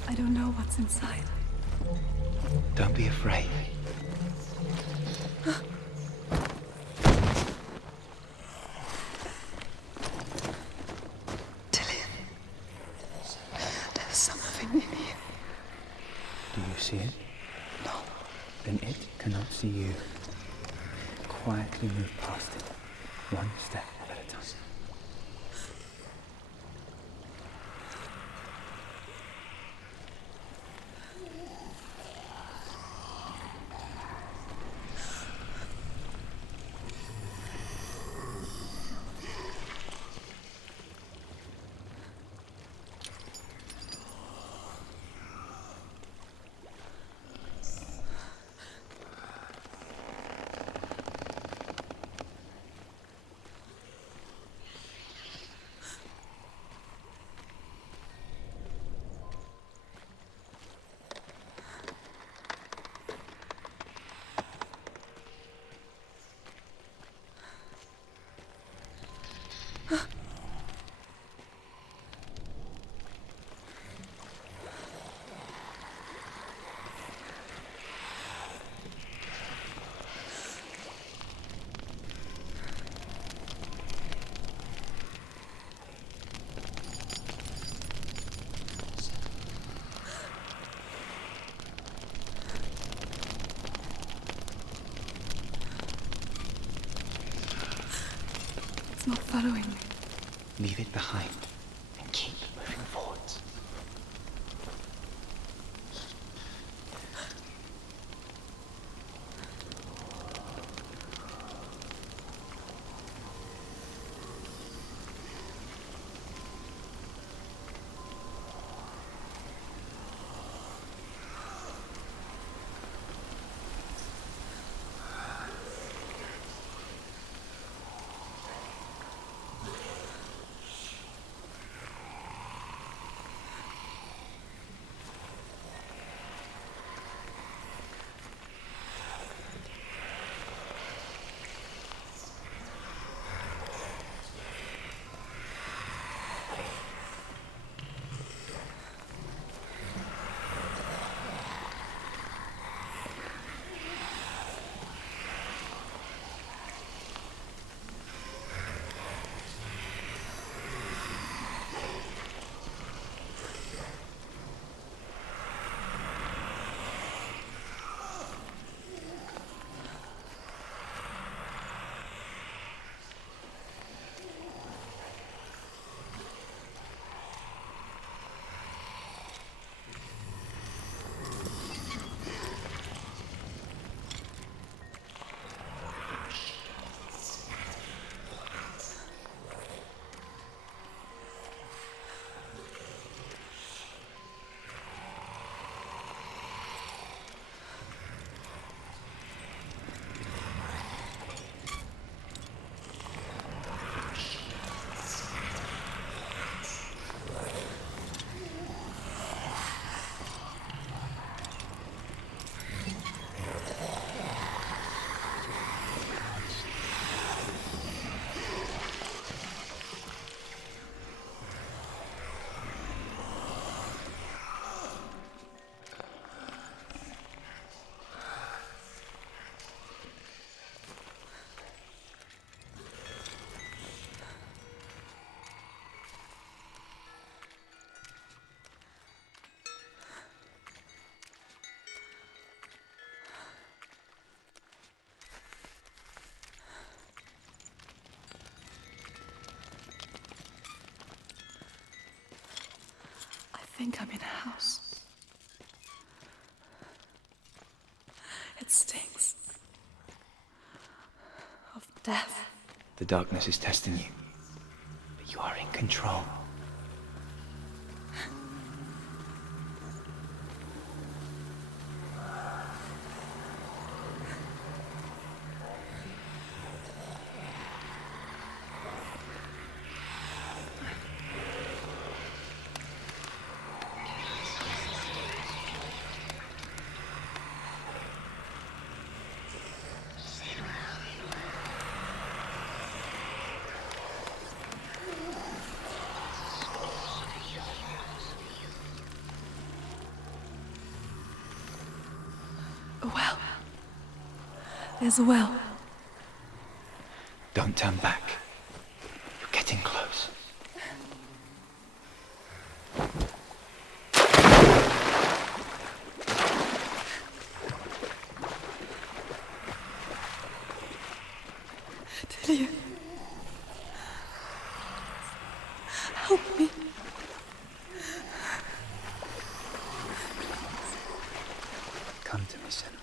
I don't know what's inside. Don't be afraid. Dillian, there's something in here. Do you see it? No. Then it cannot see you. Quietly move past it, one step at a time. It's not following me. Leave it behind and keep moving forwards. I think I'm in a house. It stinks of death. The darkness is testing you, but you are in control. A well. There's a well. Don't turn back. You're getting close. Delia. Help me. Come to me, Senua.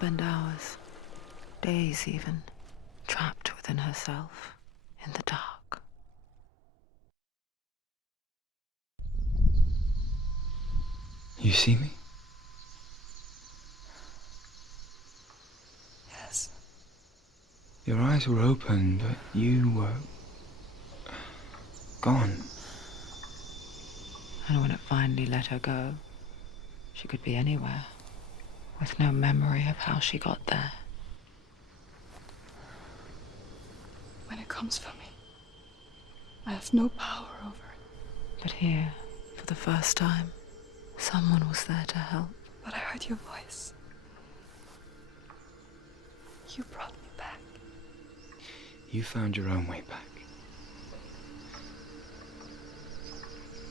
spend hours, days even, trapped within herself, in the dark. You see me? Yes. Your eyes were open, but you were gone. And when it finally let her go, she could be anywhere, with no memory of how she got there. When it comes for me, I have no power over it. But here, for the first time, someone was there to help. But I heard your voice. You brought me back. You found your own way back.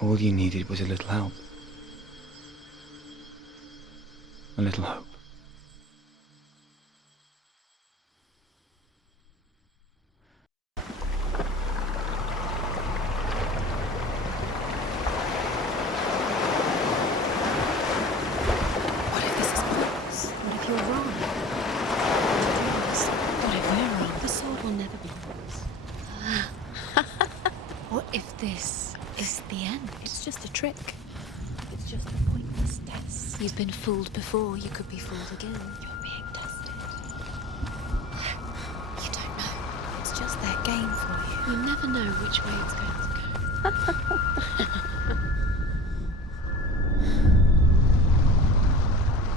All you needed was a little help. A little hope. What if this is pointless? What if you're wrong? What if we're wrong? The sword will never be yours. What if this is the end? It's just a trick. It's just a pointless test. You've been fooled before. You could be fooled again. You're being tested. You don't know. It's just their game for you. You never know which way it's going to go.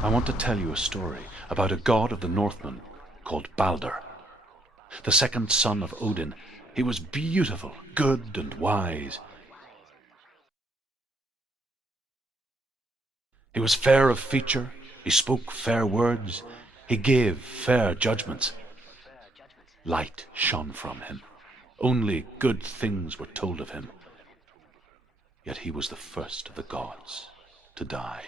I want to tell you a story about a god of the Northmen called Balder. The second son of Odin. He was beautiful, good, and wise. He was fair of feature, he spoke fair words, he gave fair judgments. Light shone from him. Only good things were told of him. Yet he was the first of the gods to die.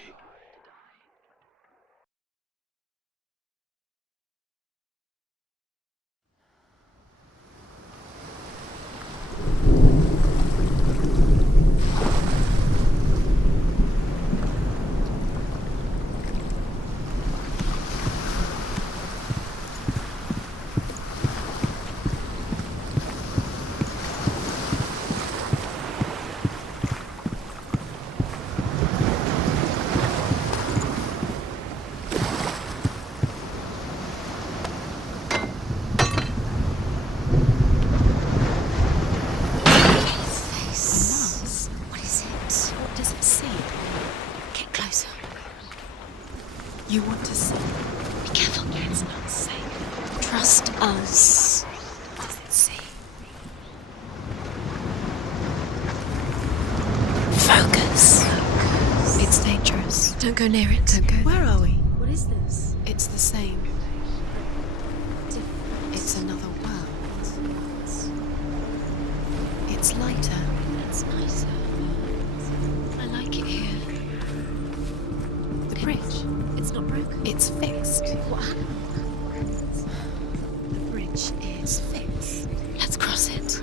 You want to see? Be careful, it's not safe. Trust us. What does it see? Focus. It's dangerous. Don't go near it. Don't go. Where are we? What is this? It's the same. It's another world. It's lighter. It's nicer. I like it here. The bridge. It's not broken. It's fixed. What happened? The bridge is fixed. Let's cross it.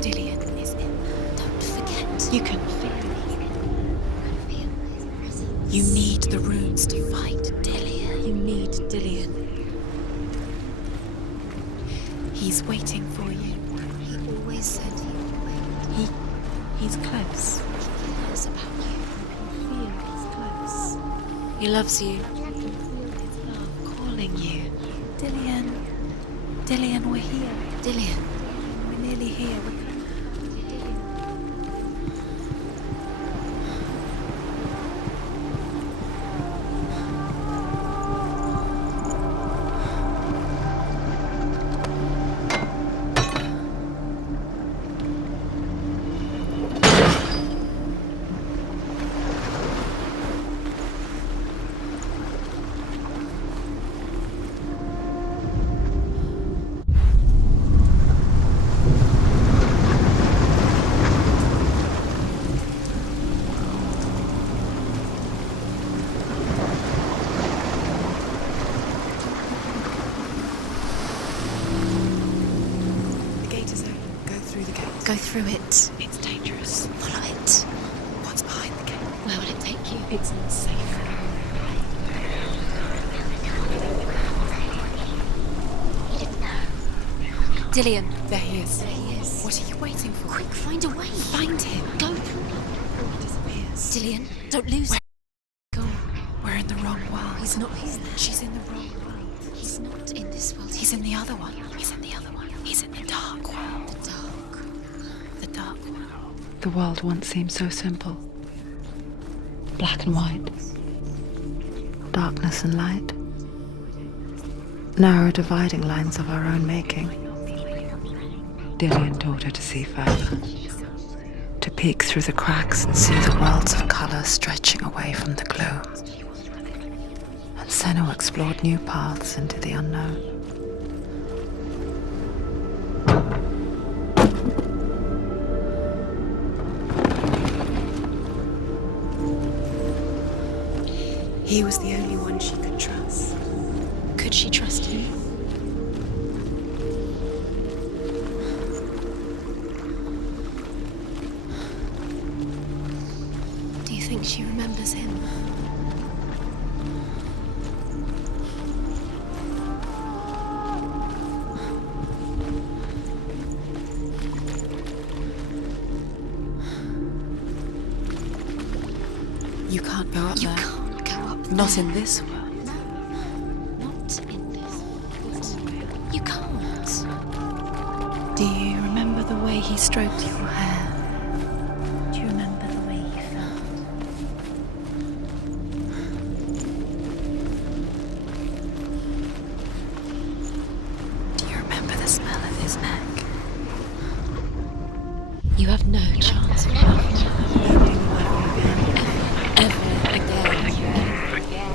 Dillian is in there. Don't forget. You can feel it. You need the runes to fight Dillian. You need Dillian. He's waiting for you. He always said he would wait. He's close. He cares about you. You can feel he's close. He loves you. You can feel his love calling you. Dillian. Dillian, we're here. Dillian. We're nearly here. go through it. It's dangerous. Follow it. What's behind the gate? Where will it take you? It's not safe. You didn't know. Dillion, there he is. There he is. What are you waiting for? Quick, find a way. Find him. Go through. He disappears. Dillion, don't lose him. Go. We're in the wrong world. He's not here. She's in the wrong world. He's not in this world. He's in the other one. He's in the other one. He's in the dark world. The dark. The dark world. The world once seemed so simple. Black and white. Darkness and light. Narrow dividing lines of our own making. Dillion taught her to see further. To peek through the cracks and see the worlds of colour stretching away from the gloom. And Senua explored new paths into the unknown. He was the only one she could trust. Could she trust him? Do you think she remembers him? You can't go up You there. can't go up there. Not in this world. Not in this world. You can't. Do you remember the way he stroked your hair? Do you remember the way he felt? Do you remember the smell of his neck? You have no chance of ever again.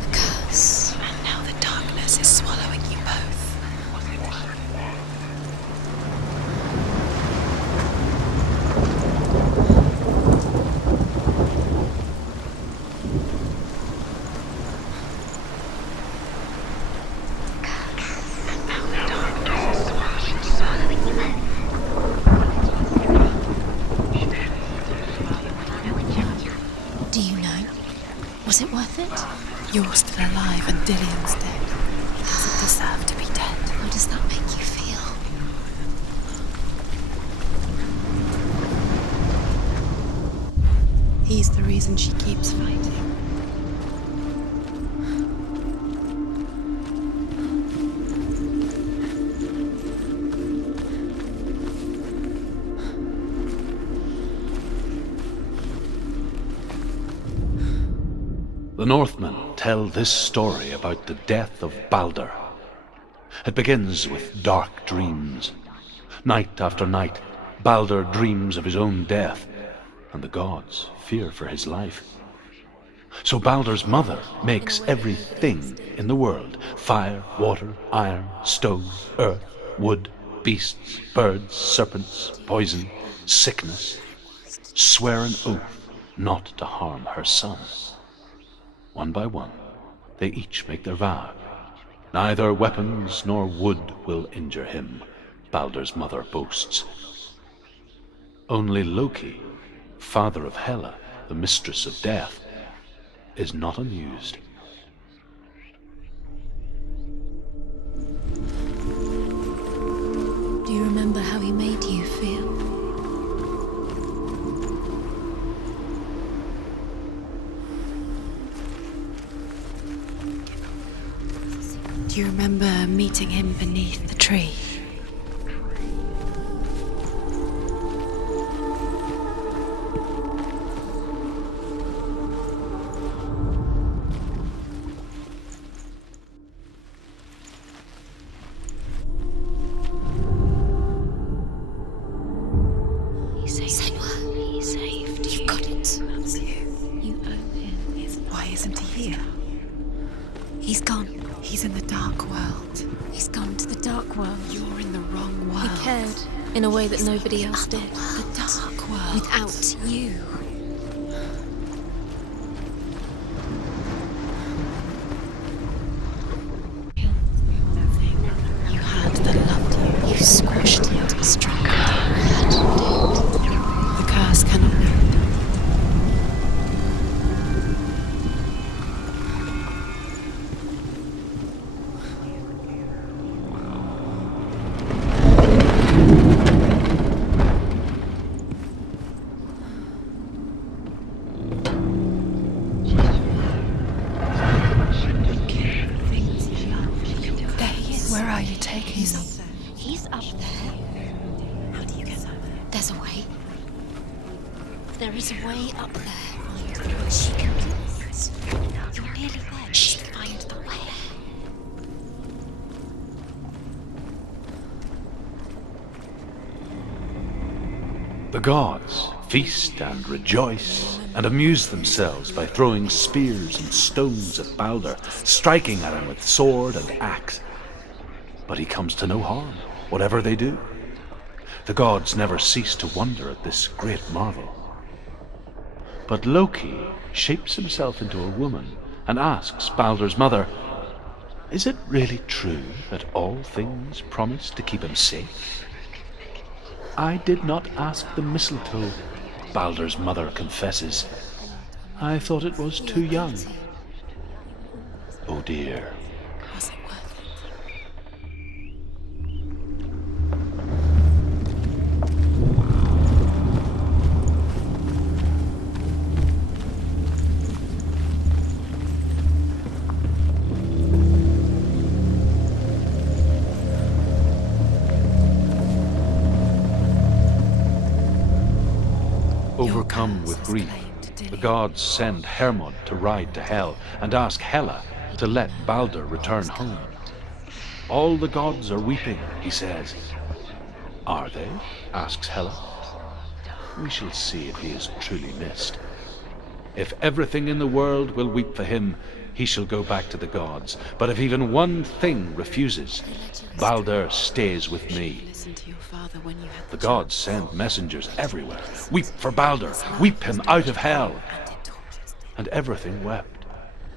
The curse. And now the darkness is swallowing you both. Do you know? Was it worth it? You're still alive and Dillion's dead. He doesn't deserve to be dead. How does that make you feel? He's the reason she keeps fighting. The Northmen tell this story about the death of Baldur. It begins with dark dreams. Night after night, Baldur dreams of his own death, and the gods fear for his life. So Baldur's mother makes everything in the world, fire, water, iron, stone, earth, wood, beasts, birds, serpents, poison, sickness, swear an oath not to harm her son. One by one, they each make their vow. Neither weapons nor wood will injure him, Baldur's mother boasts. Only Loki, father of Hela, the mistress of death, is not amused. Do you remember how he made you feel? Do you remember meeting him beneath the tree? He saved you. He saved you. You got it. That's you. You owe him. Why isn't he here? He's gone. He's in the dark world. He's gone to the dark world. You're in the wrong world. He cared in a way that nobody else did. The dark world. Without you. You had that loved you. You squashed it, strangled it. The curse cannot be. Where are you taking me? He's up there. How do you get up there? There's a way. There is a way up there. She can do it. You're nearly there. She'll find the way. The gods feast and rejoice and amuse themselves by throwing spears and stones at Balder, striking at him with sword and axe. But he comes to no harm, whatever they do. The gods never cease to wonder at this great marvel. But Loki shapes himself into a woman and asks Balder's mother, "Is it really true that all things promise to keep him safe?" "I did not ask the mistletoe," Balder's mother confesses. "I thought it was too young." Oh dear. Was it worth it? Overcome with grief, the gods send Hermod to ride to Hell and ask Hela to let Balder return home. All the gods are weeping, he says. Are they? Asks Hela. We shall see if he is truly missed. If everything in the world will weep for him, he shall go back to the gods. But if even one thing refuses, Balder stays with me. The gods send messengers everywhere. Weep for Balder, weep him out of hell. And everything wept.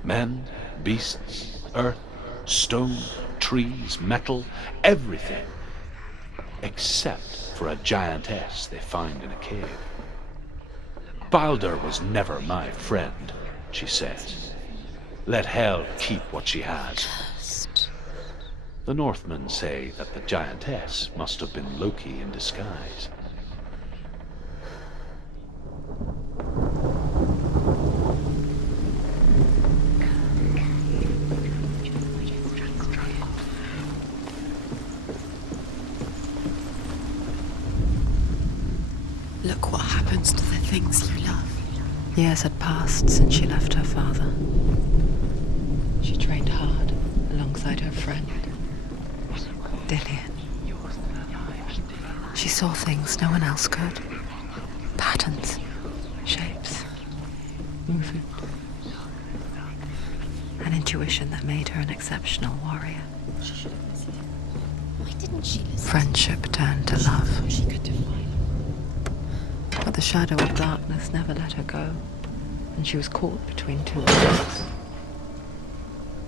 Men, beasts, earth, stone, trees, metal, everything. Except for a giantess they find in a cave. Balder was never my friend, she says. Let Hel keep what she has. The Northmen say that the giantess must have been Loki in disguise. Look what happens to the things you love. Years had passed since she left her father. She trained hard alongside her friend, Dillian. She saw things no one else could. Patterns, shapes, movement. An intuition that made her an exceptional warrior. Why didn't she listen? Friendship turned to love. She could define. But the shadow of darkness never let her go, and she was caught between two worlds.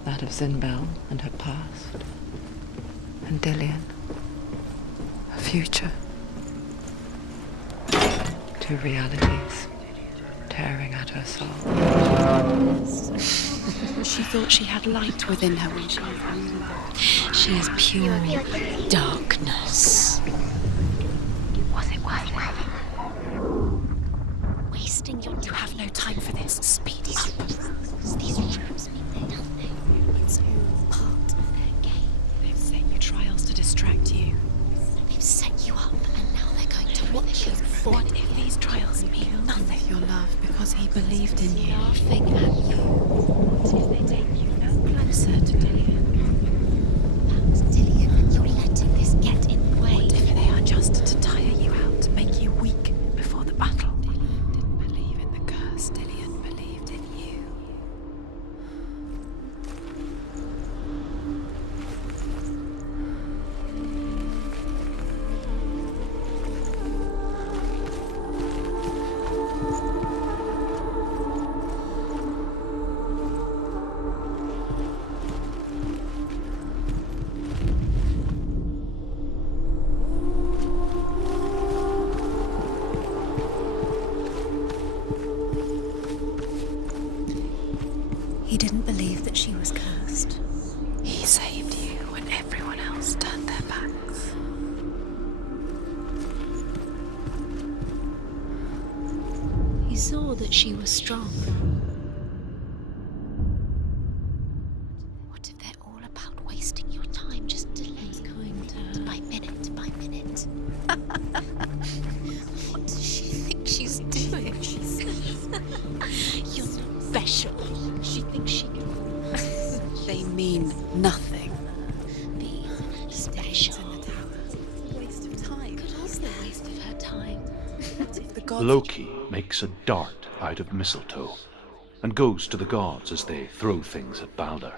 That of Zinbel and her past, and Dillian, her future. Two realities tearing at her soul. She thought she had light within her when she was young. She is pure darkness. Was it worth it? Wasting your time. You have no time for this. Speed up. These rooms mean nothing. It's all part of their game. They've set you trials to distract you. They've set you up, and now they're going to watch you. What if these trials mean nothing? Your love, because he believed in you. Laughing at you. What if they take you no closer to Dillian? Dillian, you're letting this get in the way. What if they are just to tire you out, to make you weak before the battle? Dillian didn't believe in the curse. Dillian believed in you. that she was cursed. He saved you when everyone else turned their backs. He saw that she was strong. What if they're all about wasting your time, just delaying minute by minute? What does she think she's doing? You're not special. She thinks she can. They mean nothing. Be special. In the tower. Waste of time. Could also a waste of her time. The gods Loki makes a dart out of mistletoe and goes to the gods as they throw things at Balder.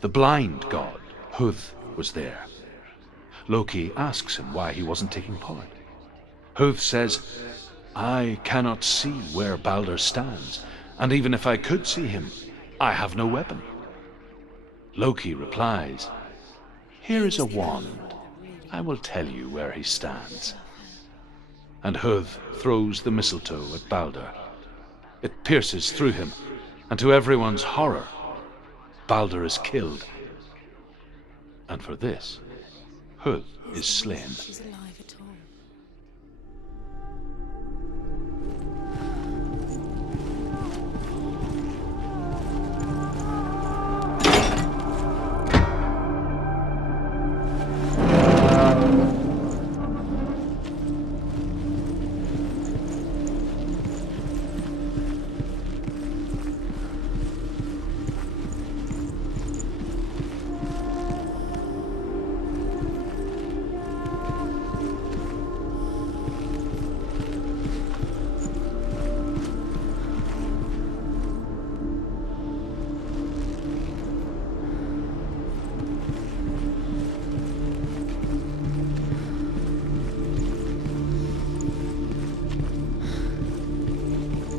The blind god, Huth, was there. Loki asks him why he wasn't taking part. Huth says, "I cannot see where Balder stands, and even if I could see him, I have no weapon." Loki replies, "Here is a wand. I will tell you where he stands." And Huth throws the mistletoe at Balder. It pierces through him, and to everyone's horror, Balder is killed. And for this, Huth is slain. She's alive at all.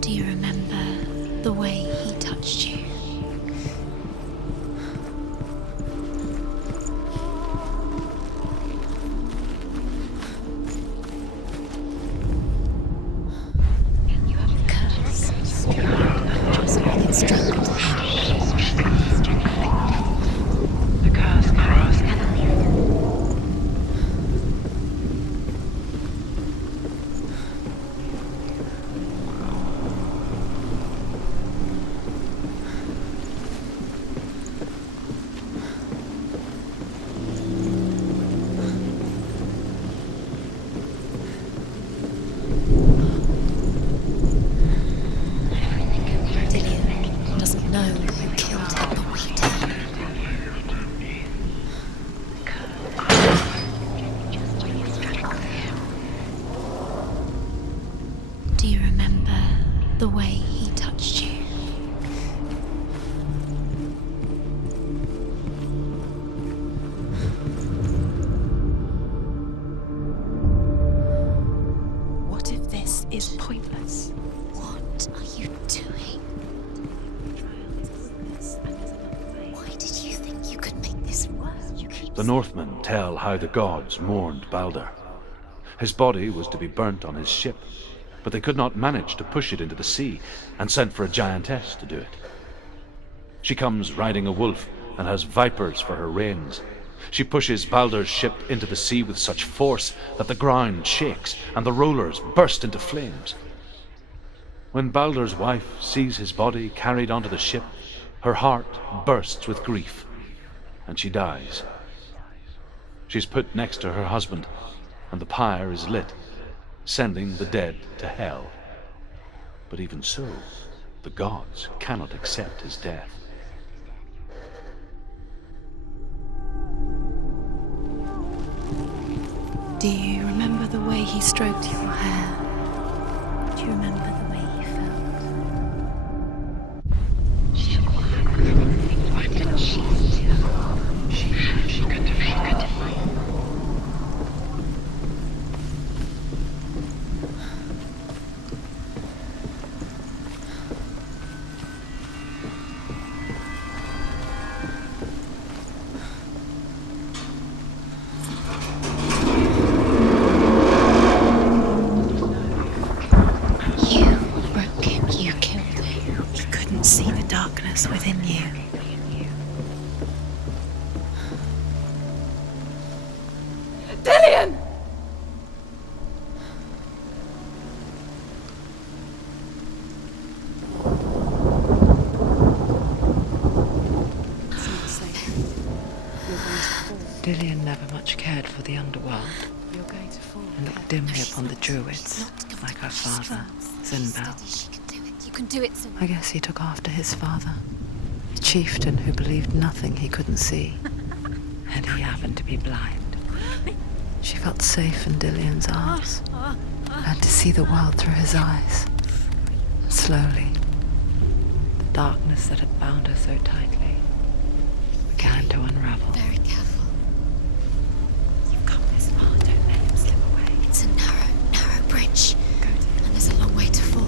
Do you remember the way he touched you? You have a curse. Just like it's strangled. The curse grows. Dillian doesn't know who killed him, but we do. Do you remember the way he touched you? What if this is pointless? What are you doing? Why did you think you could make this work? The Northmen tell how the gods mourned Balder. His body was to be burnt on his ship, but they could not manage to push it into the sea and sent for a giantess to do it. She comes riding a wolf and has vipers for her reins. She pushes Balder's ship into the sea with such force that the ground shakes and the rollers burst into flames. When Balder's wife sees his body carried onto the ship, her heart bursts with grief, and she dies. She's put next to her husband, and the pyre is lit, sending the dead to hell. But even so, the gods cannot accept his death. Do you remember the way he stroked your hair? Do you remember the way he felt? What did she do? She could have. You Dillian never much cared for the underworld You're going to fall. and looked dimly upon the druids, like her father, Zinbel. She can do it. You can do it, Senua. I guess he took after his father, a chieftain who believed nothing he couldn't see, and he happened to be blind. She felt safe in Dillian's arms, learned to see the world through his eyes. Slowly, the darkness that had bound her so tightly began to unravel. Very careful. You've come this far, don't let him slip away. It's a narrow bridge. And there's a long way to fall.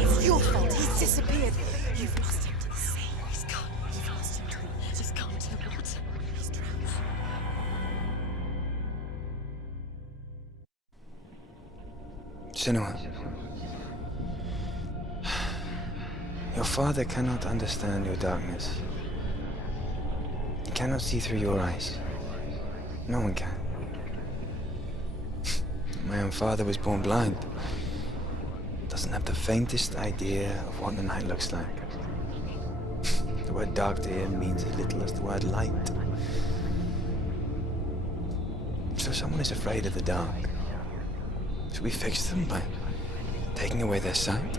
It's your fault. He's disappeared. You've lost him to the sea. He's gone. You've lost him to him. Just gone to the water. He's drowned. Senua. Your father cannot understand your darkness. He cannot see through your eyes. No one can. My own father was born blind. Doesn't have the faintest idea of what the night looks like. The word dark to him means as little as the word light. So someone is afraid of the dark. Should we fix them by taking away their sight?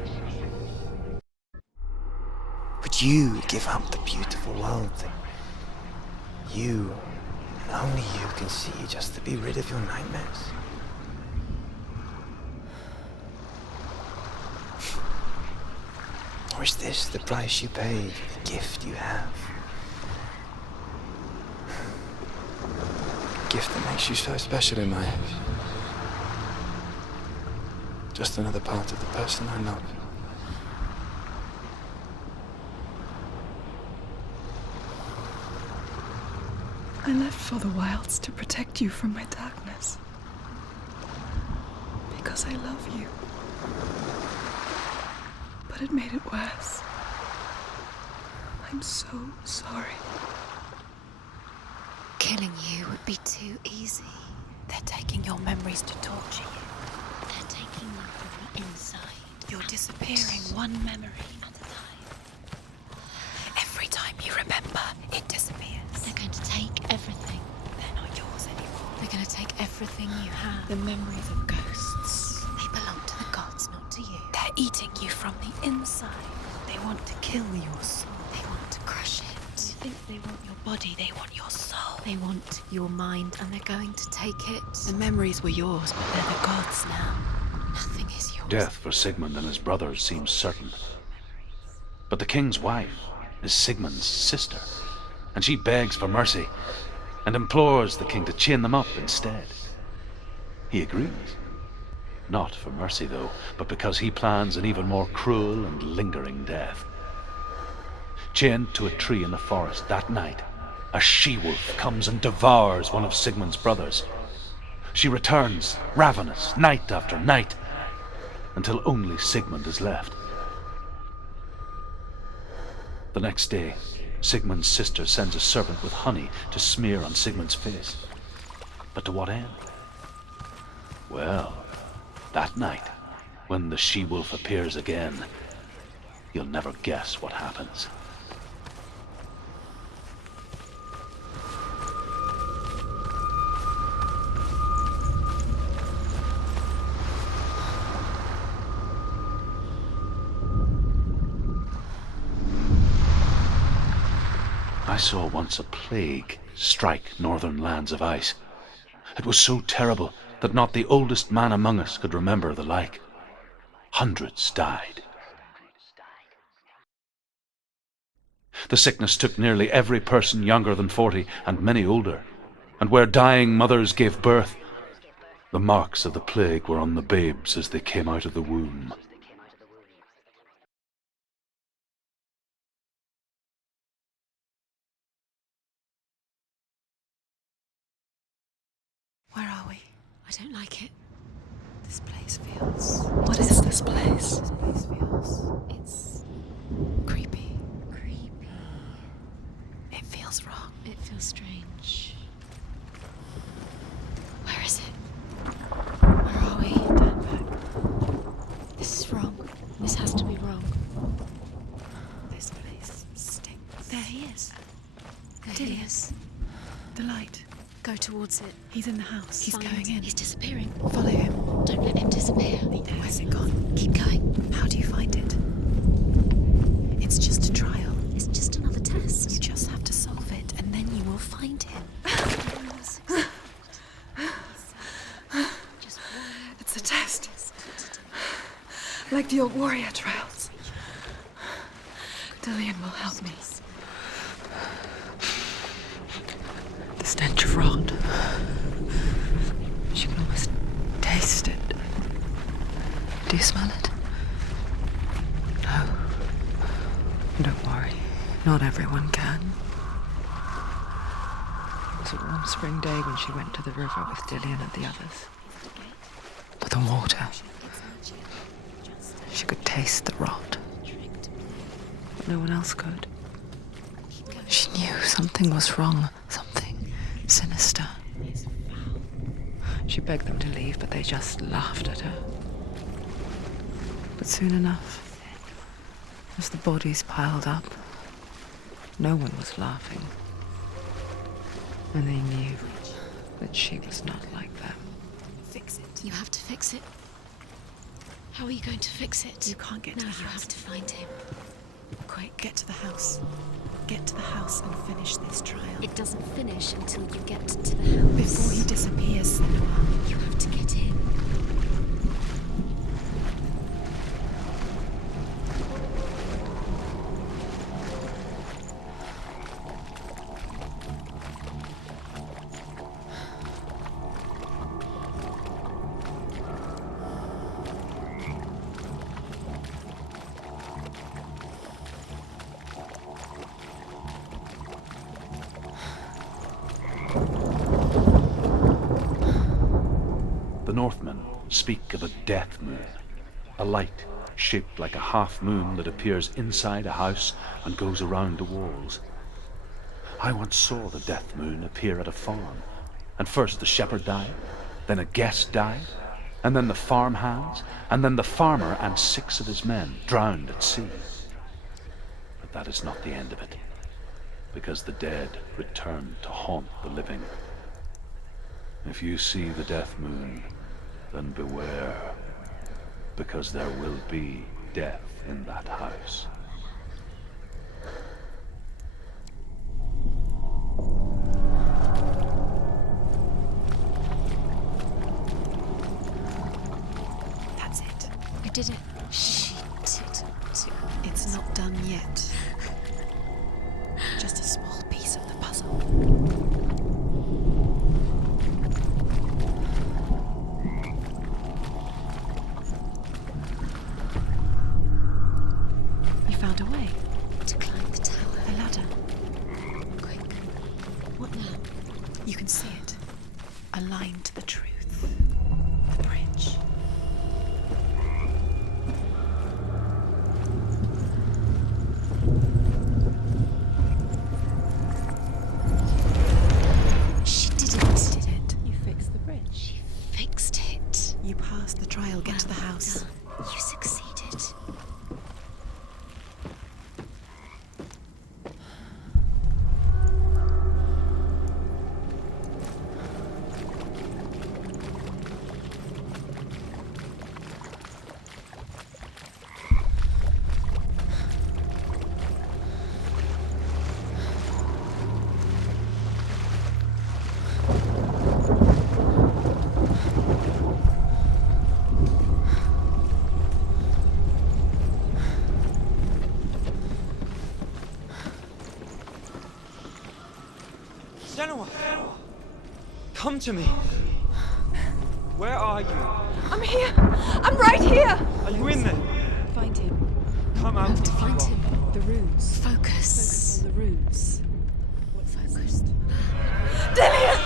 Would you give up the beautiful world that you, and only you, can see just to be rid of your nightmares? Or is this the price you pay for the gift you have? A gift that makes you so special in my eyes. Just another part of the person I love. I left for the wilds to protect you from my darkness. Because I love you. But it made it worse. I'm so sorry. Killing you would be too easy. They're taking your memories to torture you. They're taking you from the inside. You're disappearing one memory at a time. Every time you remember, it disappears. They're going to take everything. They're not yours anymore. They're going to take everything you have. The memories of ghosts. They belong to the gods, not to you. They're eating you from the inside. They want to kill your soul. They want to crush it. They think they want your body, they want your soul. They want your mind, and they're going to take it. The memories were yours, but they're the gods now. Nothing is yours. Death for Sigmund and his brothers seems certain. But the king's wife is Sigmund's sister, and she begs for mercy and implores the king to chain them up instead. He agrees. Not for mercy, though, but because he plans an even more cruel and lingering death. Chained to a tree in the forest that night, a she-wolf comes and devours one of Sigmund's brothers. She returns, ravenous, night after night, until only Sigmund is left. The next day, Sigmund's sister sends a servant with honey to smear on Sigmund's face. But to what end? Well, that night, when the she-wolf appears again, you'll never guess what happens. I saw once a plague strike northern lands of ice. It was so terrible that not the oldest man among us could remember the like. Hundreds died. The sickness took nearly every person younger than 40 and many older, and where dying mothers gave birth, the marks of the plague were on the babes as they came out of the womb. Where are we? I don't like it. This place feels... What is this place? This place feels... It's... creepy. Creepy. It feels wrong. It feels strange. Where is it? Where are we? Turn back. This is wrong. The light. Go towards it. He's in the house. He's Find- going in. He's disappearing. Follow him. Don't let him disappear. Where's it gone? Keep going. How do you find it? It's just a trial. It's just another test. You just have to solve it, and then you will find him. It's a test. Like the old warrior trials. Dillian will help me. The stench of rot. She can almost taste it. Do you smell it? No. Don't worry. Not everyone can. It was a warm spring day when she went to the river with Dillian and the others. But the water. She could taste the rot. But no one else could. She knew something was wrong. Something sinister. She begged them to leave, but they just laughed at her. But soon enough, as the bodies piled up, no one was laughing. And they knew that she was not like them. Fix it. You have to fix it. How are you going to fix it? You can't get to the house. You have to find him. Quick, get to the house. Get to the house and finish this trial. It doesn't finish until you get to the house. Before he disappears, Senua. You have to get in. The Northmen speak of a death moon, a light shaped like a half moon that appears inside a house and goes around the walls. I once saw the death moon appear at a farm, and first the shepherd died, then a guest died, and then the farmhands, and then the farmer and 6 of his men drowned at sea. But that is not the end of it, because the dead return to haunt the living. If you see the death moon, then beware, because there will be death in that house. That's it. You did it. She did it. It's not done yet. Just a small piece of the puzzle. You found a way To climb the tower. a ladder. Quick. What now? You can see it. Aligned to the truth. The bridge. She did it. Did it. You fixed the bridge. She fixed it. You passed the trial. Get to the house. Done. You succeeded. Senua! Come to me! Where are you? I'm here! I'm right here! Are you in there? Find him. Come out You have to if you find are. him. The runes. Focus. The runes. What focused? Dillian!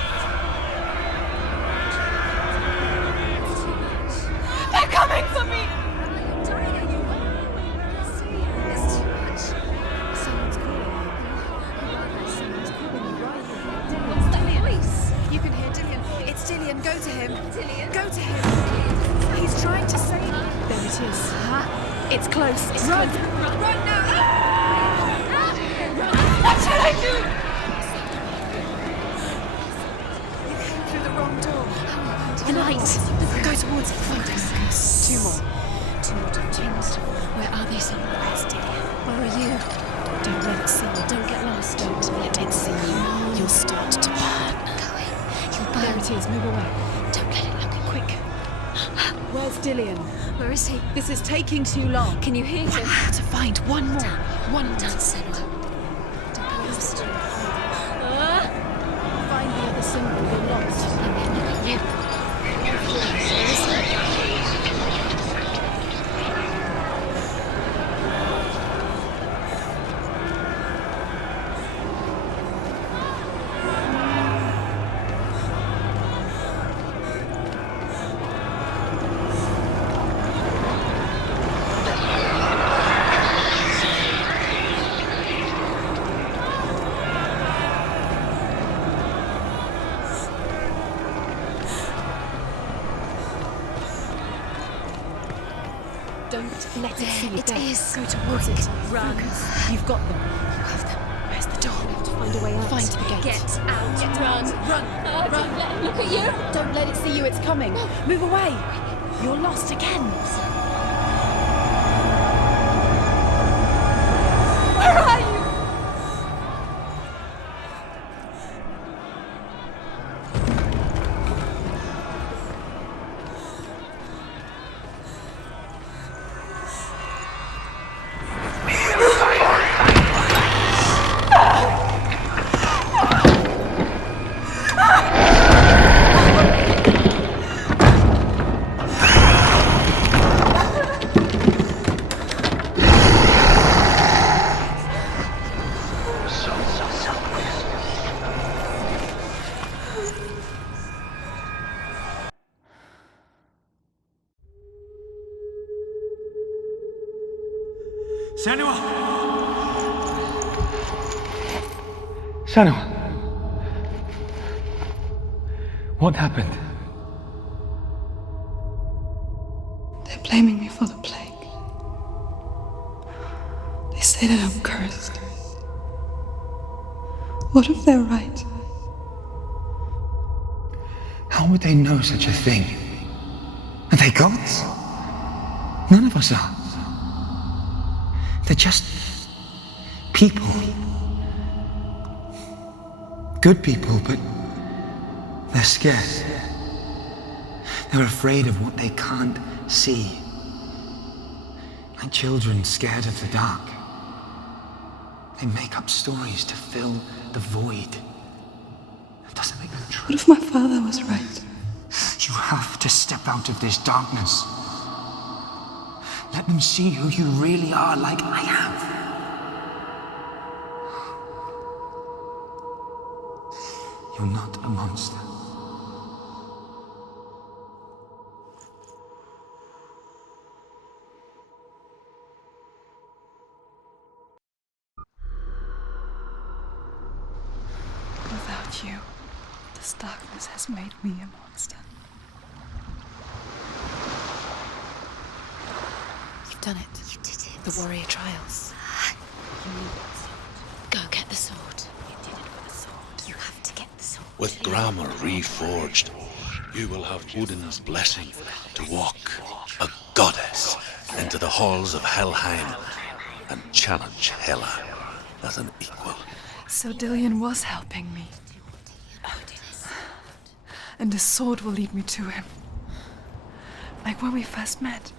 They're coming for me! It's too much. Someone's calling you. Someone's calling you right here. What's that voice? You can hear Dillian. It's Dillian. Go to him. Dillian. Go to him. He's trying to save you. There it is. It's close. It's Run! close. Run now! What should I do? Please, go towards it. Focus. Two more. Where are they, son? Where's Dillian? Where are you? Don't let it see you. Don't get lost. Don't let it see you. You'll start to burn. You'll burn. There it is. Move away. Don't let it look at quick. Where's Dillian? Where is he? This is taking too long. Can you hear him? I have to find one more. One more. Senua. Don't get lost. Find the other symbol. You're lost. Where is he? Don't let it see you. It is. Go towards it. Run. Focus. You've got them. You have them. Where's the door? We have to find a way out. Find the gate. Get out. Run. Run. Run. Don't let it look at you. Don't let it see you. It's coming. No. Move away. You're lost again. Where are you? Senua! Senua! What happened? They're blaming me for the plague. They say that I'm cursed. What if they're right? How would they know such a thing? Are they gods? None of us are. They're just people. Good people, but they're scared. They're afraid of what they can't see. Like children scared of the dark. They make up stories to fill the void. It doesn't make them true. What if my father was right? You have to step out of this darkness. Let them see who you really are, like I have. You're not a monster. Without you, this darkness has made me a monster. You've done it. You did it. The warrior trials. You need that sword. Go get the sword. You did it for the sword. You have to get the sword. With grammar reforged, you will have Odin's blessing to walk, a goddess, into the halls of Helheim and challenge Hela as an equal. So Dillian was helping me. And the sword will lead me to him. Like when we first met.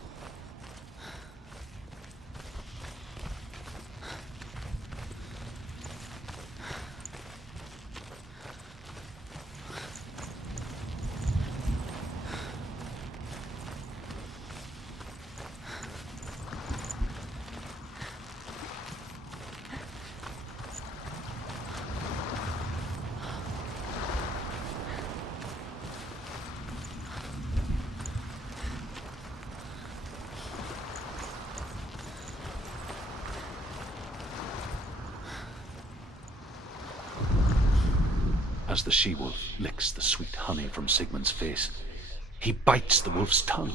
As the she-wolf licks the sweet honey from Sigmund's face, he bites the wolf's tongue.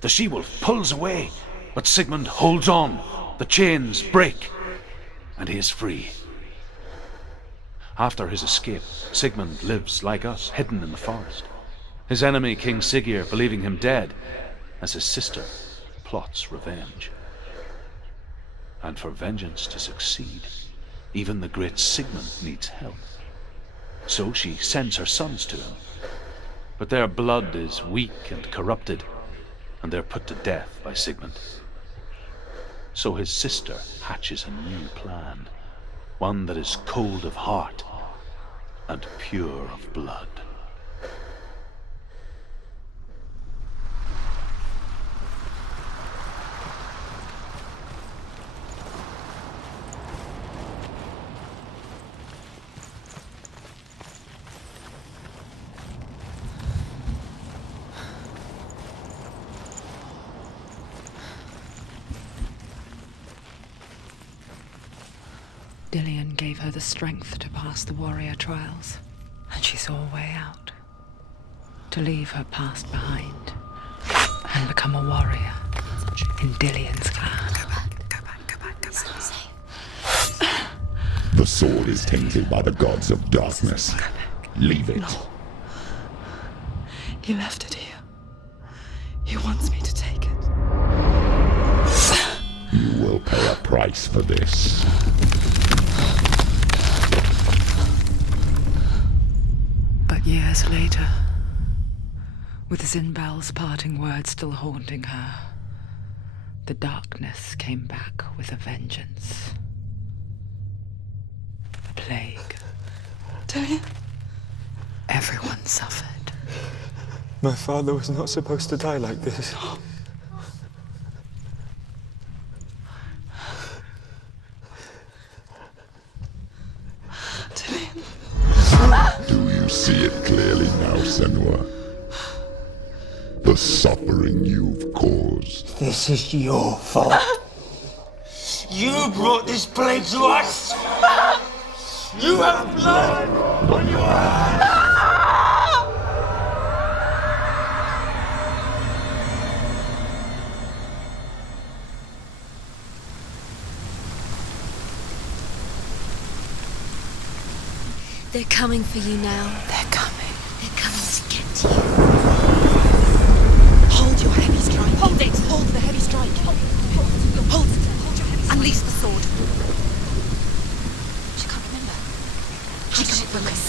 The she-wolf pulls away, but Sigmund holds on. The chains break, and he is free. After his escape, Sigmund lives like us, hidden in the forest. His enemy, King Siggeir, believing him dead, as his sister plots revenge. And for vengeance to succeed, even the great Sigmund needs help. So she sends her sons to him. But their blood is weak and corrupted, and they're put to death by Sigmund. So his sister hatches a new plan, one that is cold of heart and pure of blood. Dillion gave her the strength to pass the warrior trials, and she saw a way out. To leave her past behind and become a warrior in Dillion's clan. Go back. It's not safe. The sword is tainted by the gods of darkness. Leave it. No. He left it here. He wants me to take it. You will pay a price for this. But years later, with Zinbel's parting words still haunting her, the darkness came back with a vengeance. A plague. Dillion? Everyone suffered. My father was not supposed to die like this. Do you see it clearly now, Senua? The suffering you've caused. This is your fault. You brought this plague to us! You have blood on your hands! They're coming for you now. They're coming. They're coming to get you. Hold your heavy strike. Hold it. Hold the heavy strike. Hold it. Hold your heavy strike. Unleash the sword. She can't remember. She can't focus.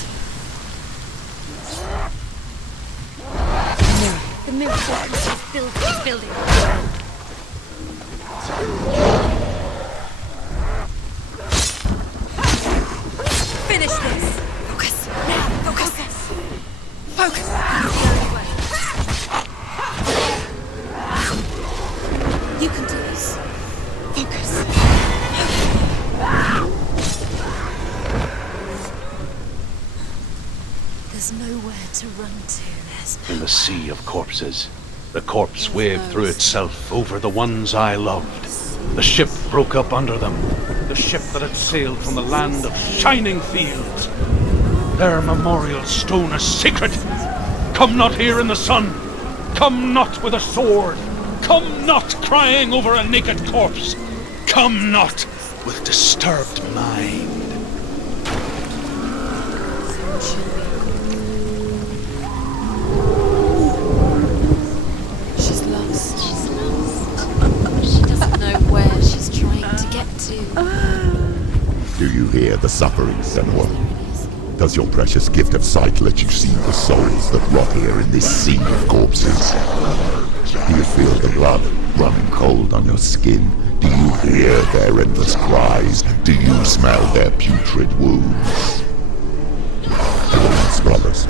The mirror focus is building. It's building. Finish this. Focus. Now. Focus. Focus. You can do this. Focus. There's nowhere to run to. In the sea of corpses, the corpse waved through itself over the ones I loved. The ship broke up under them. The ship that had sailed from the land of shining fields. Their memorial stone is sacred. Come not here in the sun. Come not with a sword. Come not crying over a naked corpse. Come not with disturbed mind. She's lost. She's lost. She doesn't know where she's trying to get to. Do you hear the suffering, Senua? Does your precious gift of sight let you see the souls that rot here in this sea of corpses? Do you feel the blood running cold on your skin? Do you hear their endless cries? Do you smell their putrid wounds? Everyone's brothers,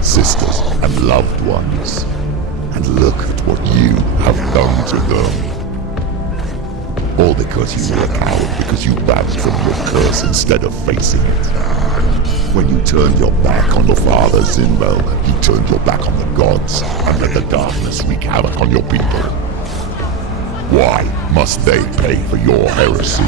sisters, and loved ones. And look at what you have done to them. All because you were a coward, because you ran from your curse instead of facing it. When you turned your back on your father, Zinbel, you turned your back on the gods and let the darkness wreak havoc on your people. Why must they pay for your heresy?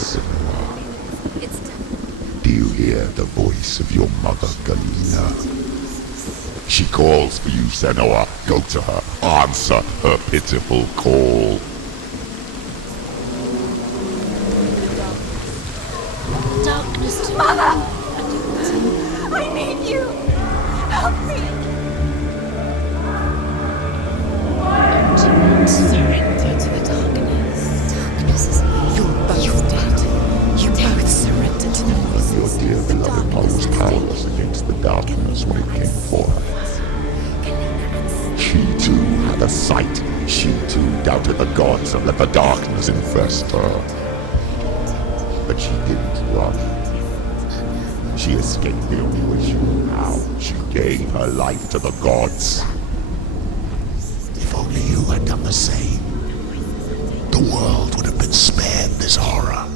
Senua. Do you hear the voice of your mother, Galena? She calls for you, Senua. Go to her. Answer her pitiful call. Darkness to Mother! I need you! Help me! Surrender to the darkness. darkness is You're both dead. You both surrender to the voices. Your dear beloved mother was powerless against the darkness when it came for her. She too had a sight. She too doubted the gods and let the darkness infest her. But she didn't run. She escaped the only way she knew how. She gave her life to the gods. If only you had done the same, the world would have been spared this horror.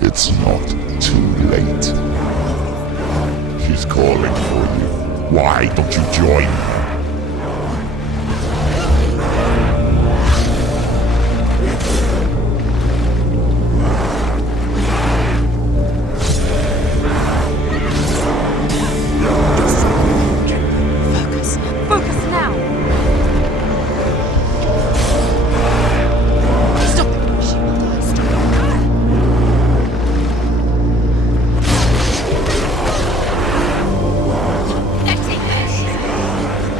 It's not too late. She's calling for you. Why don't you join her? Focus now. Stop it. She will die. Stop it. Letting her.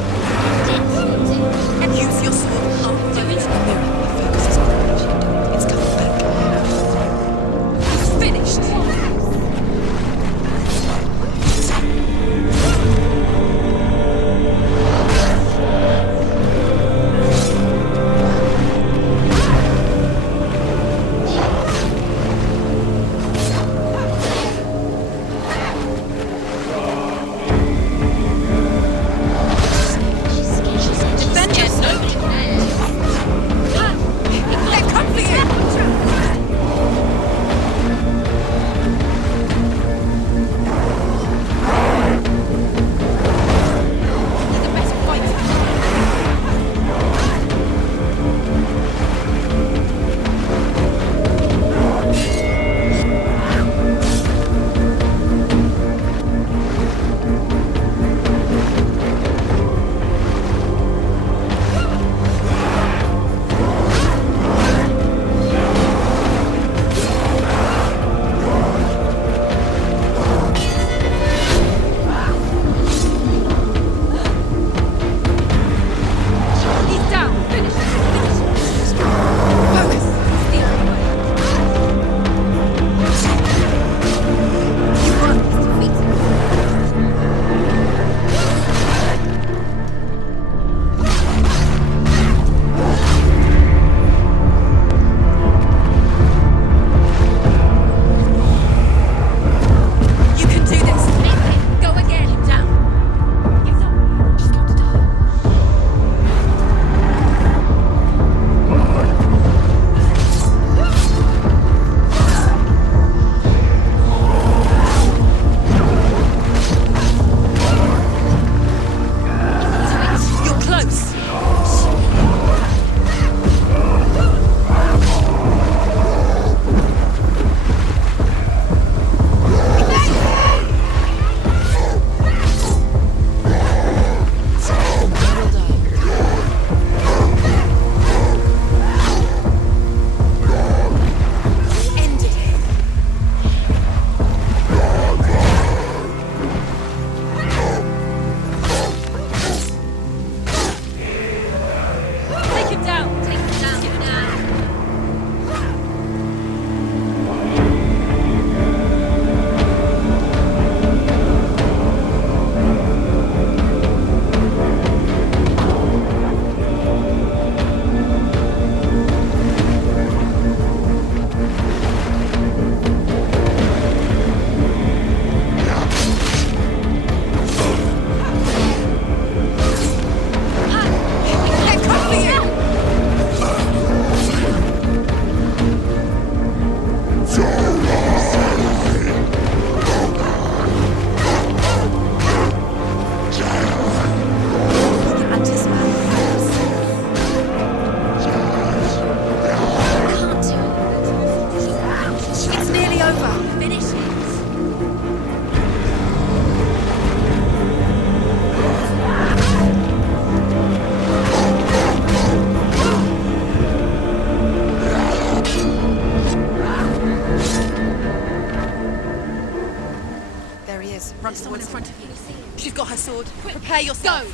Prepare yourself. Go.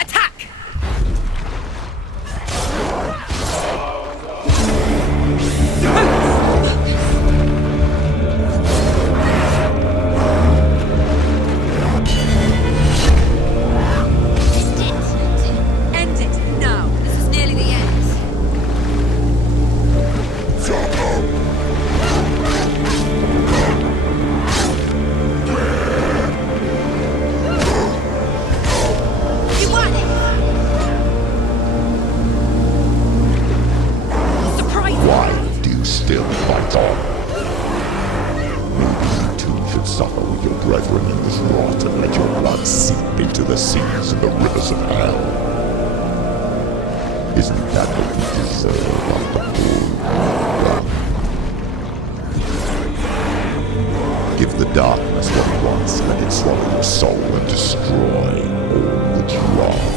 Attack! End it now. This is nearly the end. You want it? Surprise! Why do you still fight on? Maybe you too should suffer with your brethren in this rot and let your blood seep into the seas and the rivers of hell. Isn't that what you deserve after all you've done? Give the darkness what it wants, let it swallow your soul and destroy all that you are.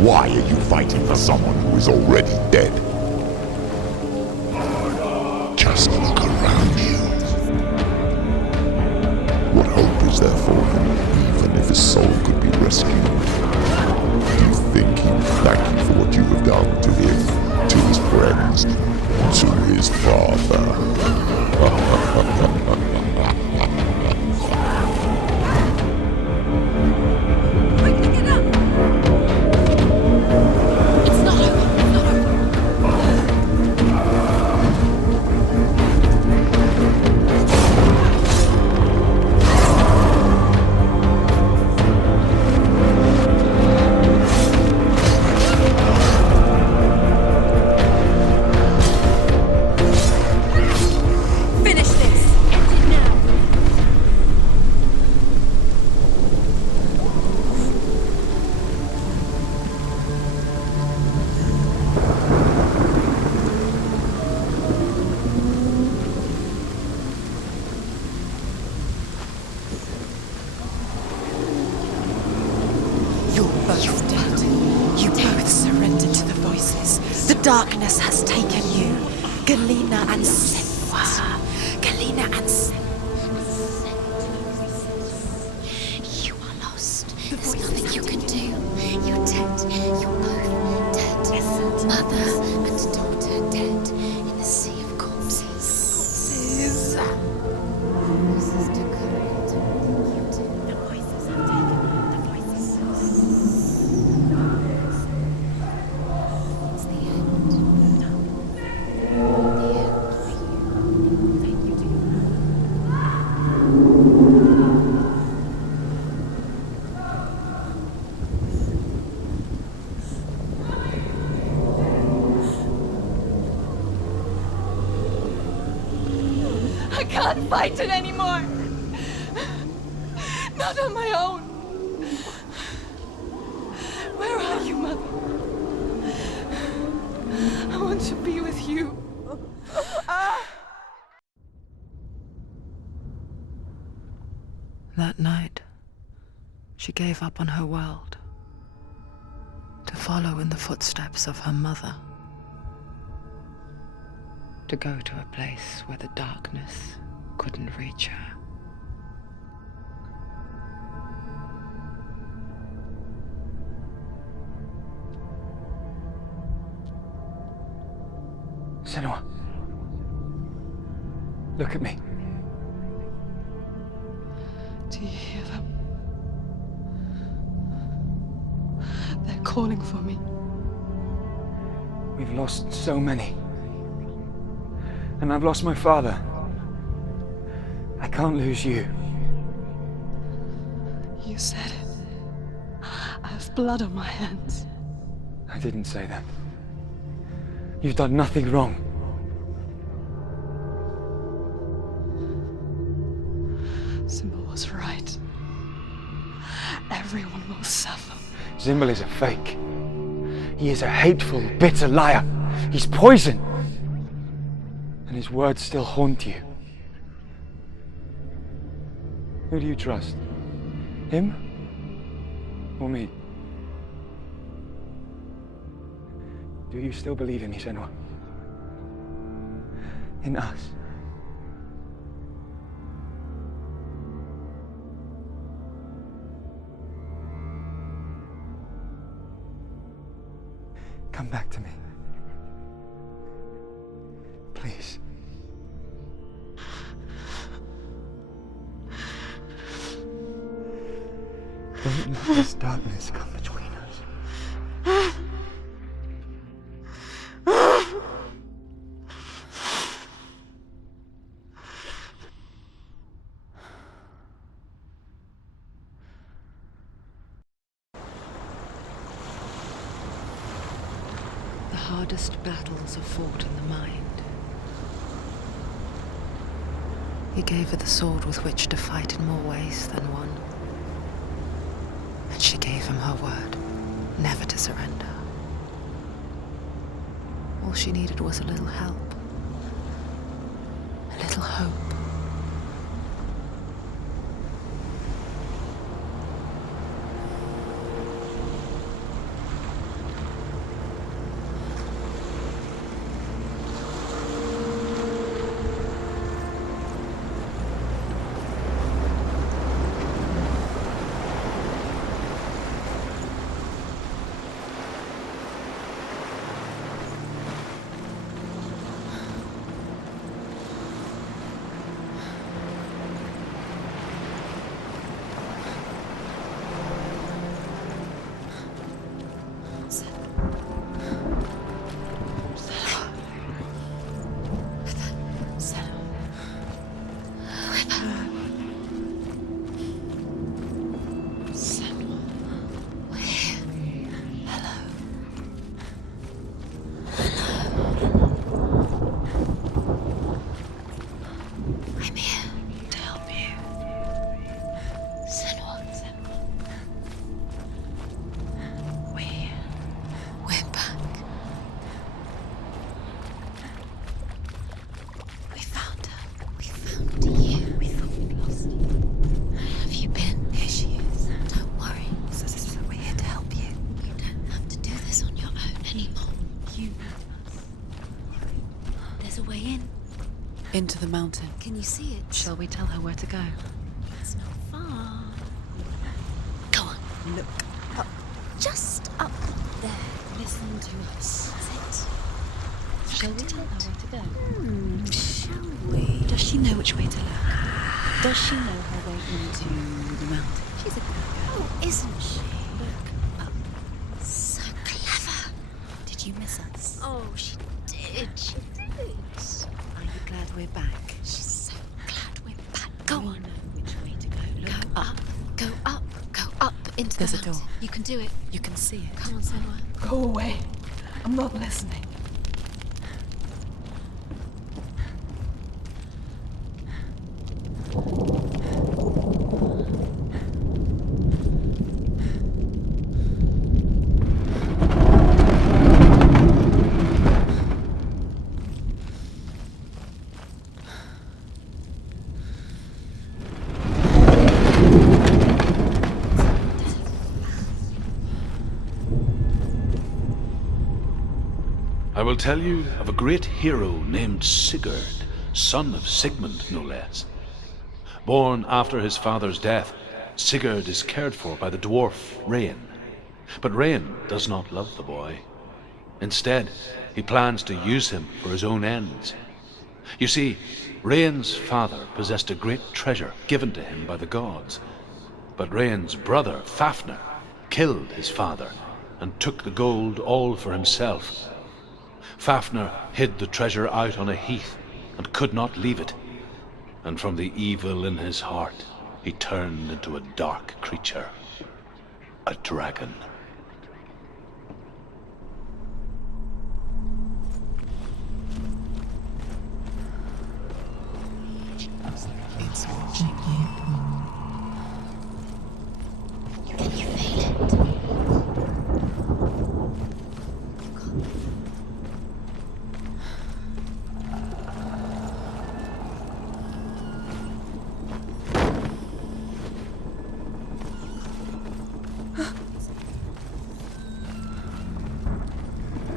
Why are you fighting for someone who is already dead? Just look around you. What hope is there for him, even if his soul could be rescued? Do you think he would thank you for what you have done to him, to his friends, to his father? It's not over. It's not over. Finish this. End it now. You're both dead. You both surrendered to the voices. The darkness has taken you. Galena and Senua. Galena and Senua. You are lost. There's nothing you can do. You're dead. You're both dead. Mother and daughter dead in the sea of corpses. Sister couldn't do anything you do. The voices have taken the voices. It's the end. No. The end for you. Thank you, dear. I can't fight it anymore. Not on my own. Where are you, Mother? I want to be with you. That night, she gave up on her world to follow in the footsteps of her mother, to go to a place where the darkness couldn't reach her. Senua. Look at me. Do you hear them? They're calling for me. We've lost so many. And I've lost my father. I can't lose you. You said it. I have blood on my hands. I didn't say that. You've done nothing wrong. Symbol was right. Everyone will suffer. Zimbel is a fake. He is a hateful, bitter liar. He's poison. And his words still haunt you. Who do you trust? Him? Or me? Do you still believe in me, Senua? In us? Come back to me. Please. Don't let this darkness come between us. The hardest battles are fought in the mind. He gave her the sword with which to fight in more ways than one. And she gave him her word, never to surrender. All she needed was a little help, a little hope. Into the mountain. Can you see it? Shall we tell her where to go? It's not far. Go on. Look up. Just up there. Listen to us. That's it. Shall we tell her where to go? Shall we? Does she know which way to look? Does she know her way into the mountain? She's a good girl. Oh, isn't she? Look up. So clever. Did you miss us? Oh, she did. She did. Are you glad we're back? She's so glad we're back. Go We on. know which way to go. Look Go up. Go up. Go up into There's the a mountain. door. You can do it. You can see it. Come on, Senua. Go away. I'm not listening. I will tell you of a great hero named Sigurd, son of Sigmund, no less. Born after his father's death, Sigurd is cared for by the dwarf Rain. But Rain does not love the boy. Instead, he plans to use him for his own ends. You see, Rain's father possessed a great treasure given to him by the gods. But Rain's brother, Fafnir, killed his father and took the gold all for himself. Fafnir hid the treasure out on a heath and could not leave it. And from the evil in his heart, he turned into a dark creature, a dragon. It's watching you. Can you feel it?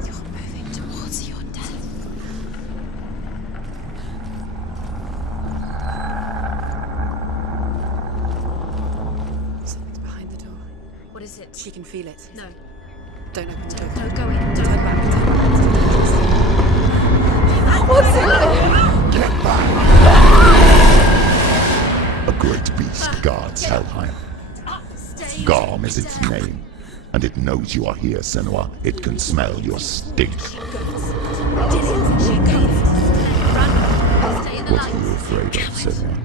You're moving towards your death. Something's behind the door. What is it? She can feel it. No. Don't open the door. No, go in. Don't. Turn back. beast guards Helheim. Garm is its name, and it knows you are here, Senua. It can smell your stink. What are you afraid of, Senua?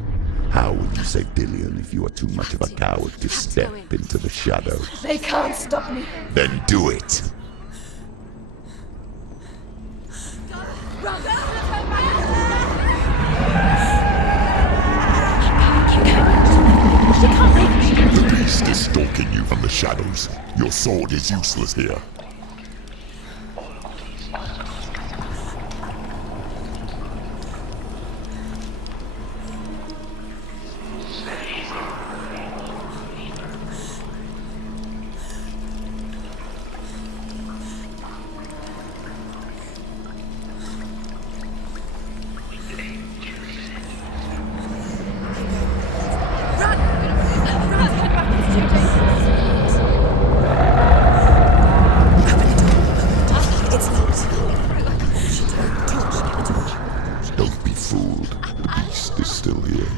How would you say Dillion if you are too much of a coward to step into the shadows? They can't stop me. Then do it! The beast is stalking you from the shadows. Your sword is useless here. Don't be fooled. The beast is still here. Who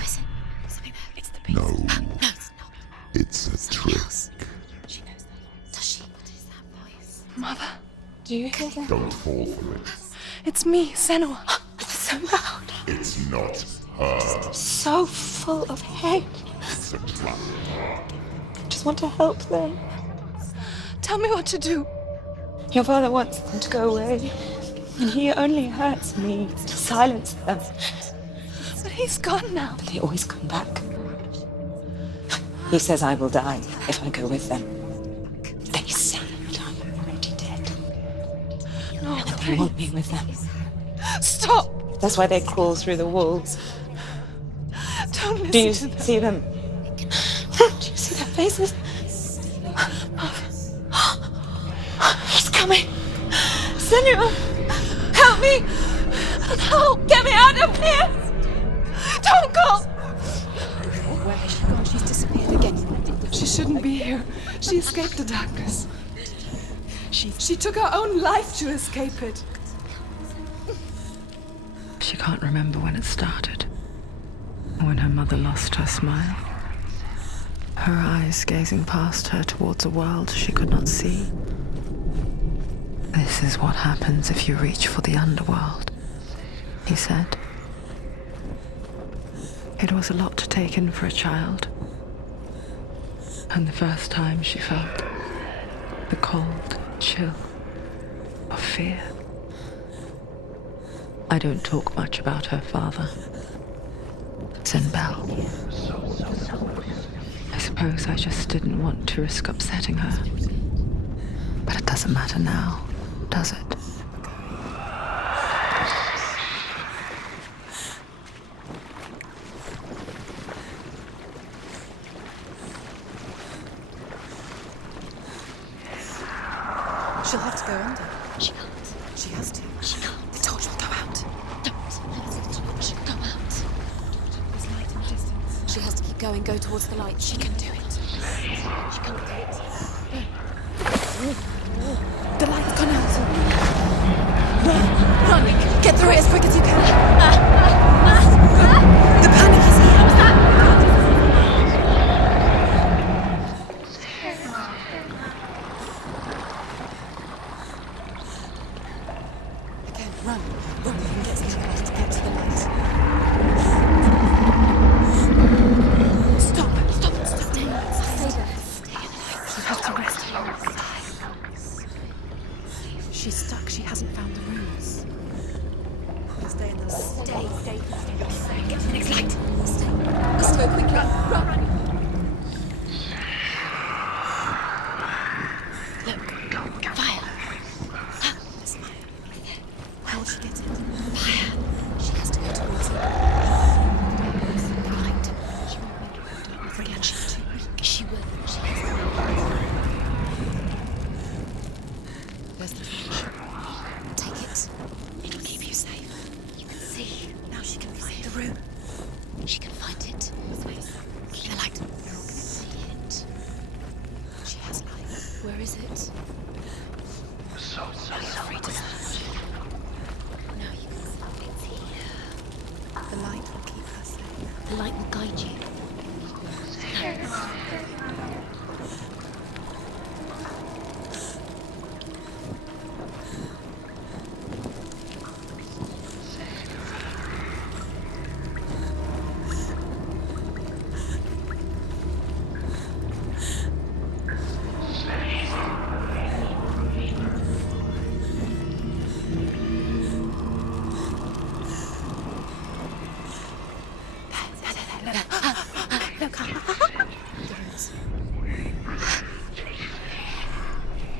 is it? Something there. It's the beast. No, No, it's not. it's a trick. She knows that. Does she? What is that voice? Mother, do you hear that? Don't fall for it. It's me, Senua. It's so loud. It's not her. So full of hate. It's a trap. I just want to help them. Tell me what to do. Your father wants them to go away, and he only hurts me to silence them. But he's gone now. But they always come back. He says I will die if I go with them. They say that I'm already dead. No, And they want me with them. Stop! That's why they crawl through the walls. Don't listen Do you to them. see them? Do you see their faces? He's coming! Senua! Help me! Help! Get me out of here! Don't go! Where has she gone? She's disappeared again. She shouldn't be here. She escaped the darkness. She took her own life to escape it. She can't remember when it started. When her mother lost her smile. Her eyes gazing past her towards a world she could not see. This is what happens if you reach for the underworld, he said. It was a lot to take in for a child. And the first time she felt the cold chill of fear. I don't talk much about her father. Sinbel. I suppose I just didn't want to risk upsetting her. But it doesn't matter now, does it? She'll have to go under. She can't. She has to. She can't. The torch will go out. Don't. She go out. There's light in the distance. She has to keep going. Go towards the light. She can do it. She can't do it. The light's gone out. Run! Get through it as quick as you can. The panic is here. Again, run. Run and get to the light. Get to the light. Stop. Stop. Stop. Stay there. Stay in the light. You have to rest. She's stuck. She hasn't found the rooms. Stay in the light. Stay. You're safe. Get to the next light. Stay. Let's go quickly. Run. Look. Fire. There's fire. How will she get it? Fire. She has to go towards it. Light. She won't make it. Don't forget. She will. She has to. Where's the torch? Take it. It'll keep you safe. You can see. Now she can find the room. She can find it. Keep the light. See it. She has light. Where is it? Are you free to search? No, you can see. It's here. The light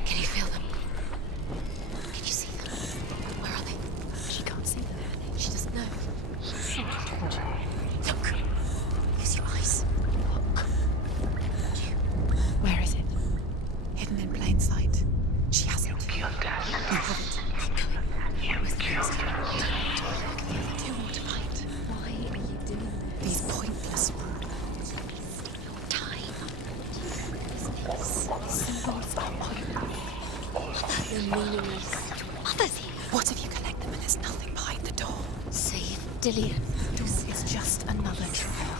Can you feel them? Can you see them? Where are they? She can't see them. She doesn't know. Look. Use your eyes. Look. Where is it? Hidden in plain sight. She has it. You have it. Keep going. Where's the next one? Two more to find. Why are you doing These pointless time? These symbols are meaningless. Others here. What if you collect them and there's nothing behind the door? Save Dillian. This is just another trial.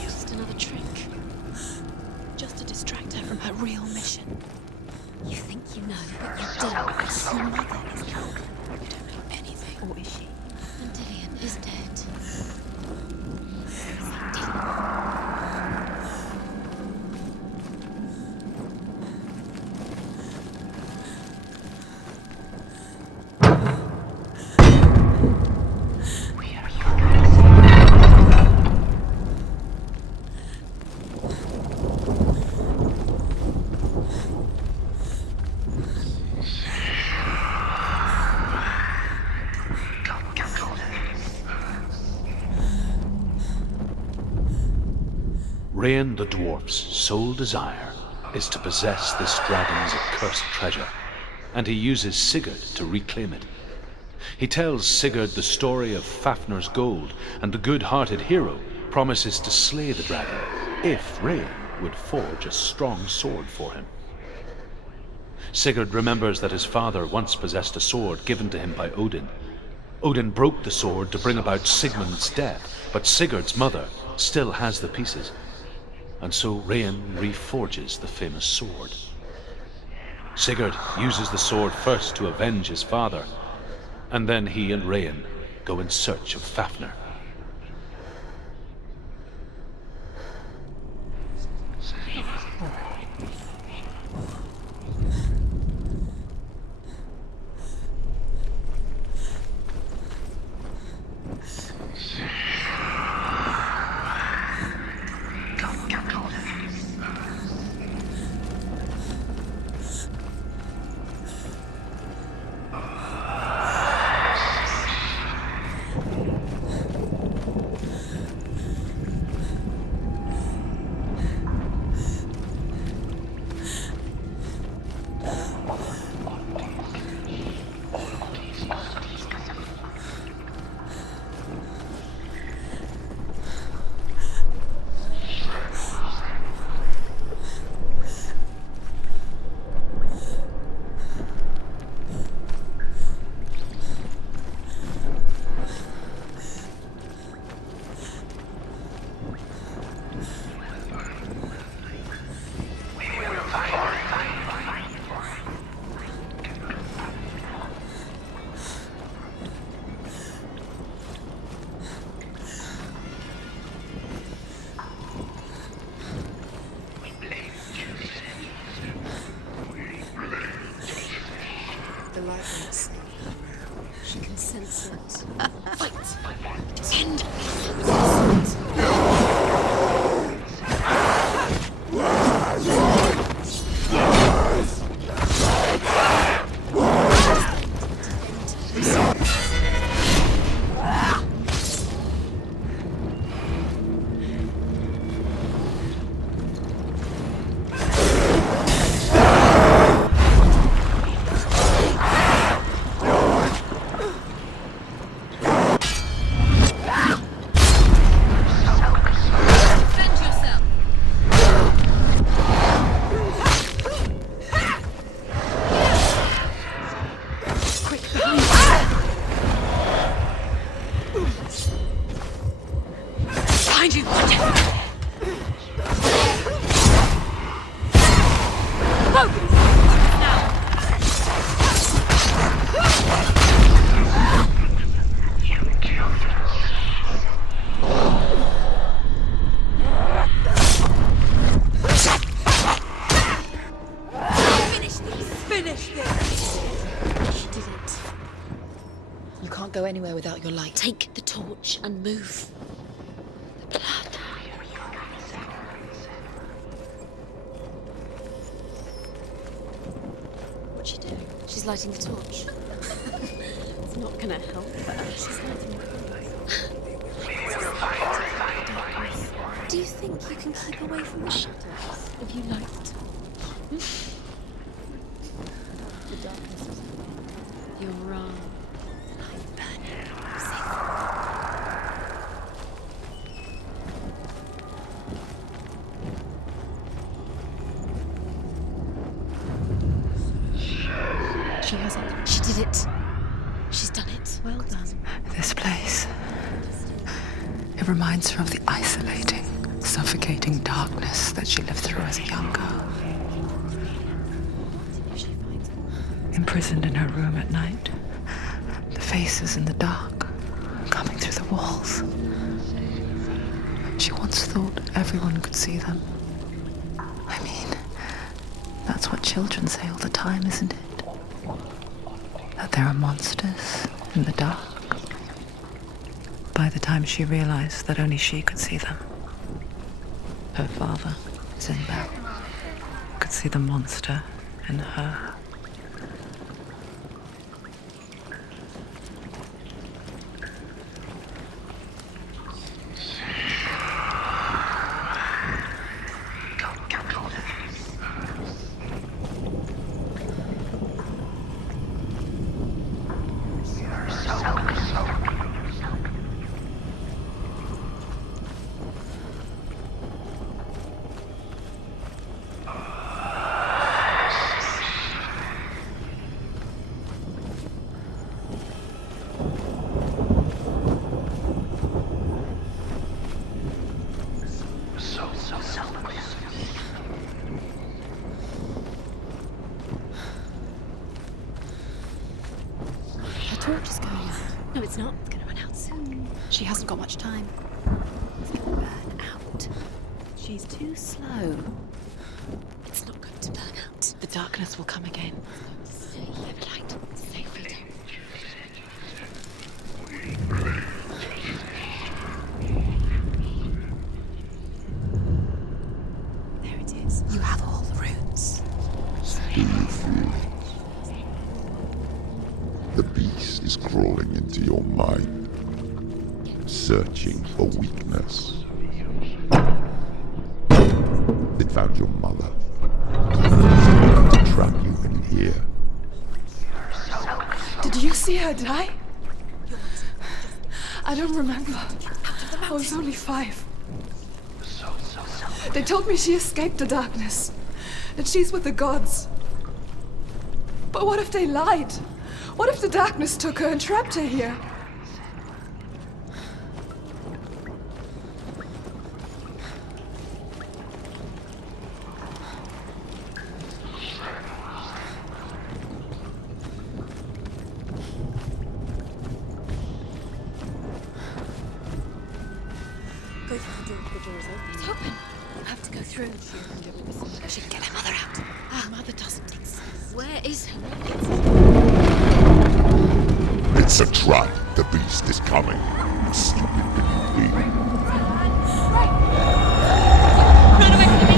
Just another trick. Just to distract her from her real mission. You think you know, but you don't. Your mother is not. You don't know anything. Or is she? And Dillian is dead. Rain the dwarf's sole desire is to possess this dragon's accursed treasure, and he uses Sigurd to reclaim it. He tells Sigurd the story of Fafnir's gold, and the good-hearted hero promises to slay the dragon if Rain would forge a strong sword for him. Sigurd remembers that his father once possessed a sword given to him by Odin. Odin broke the sword to bring about Sigmund's death, but Sigurd's mother still has the pieces. And so Rain reforges the famous sword. Sigurd uses the sword first to avenge his father, and then he and Rain go in search of Fafnir. The light won't save her now. She can sense it. Fight! End! Behind you! Finish this! She did it. You can't go anywhere without your light. Take the torch and move. The blood. What's she doing? She's lighting the torch. It's not gonna help her. She's lighting the Do you think you can keep away from the shadows? Have you light? The darkness is You're wrong. I'm burning. She has it. She did it. She's done it. Well done. This place. It reminds her of the isolating, suffocating darkness that she lived through as a young girl. Imprisoned in her room at night, the faces in the dark, coming through the walls. She once thought everyone could see them. I mean, that's what children say all the time, isn't it? That there are monsters in the dark. By the time she realized that only she could see them, her father, Sinbad, could see the monster in her. torch is going out. No, it's not. It's going to run out soon. She hasn't got much time. It's going to burn out. She's too slow. It's not going to burn out. The darkness will come again. Stay here, light. Stay freedom. There it is. You have all the runes. Do you feel it? The beast is crawling into your mind, searching for weakness. It found your mother. To trap you in here. Did you see her die? I don't remember. I was only 5. They told me she escaped the darkness, that she's with the gods. But what if they lied? What if the darkness took her and trapped her here? Go through the door. The door is open. It's open. We'll have to go through. She can get her mother out. Her mother doesn't exist. Where is her? It's a trap. The beast is coming. Stupid baby. Run away from me!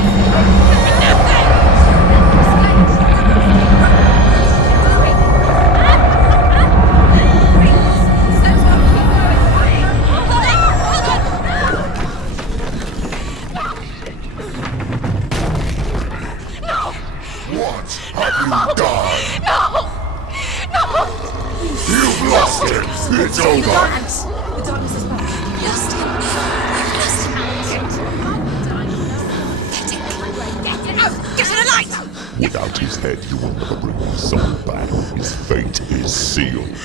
What have you done? You've lost him. It's over. The darkness is back. Lost him. Get in a light! Without his head, you will never bring his soul back. His fate is sealed.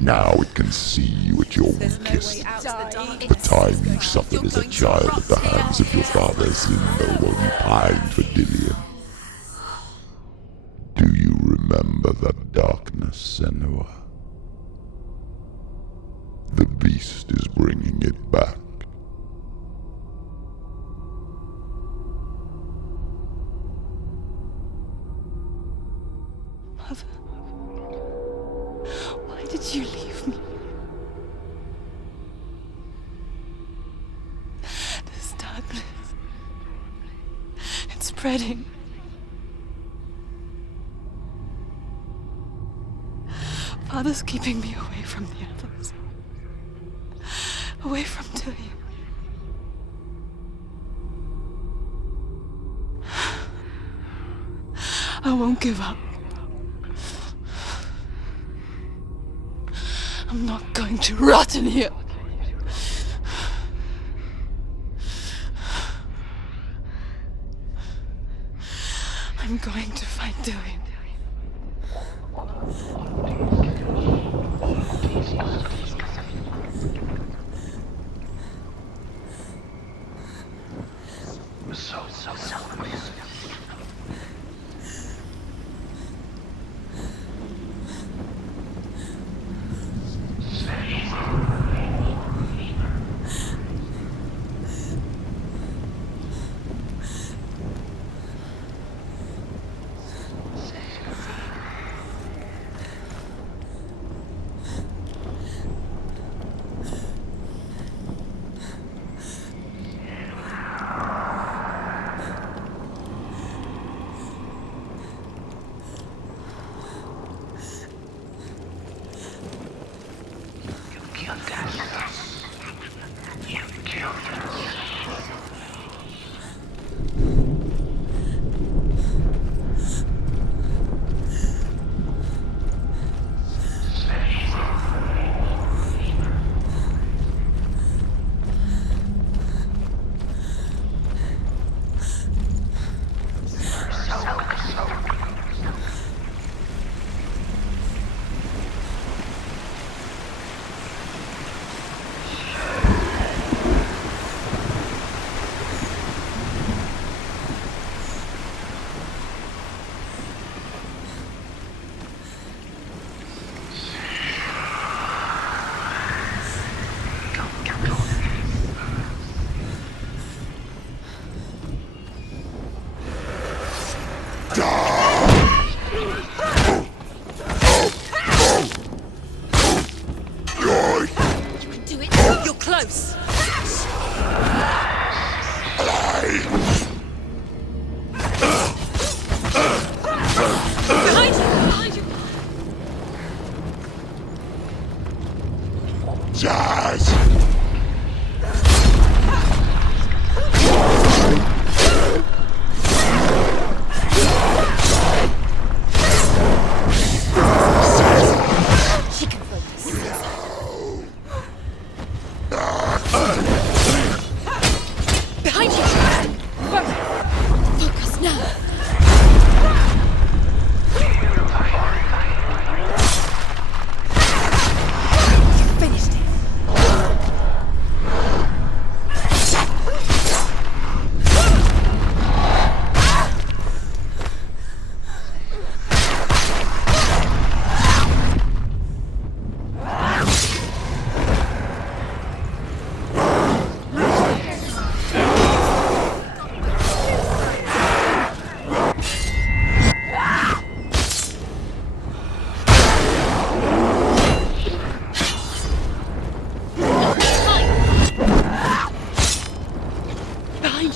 Now it can see you at your weakest. The time you suffered as a child at the hands of your father Senua while you pined for Dillion. Do you remember that darkness, Senua? The beast is bringing it back. Mother, why did you leave me? This darkness, it's spreading. Father's keeping me away from the others. Away from Dillion. I won't give up. I'm not going to rot in here. I'm going to find Dillion.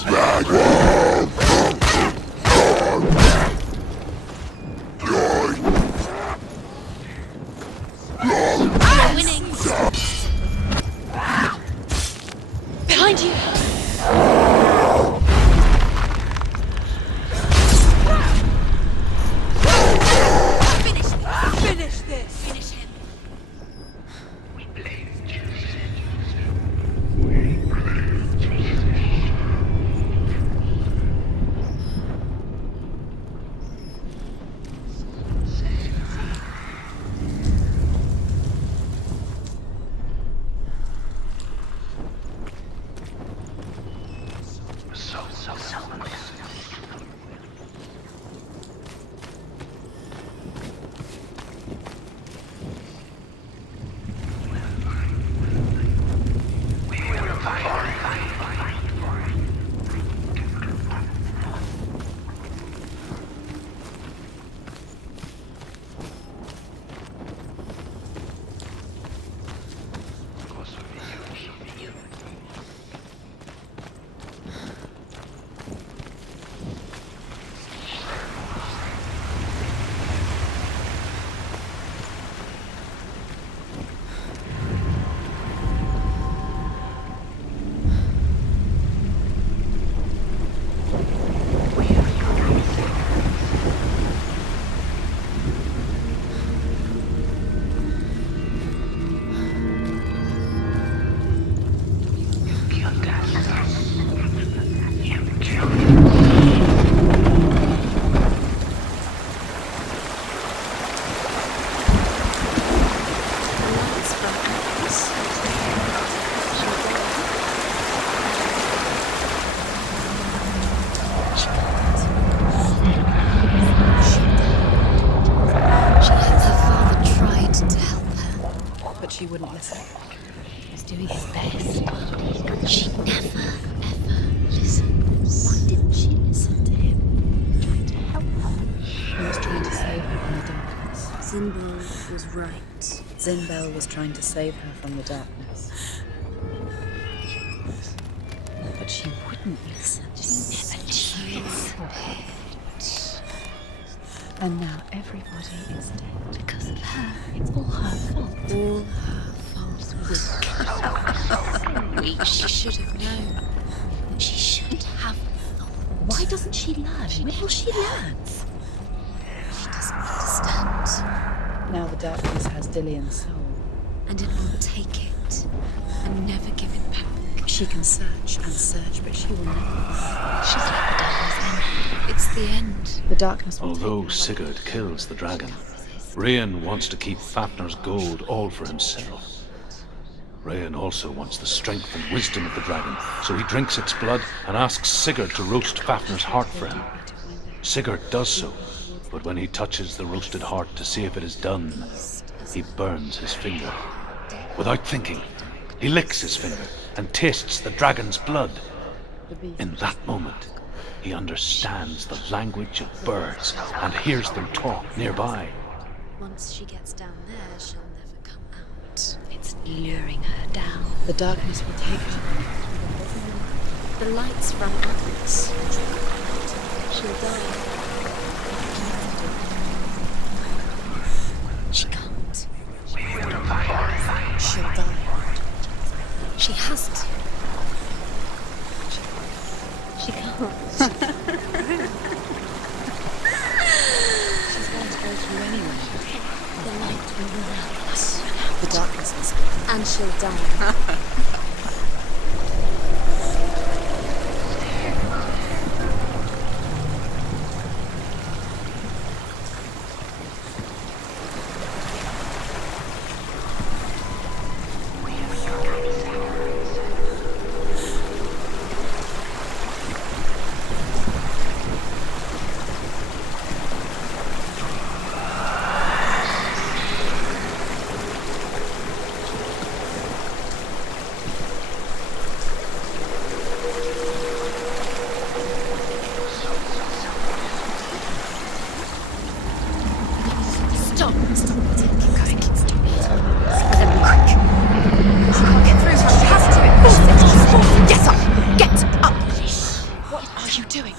behind you. We're winning. Behind you. Finish this. Finish him. She wouldn't listen. He was doing his best. She never, ever listens. Why didn't she listen to him? Trying to help her. He was trying to save her from the darkness. Zinbel was right. Zinbel was trying to save her from the darkness. But she wouldn't listen. She never listened. And now everybody is dead. Because of her. It's all her fault. All her fault. She should have known. She should have thought. Why doesn't she learn? Well, she learns. She doesn't understand. Now the darkness has Dillian's soul. And it will take it and never give it back. She can search and search, but she will never find. She's like the darkness end. It's the end. The darkness will Although take her. Sigurd kills the dragon, Rayan wants to keep Fafnir's gold all for himself. Rayan also wants the strength and wisdom of the dragon, so he drinks its blood and asks Sigurd to roast Fafnir's heart for him. Sigurd does so, but when he touches the roasted heart to see if it is done, he burns his finger. Without thinking, he licks his finger and tastes the dragon's blood. In that moment, he understands the language of birds and hears them talk nearby. Once she gets down there, she'll never come out. It's luring her down. The darkness will take her. The lights run out. She'll die. She can't. She'll die. She has to. She can't. She's going to go through anyway. The light will run out. The darkness must go. And she'll die. you doing?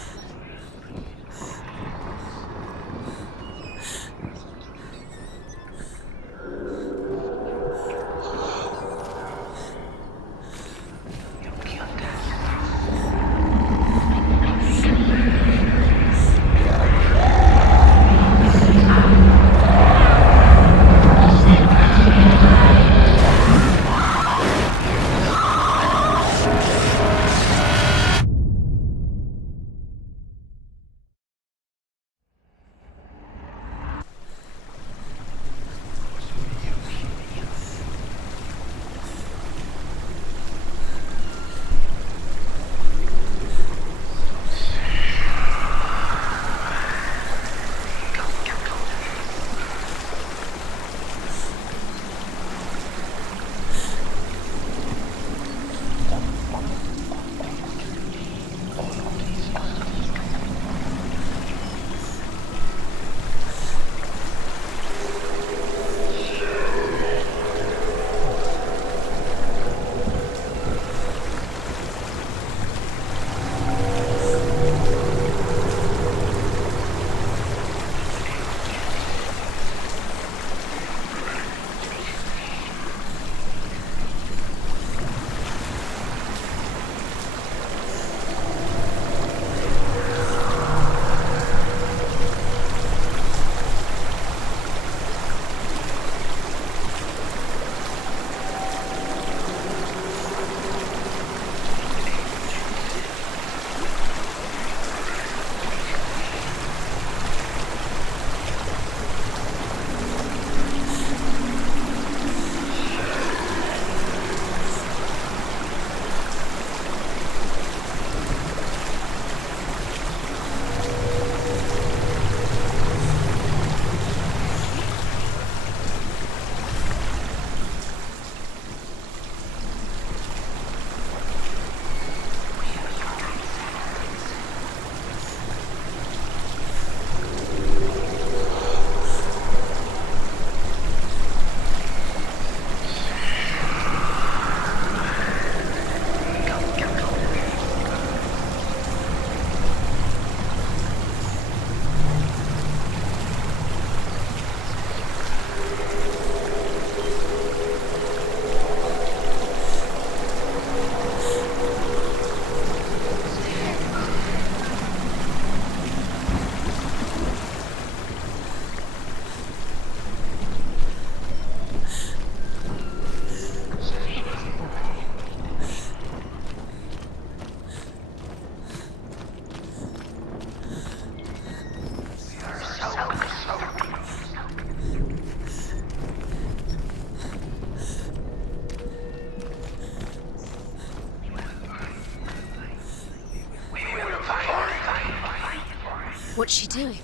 What's she doing?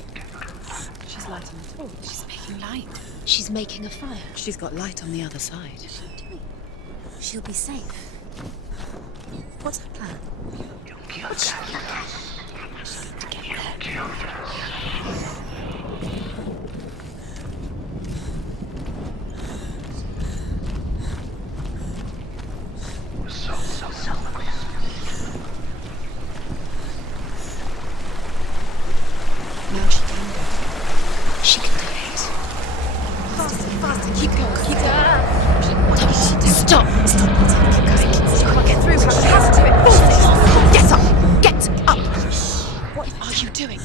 She's lighting a torch. She's making light. She's making a fire. She's got light on the other side. What's she doing? She'll be safe. What's her plan? What's she plan? She needs to get there. Now she can do it. She can do it. Faster, faster. Keep going, keep going. What did she do? Stop! Stop! Keep going. You can't get through her. You have to do it. Force it. Get up! Get up! What are you doing?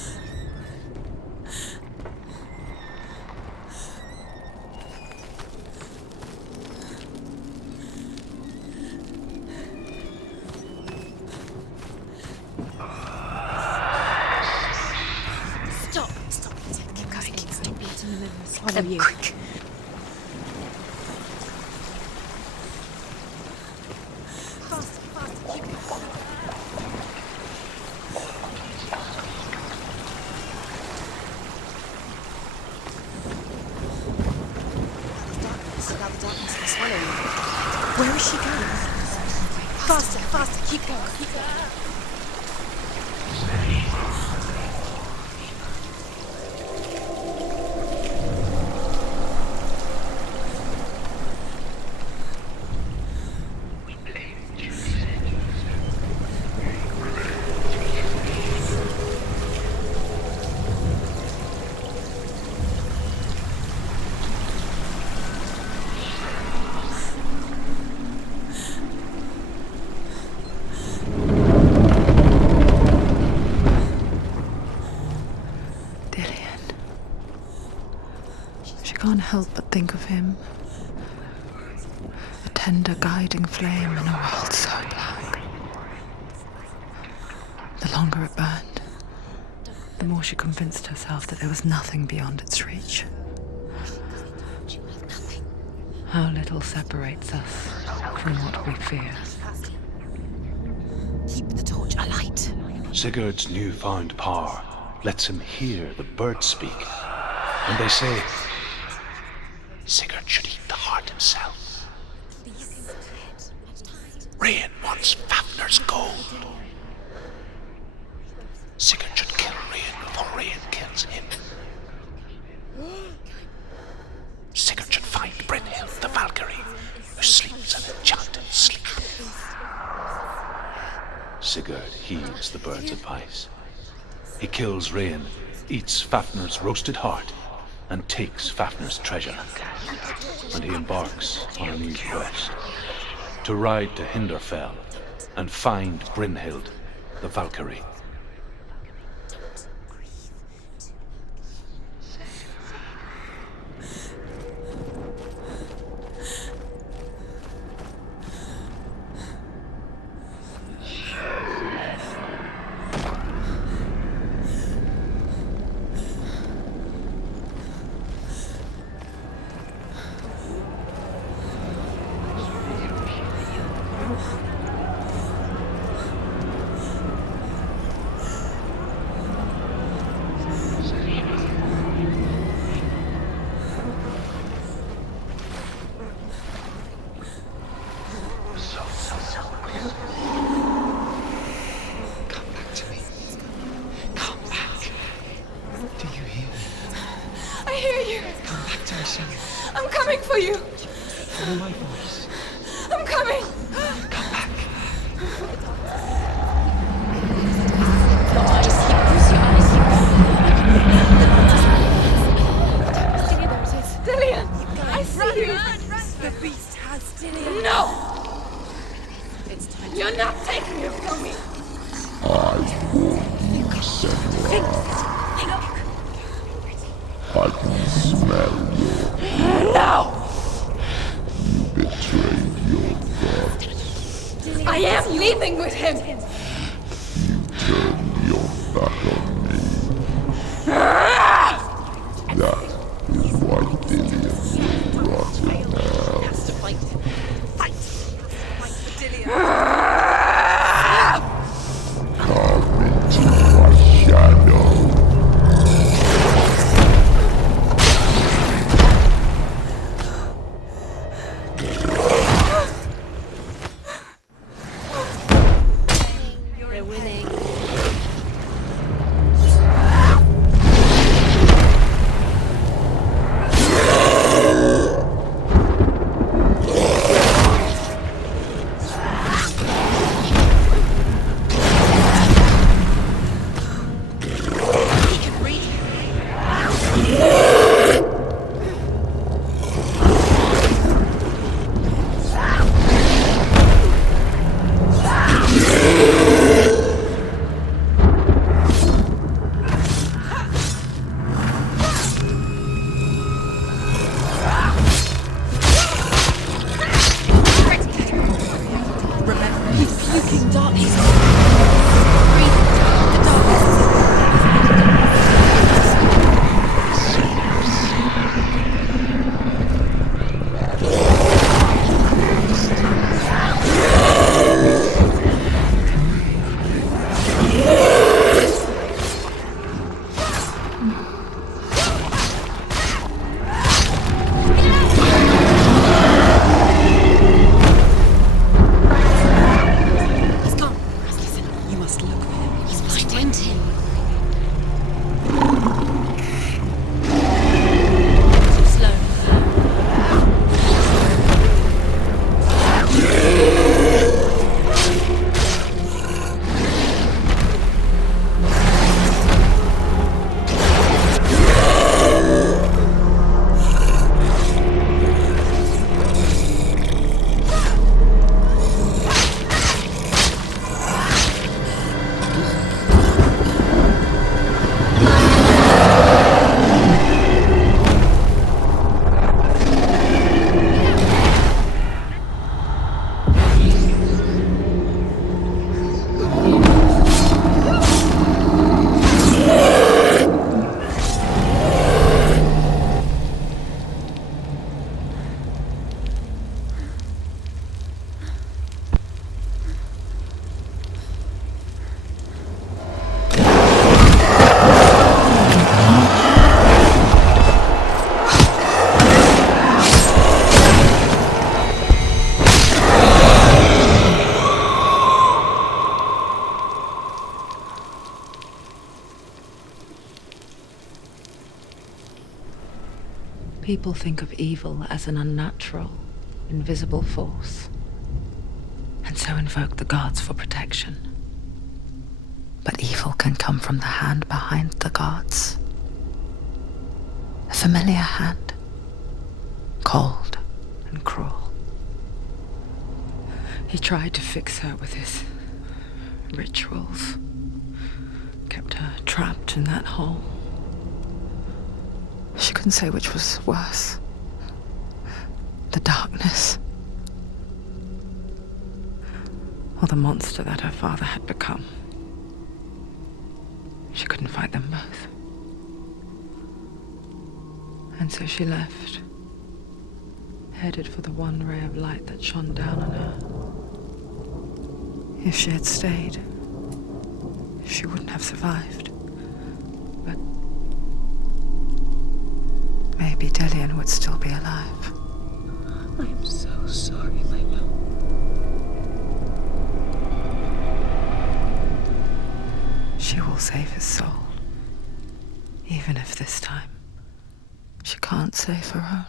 Stop! Stop! Keep going, keep going. Stop letting the memories Swallow swallow you. you. Quick. Faster, faster. Keep going. Now the darkness will swallow you. Where is she going? Faster, faster. Keep going, keep going. can't help but think of him. A tender guiding flame in a world so black. The longer it burned, the more she convinced herself that there was nothing beyond its reach. How little separates us from what we fear. Keep the torch alight. Sigurd's newfound power lets him hear the birds speak. And they say, Sigurd should eat the heart himself. Rain wants Fafnir's gold. Sigurd should kill Rain before Rain kills him. Sigurd should find Brynhild the Valkyrie, who sleeps an enchanted sleep. Sigurd heeds the bird's advice. He kills Rain, eats Fafnir's roasted heart, and takes Fafnir's treasure. And he embarks on a new quest, to ride to Hinderfell and find Brynhild the Valkyrie. I'm coming for you. Follow my voice. I'm coming. Come back. Dillian, I see you. The beast has Dillian. No. You're not taking it from me. I warn you, Senua. I can smell your No. You betrayed your god. I am leaving with him. You turned your back on me. That is why Dillian will rot in hell. Come into my shadow. We're winning. People think of evil as an unnatural, invisible force, and so invoke the gods for protection. But evil can come from the hand behind the gods. A familiar hand, cold and cruel. He tried to fix her with his rituals, kept her trapped in that hole. She couldn't say which was worse. The darkness, or the monster that her father had become. She couldn't fight them both. And so she left, headed for the one ray of light that shone down on her. If she had stayed, she wouldn't have survived. But maybe Dillian would still be alive. I am so sorry, my love. She will save his soul, even if this time she can't save her own.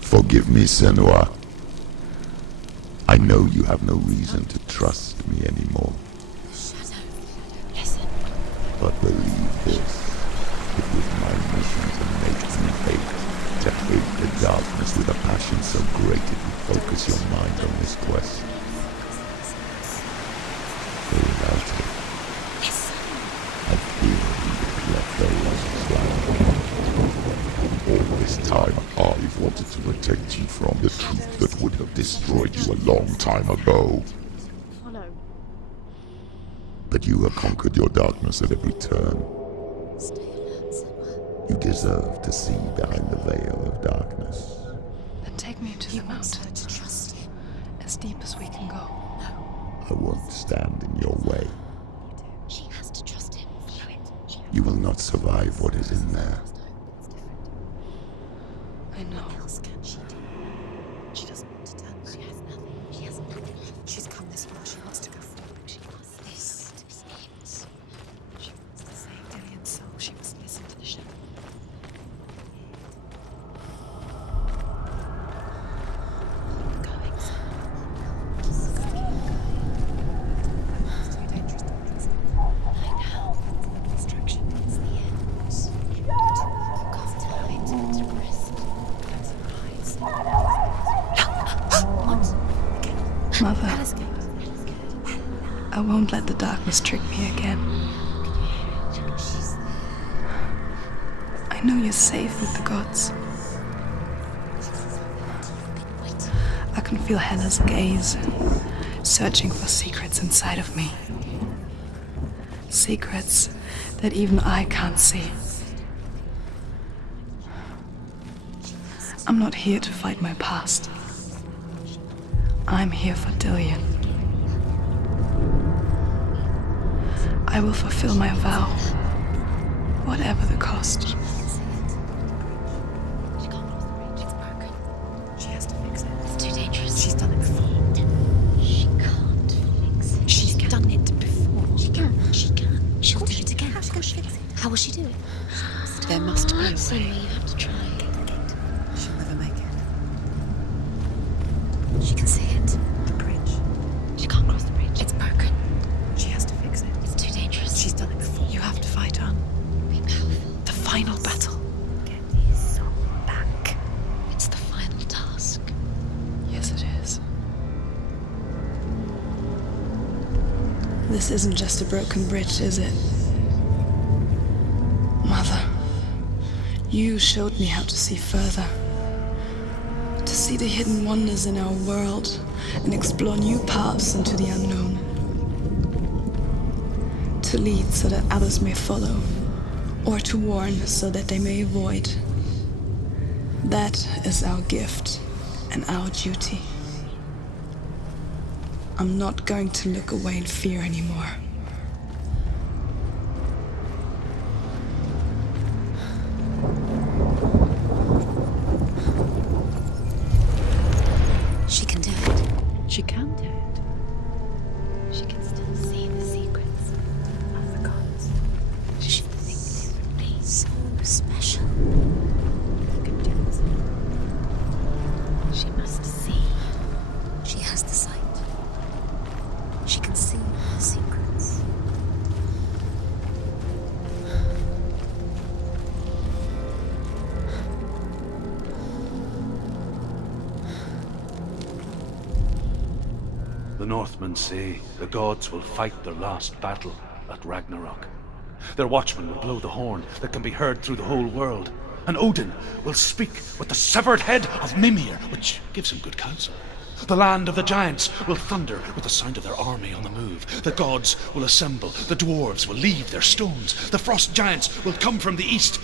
Forgive me, Senua. I know you have no reason to trust me anymore. Shadow, listen. But believe this, it was my mission to make you hate the darkness with a passion so great it would focus your mind on this quest. For without it, I fear you would let the lost land. All this time, I've wanted to protect you from the truth that would have destroyed you a long time ago. Follow. But you have conquered your darkness at every turn. Stay alert, Senua. You deserve to see behind the veil of darkness. Then take me to the mountain, To trust him. as deep as we can go. I won't stand in your way. She has to trust him. You will not survive what is in there. I know. What else can she do? She doesn't want to turn back. She has nothing. She has nothing. She's come this far. She wants to go forward. She wants this. This is. She wants to save Dillian's soul. She must listen to the shadow. Going, It's too dangerous. I know. Distraction is the end. Can't hide to rest. Mother, I won't let the darkness trick me again. I know you're safe with the gods. I can feel Hela's gaze, searching for secrets inside of me. Secrets that even I can't see. I'm not here to fight my past. I'm here for Dillian. I will fulfill my vow, whatever the cost. She can't cross the bridge. It's broken. She has to fix it. It's too dangerous. She's done it before. She can't fix it. She's done it before. She can. She can. She'll do it again. How can she fix it? How will she do it? There must be a way. So you have to try. She'll never make it. She can see it. The bridge. She can't cross the bridge. It's broken. She has to fix it. It's too dangerous. She's done it before. You have to fight on. Be powerful. The final battle. Get his soul back. It's the final task. Yes, it is. This isn't just a broken bridge, is it? Mother, you showed me how to see further. To see the hidden wonders in our world and explore new paths into the unknown. To lead so that others may follow, or to warn so that they may avoid. That is our gift and our duty. I'm not going to look away in fear anymore. She can do it. She can do it. The Northmen say the gods will fight their last battle at Ragnarok. Their watchmen will blow the horn that can be heard through the whole world, and Odin will speak with the severed head of Mimir, which gives him good counsel. The land of the giants will thunder with the sound of their army on the move. The gods will assemble, the dwarves will leave their stones, the frost giants will come from the east,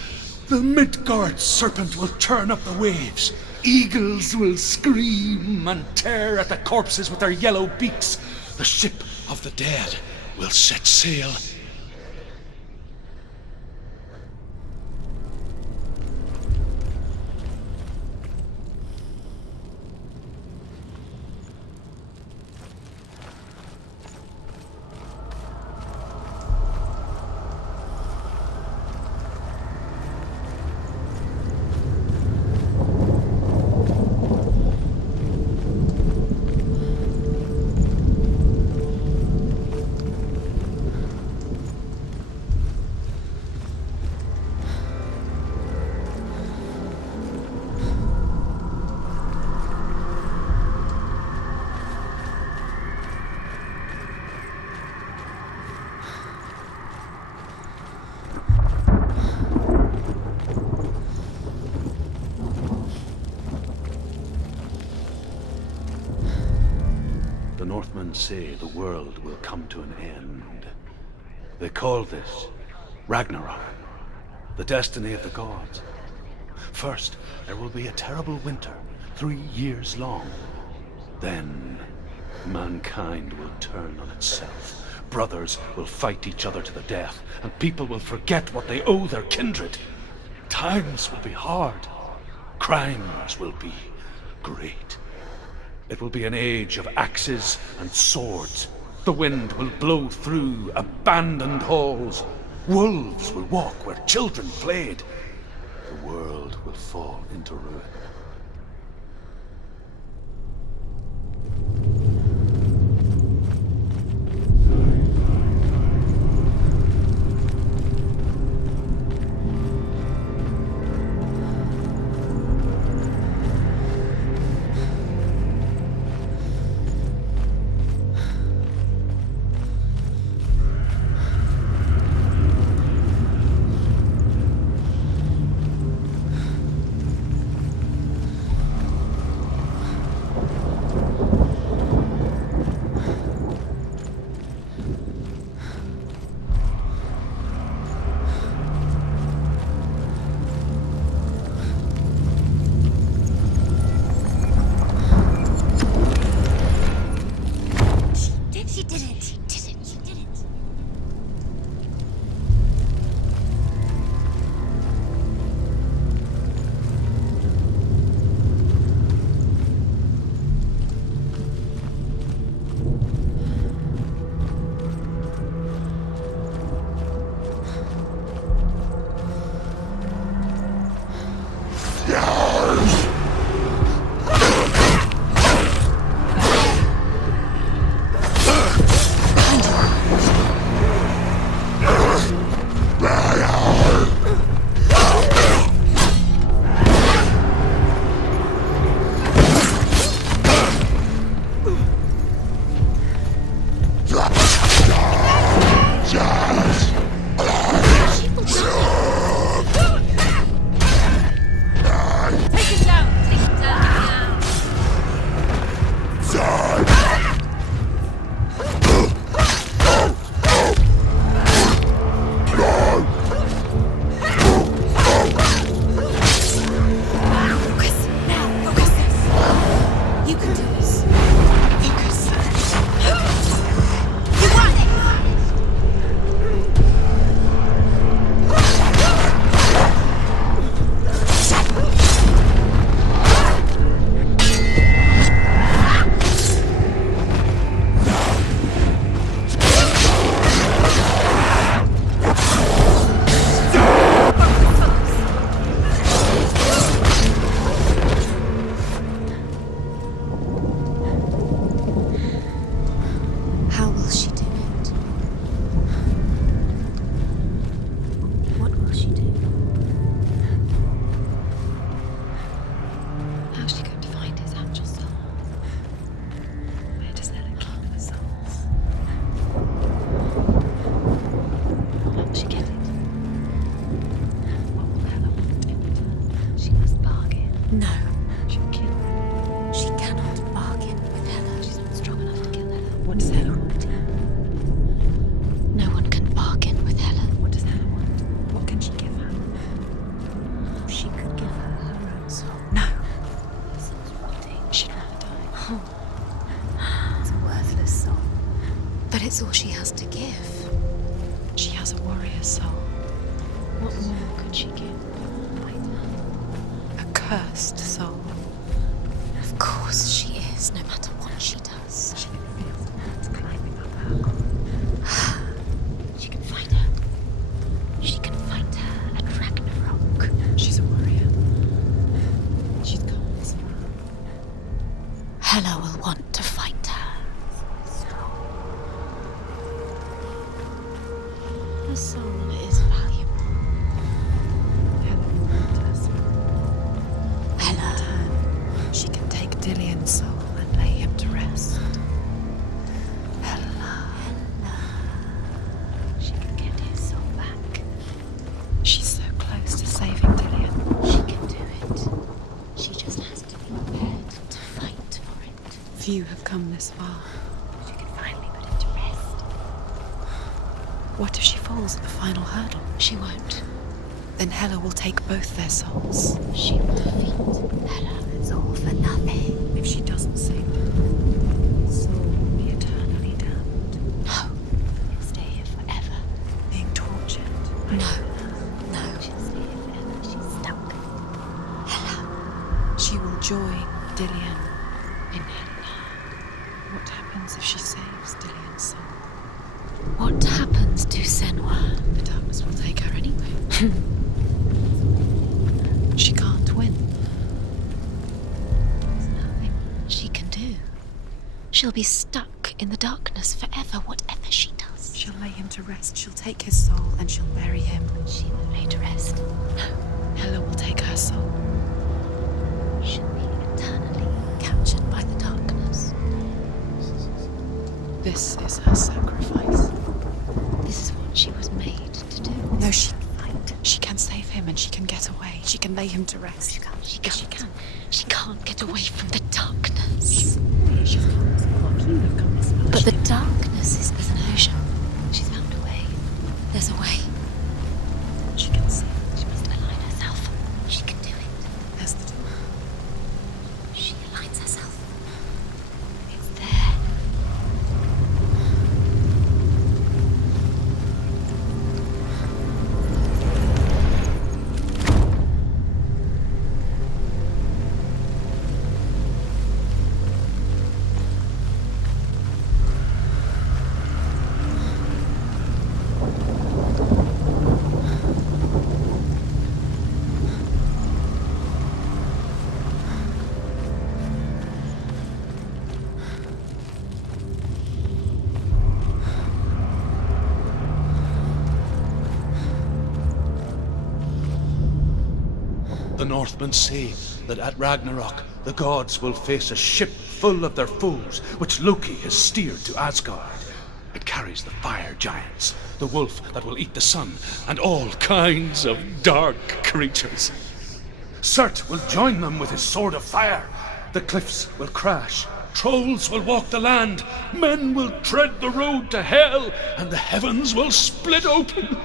the Midgard serpent will turn up the waves, eagles will scream and tear at the corpses with their yellow beaks, the ship of the dead will set sail. The Northmen say the world will come to an end. They call this Ragnarok, the destiny of the gods. First, there will be a terrible winter, 3 years long. Then, mankind will turn on itself. Brothers will fight each other to the death, and people will forget what they owe their kindred. Times will be hard. Crimes will be great. It will be an age of axes and swords. The wind will blow through abandoned halls. Wolves will walk where children played. The world will fall into ruin. How's she going to find his actual soul? Where does that look? It's all she has to give. She has a warrior soul. What more could she give? A cursed soul. Of course she is, no matter what she does. She can feel the ants climbing up her. She can find her. She can find her at Ragnarok. She's a warrior. She's come this far. Hela will want to find her. Her soul is valuable. Hela will want her soul. Hela. She can take Dillion's soul and lay him to rest. She can get his soul back. She's so close to saving Dillion. She can do it. She just has to be prepared to fight for it. Few have come this far. She can finally put him to rest. What if she falls at the final hurdle? She won't. Then Hela will take both their souls. She will defeat Hela. It's all for nothing. If she doesn't save them, his soul will be eternally damned. No. He'll stay here forever. Being tortured. No. She'll stay here forever. She's stuck. She will join Dillion in Hela. What happens if she saves Dillion's soul? What happens to Senua? The darkness will take her anyway. She can't win. There's nothing she can do. She'll be stuck in the darkness forever, whatever she does. She'll lay him to rest. She'll take his soul and she'll bury him. She will lay to rest. No. Hela will take her soul. She'll be eternally captured by the darkness. This is her sacrifice. This is what she was made to do. No, she can save him and she can get away. She can lay him to rest. She can. She can't get away from the darkness. She's come this far. You have come this far. But the darkness is an illusion. She's found a way. There's a way. She can see. She must align herself. She can do it. There's the door. She aligns herself. It's there. The Northmen say that at Ragnarok the gods will face a ship full of their foes, which Loki has steered to Asgard. It carries the fire giants, the wolf that will eat the sun, and all kinds of dark creatures. Surt will join them with his sword of fire. The cliffs will crash, trolls will walk the land, men will tread the road to hell, and the heavens will split open.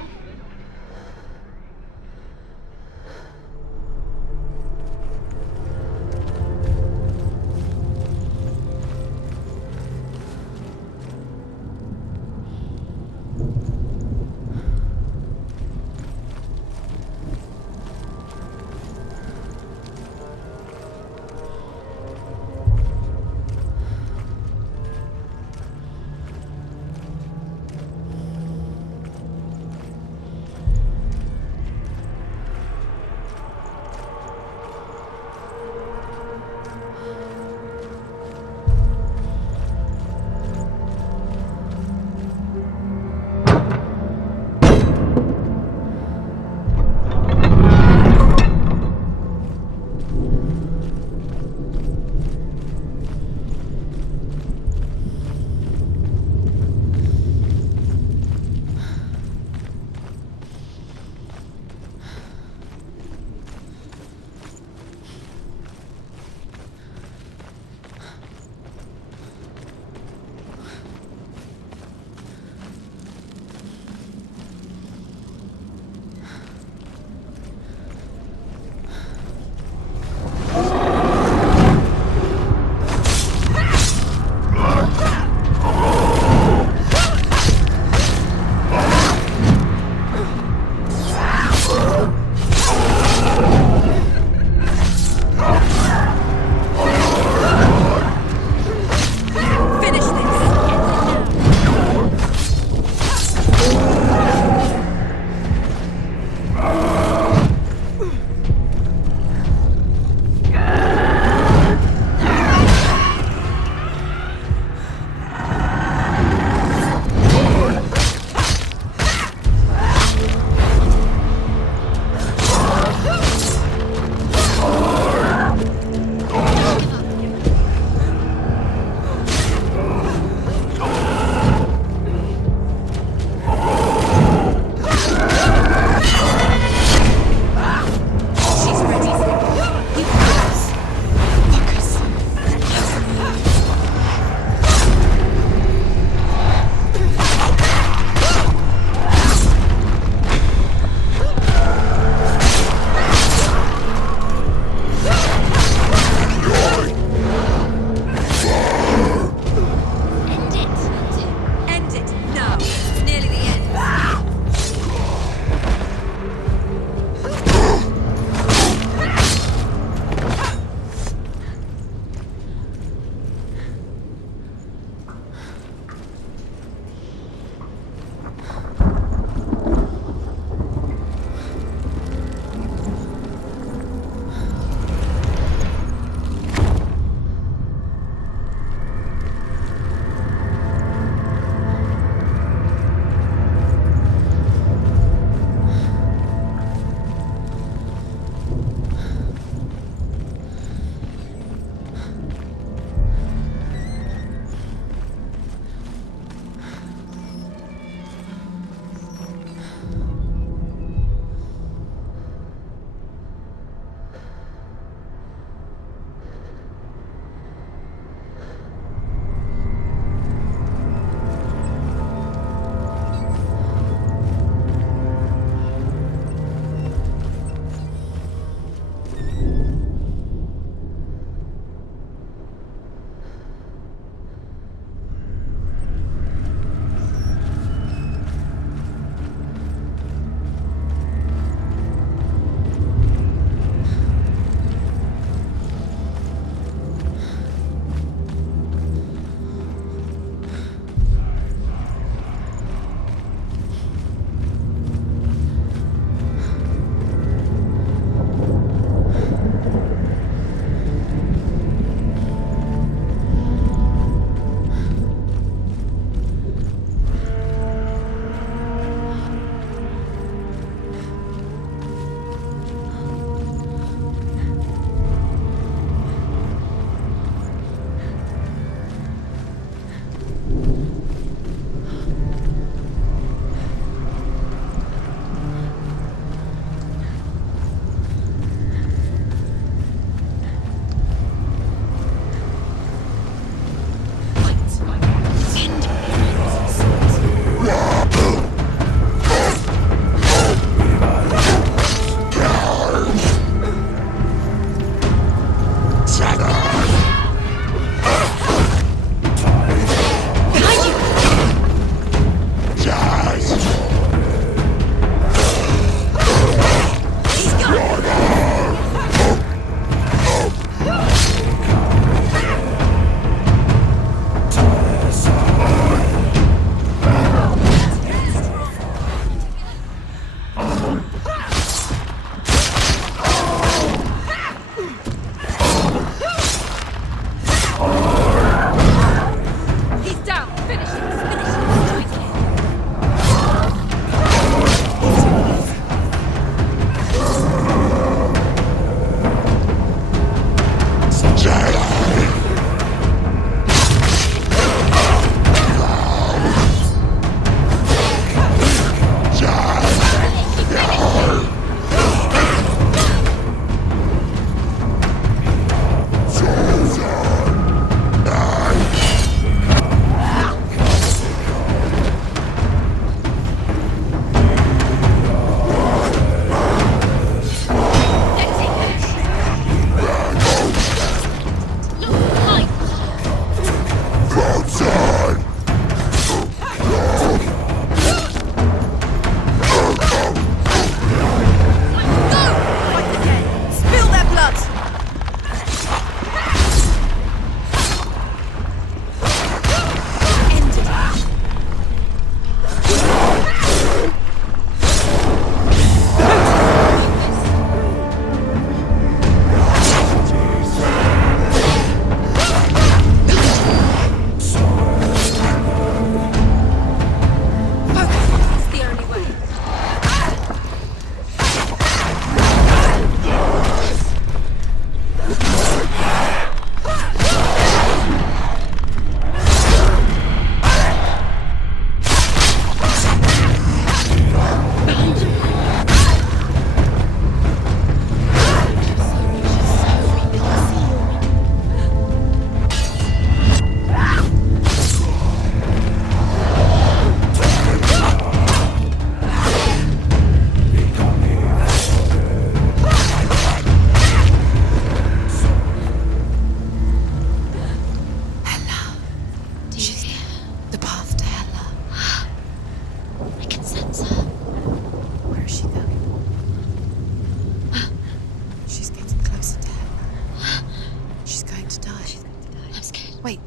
Wait.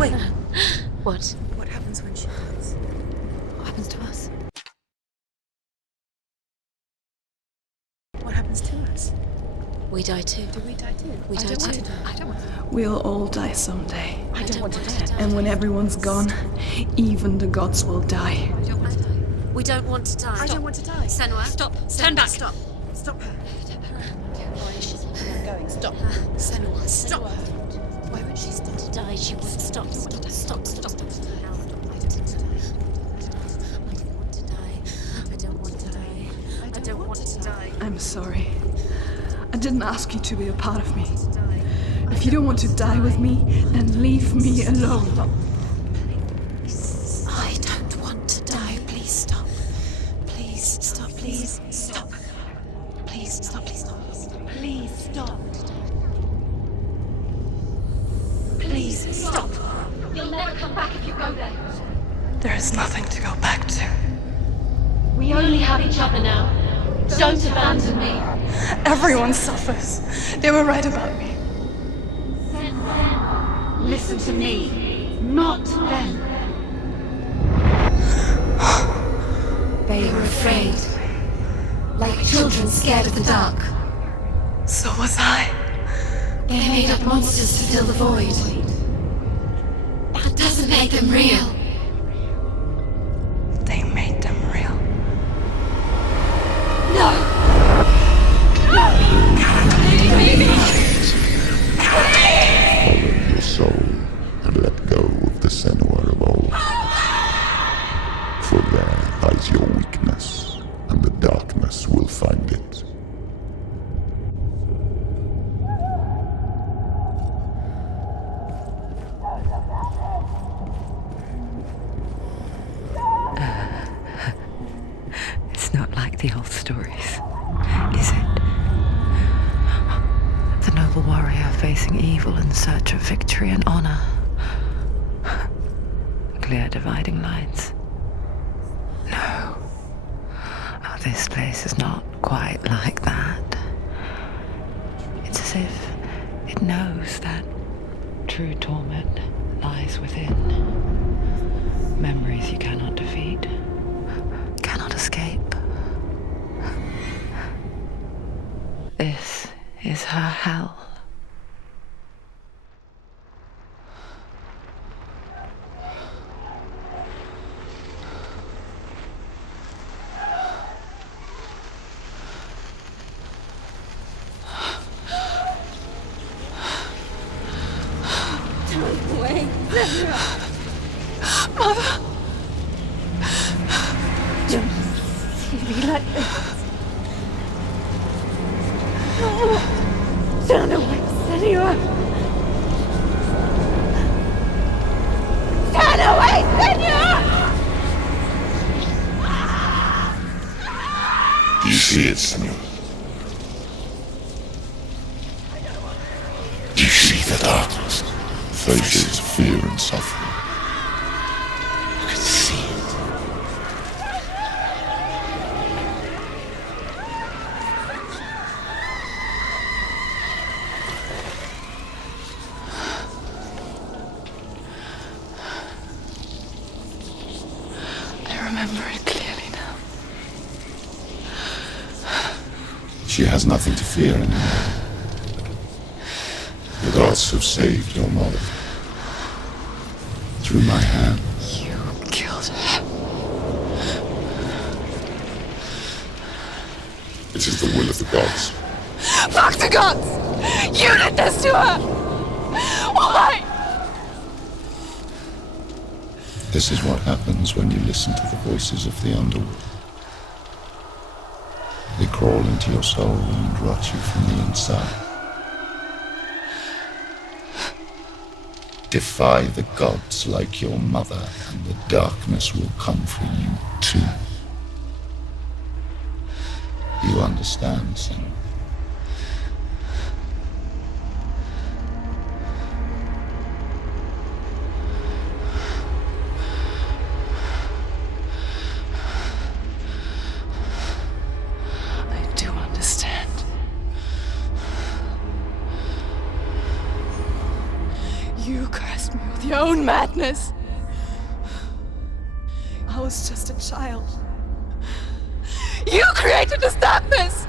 Wait. What? What happens when she dies? What happens to us? What happens to us? We die too. Do we die too? We I die don't want too. to die. I don't want to die. We'll all die someday. I don't want to die. And when everyone's gone, even the gods will die. I don't want to die. We don't want to die. I don't want to die. Senua. Stop. Turn back. Stop. Stop her. Why is she not going? Stop. Senua. Stop her. Why won't she stop? To die, she won't stop. Stop. Stop. Stop. I don't want to die. I don't want to die. I'm sorry. I didn't ask you to be a part of me. If you don't want to die with me, then leave me alone. I don't want to die. Please stop. Please stop. Please stop. Please stop. Please stop. Please stop. Please stop. You'll never come back if you go there. There is nothing to go back to. We only have each other now. Don't abandon me. Everyone suffers. They were right about me. Listen to me, not them. They were afraid, like children scared of the dark. So was I. They made up monsters to fill the void. That doesn't make them real. They made them real. No! Follow your soul and let go of the Senua of old. For there lies your weakness, and the darkness will find it. It's not like the old stories, is it? The noble warrior facing evil in search of victory and honor. Clear dividing lines. No. Oh, this place is not quite like that. It's as if it knows that true torment lies within. Memories you cannot defeat, cannot escape. This is her hell. Mother! Be like this. Turn away, Senua! Turn away, Senua! Do you see it, Senua? Do you see the darkness? Faces of fear and suffering. You can see it. I remember it clearly now. She has nothing to fear anymore. The gods have saved your mother. Through my hand. You killed her. It is the will of the gods. Fuck the gods! You did this to her! Why? This is what happens when you listen to the voices of the underworld. They crawl into your soul and rot you from the inside. Defy the gods like your mother, and the darkness will come for you too. You understand, Senua? I do understand. with your own madness. I was just a child. You created this darkness!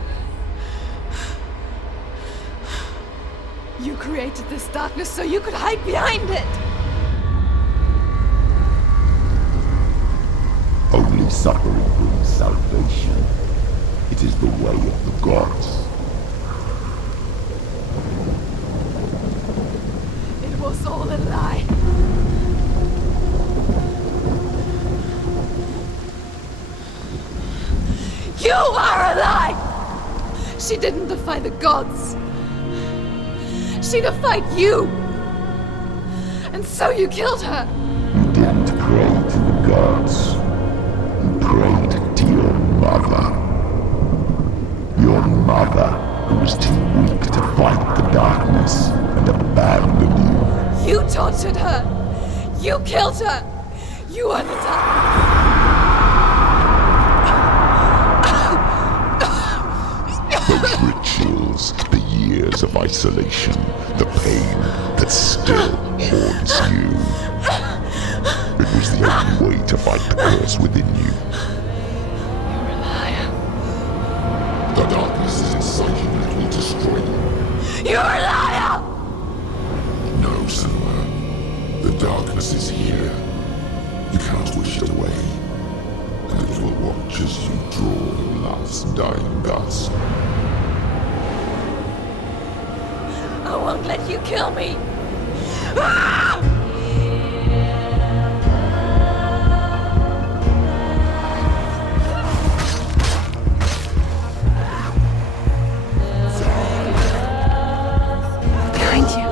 You created this darkness so you could hide behind it! Only suffering brings salvation. It is the way of the gods. It was all a lie. You are a lie! She didn't defy the gods. She defied you! And so you killed her! You didn't pray to the gods. You prayed to your mother. Your mother, who was too weak to fight the darkness and abandoned you. You tortured her! You killed her! You are the darkness! Those rituals, the years of isolation, the pain that still haunts you. It was the only way to fight the curse within you. You're a liar. The darkness is inside you and it will destroy you. You're a liar! No, Senua. The darkness is here. You cannot wish it away. And it will watch as you draw your last dying gasp. I won't let you kill me! Behind you.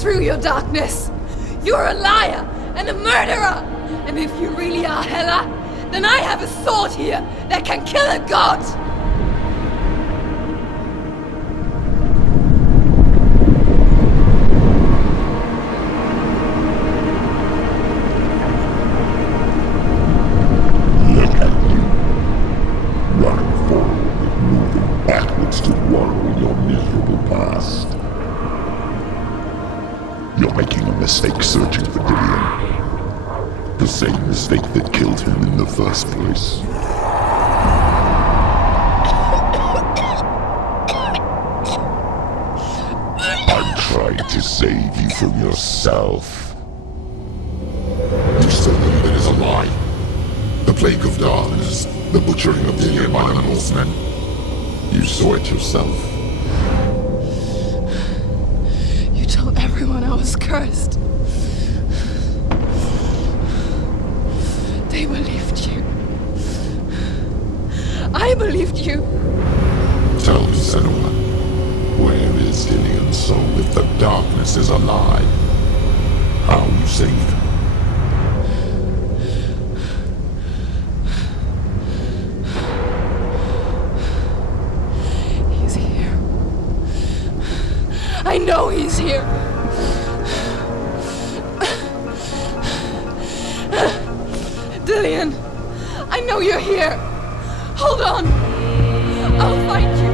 Through your darkness. You're a liar and a murderer. And if you really are Hela, then I have a sword here that can kill a god. Look at you. Running forward, moving backwards to wallow in your miserable past. You're making a mistake searching for Dillion. The same mistake that killed him in the first place. to save you from yourself. You still believe it is a lie. The plague of darkness, the butchering of Dillion by the Northmen. You saw it yourself. You told everyone I was cursed. They believed you. I believed you. Tell me, Senua, where is Dillion's soul if the darkness is a lie? How you saved her? He's here. I know he's here. Dillion, I know you're here. Hold on. I'll find you.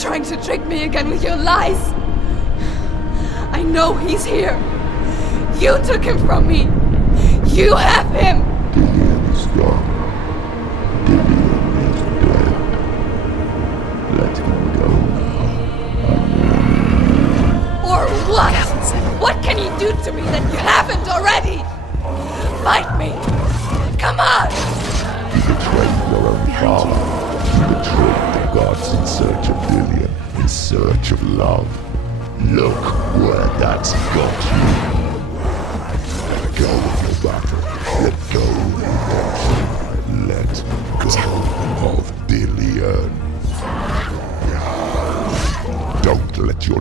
Trying to trick me again with your lies. I know he's here. You took him from me. You have him. Dillion is gone. Dillion is dead. Let him go. Or what? What can you do to me that you haven't already? Fight me. Come on. You betrayed your own father. You betrayed the gods in search of Dillion, in search of love. Look where that's got you. Let go of the battle. Let go of the Let go of Dillion. Don't let your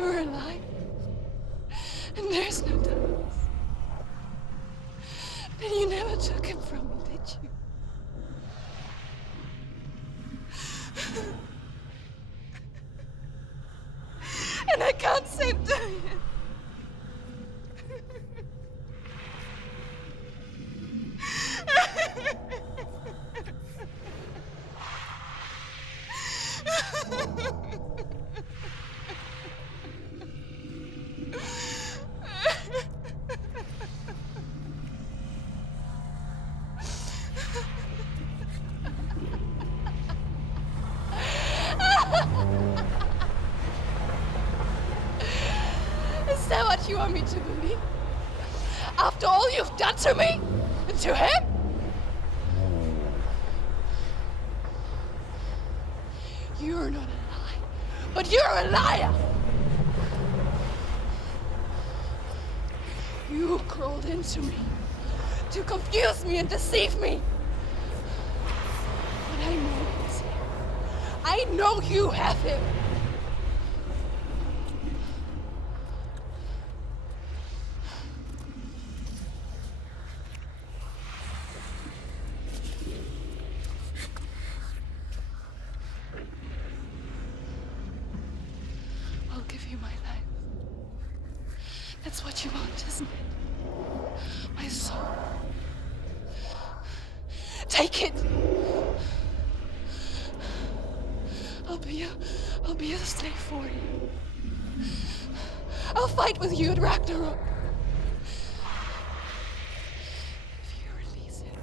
You're alive. And there's no Douglas. And you never took him from me, did you? And I can't save Diane. Is that what you want me to believe? After all you've done to me? And to him? You're not a lie, but you're a liar! You crawled into me to confuse me and deceive me. But I know he's here. I know you have him. I'll give you my life. That's what you want, isn't it? My soul. Take it. I'll be a slave for you. I'll fight with you at Ragnarok. If you release it.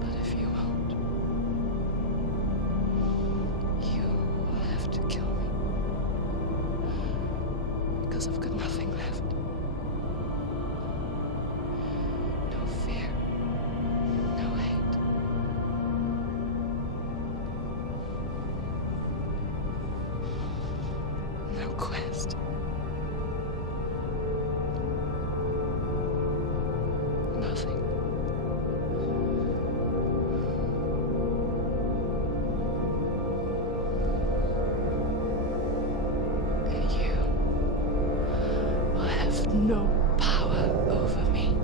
But if you won't, you will have to kill me. Because I've got nothing left. No fear. No hate. No quest. Nothing. And you will have no power over me.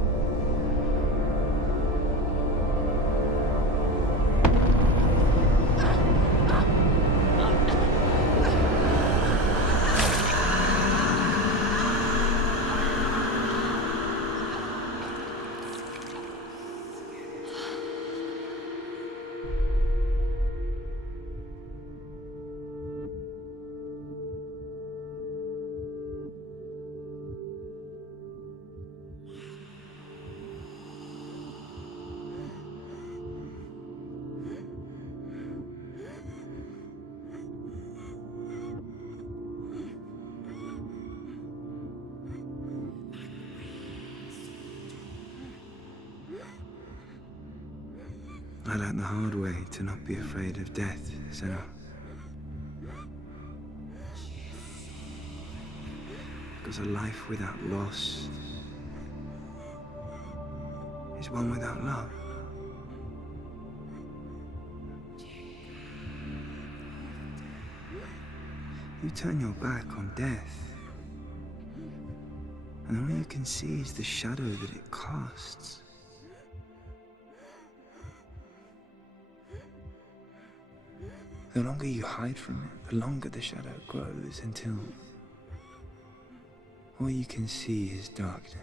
I learned the hard way to not be afraid of death, Senua. Because a life without loss is one without love. You turn your back on death, and all you can see is the shadow that it casts. The longer you hide from it, the longer the shadow grows until all you can see is darkness.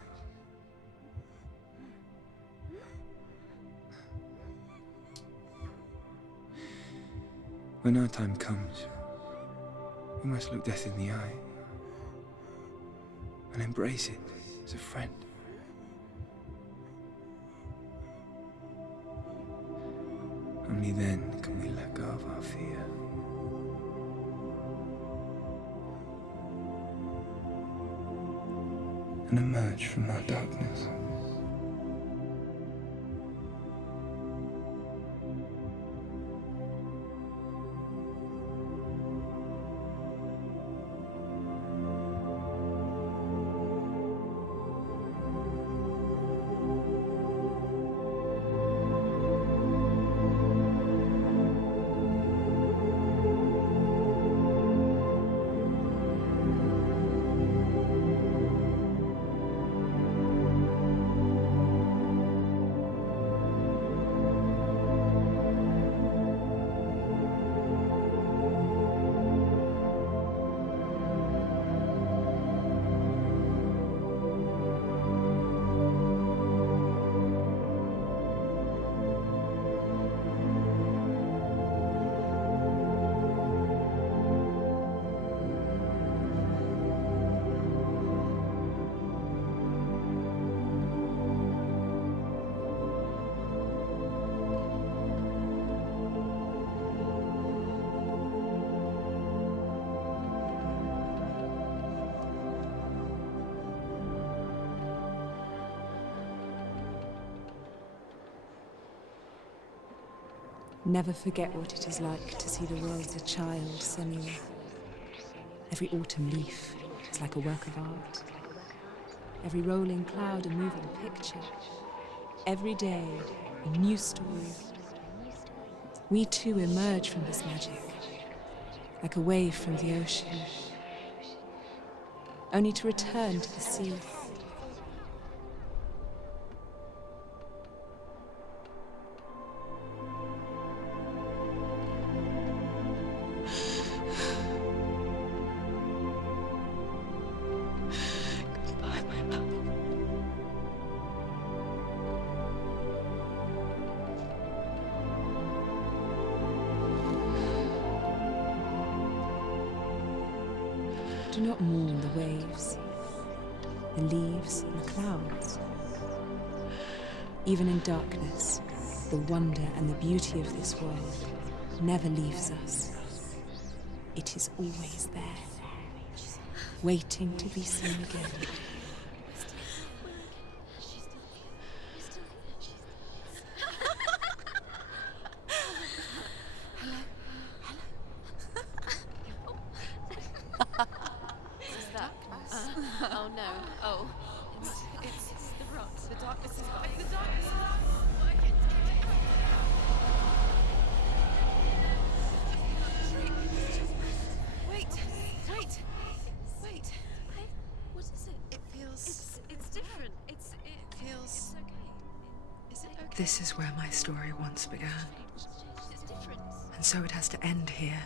When our time comes, we must look death in the eye and embrace it as a friend. Only then can we let go of our fear. And emerge from our darkness. Never forget what it is like to see the world as a child, Senua. Every autumn leaf is like a work of art. Every rolling cloud a moving picture. Every day a new story. We too emerge from this magic, like a wave from the ocean, only to return to the sea. Do not mourn the waves, the leaves, and the clouds. Even in darkness, the wonder and the beauty of this world never leaves us. It is always there, waiting to be seen again. Oh no. Oh. It's the rot. The darkness is working. The darkness is working. Wait. What is it? It feels... It's different. It feels... It's okay. Is it okay? This is where my story once began. It's different. And so it has to end here.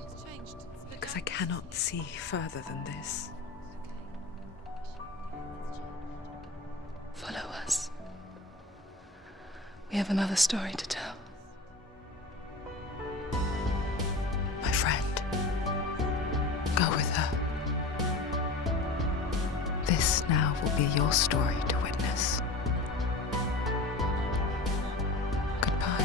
It's changed. Because I cannot see further than this. Follow us. We have another story to tell. My friend, go with her. This now will be your story to witness. Goodbye.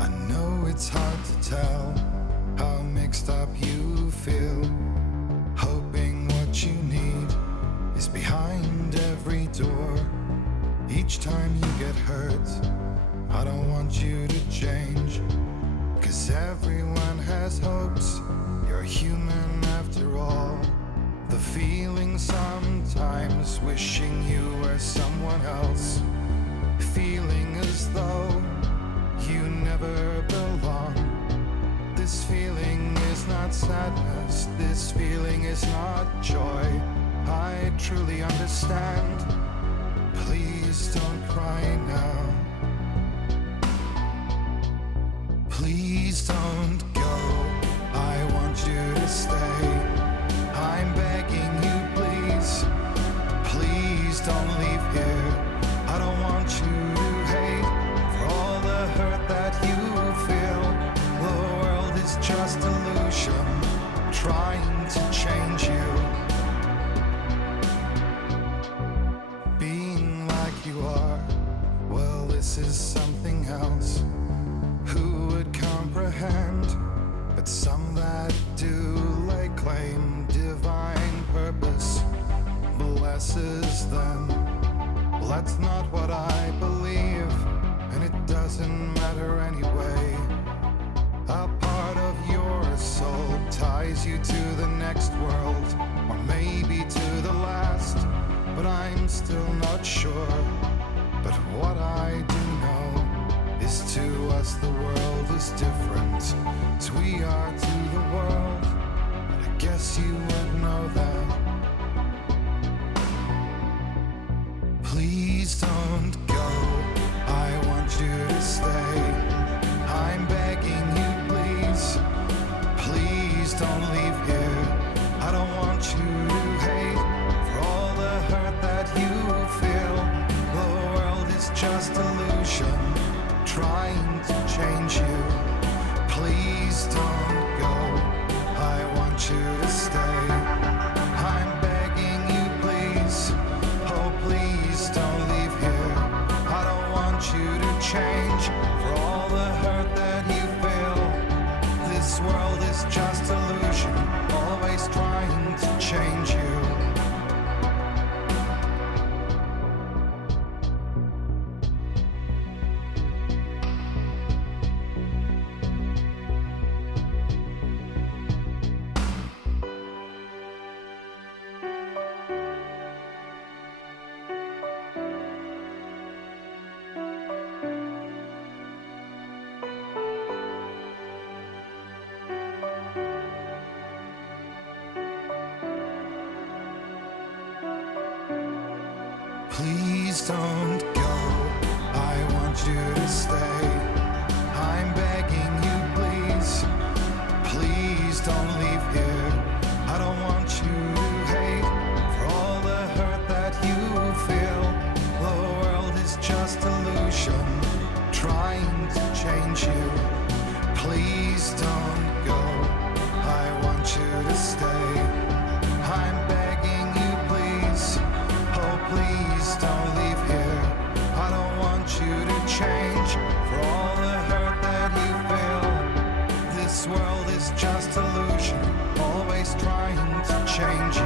I know it's hard to tell how mixed up you feel, hoping what you need is behind every door. Each time you get hurt, I don't want you to change, 'cause everyone has hopes. You're human after all. The feeling sometimes wishing you were someone else, feeling as though you never belong. This feeling is not sadness, this feeling is not joy. I truly understand. Please don't cry now. Please don't go. I want you to stay. I'm begging you, please. Please don't leave here. I don't want you to hate for all the hurt that you feel. The world is just illusion, trying to change you. Being like you are, well, this is something else. Who would comprehend? But some that do lay claim divine purpose blesses them. Well, that's not what I believe, and it doesn't matter anyway. A part of your soul ties you to the next world, or maybe to the last, but I'm still not sure. But what I do know is to us the world is different as we are to the world. I guess you would know that. Please don't go. I want you to stay. I'm begging you, please. Please don't leave here. I don't want you to hate for all the hurt that you feel. The world is just illusion, trying to change you. Please don't go. I want you to stay. I'm begging you, please. Oh, please don't leave here. I don't want you to change for all the hurt that you feel. This world is just illusion, always trying to change you. Please don't go. I want you to stay. I'm begging you, please. Please don't leave here. I don't want you to hate for all the hurt that you feel. The world is just illusion, trying to change you. Please don't go. I want you to stay. I'm begging you, please. Oh, please don't leave here. I don't want you to change for all the hurt that you feel. This world is just illusion, always trying to change you.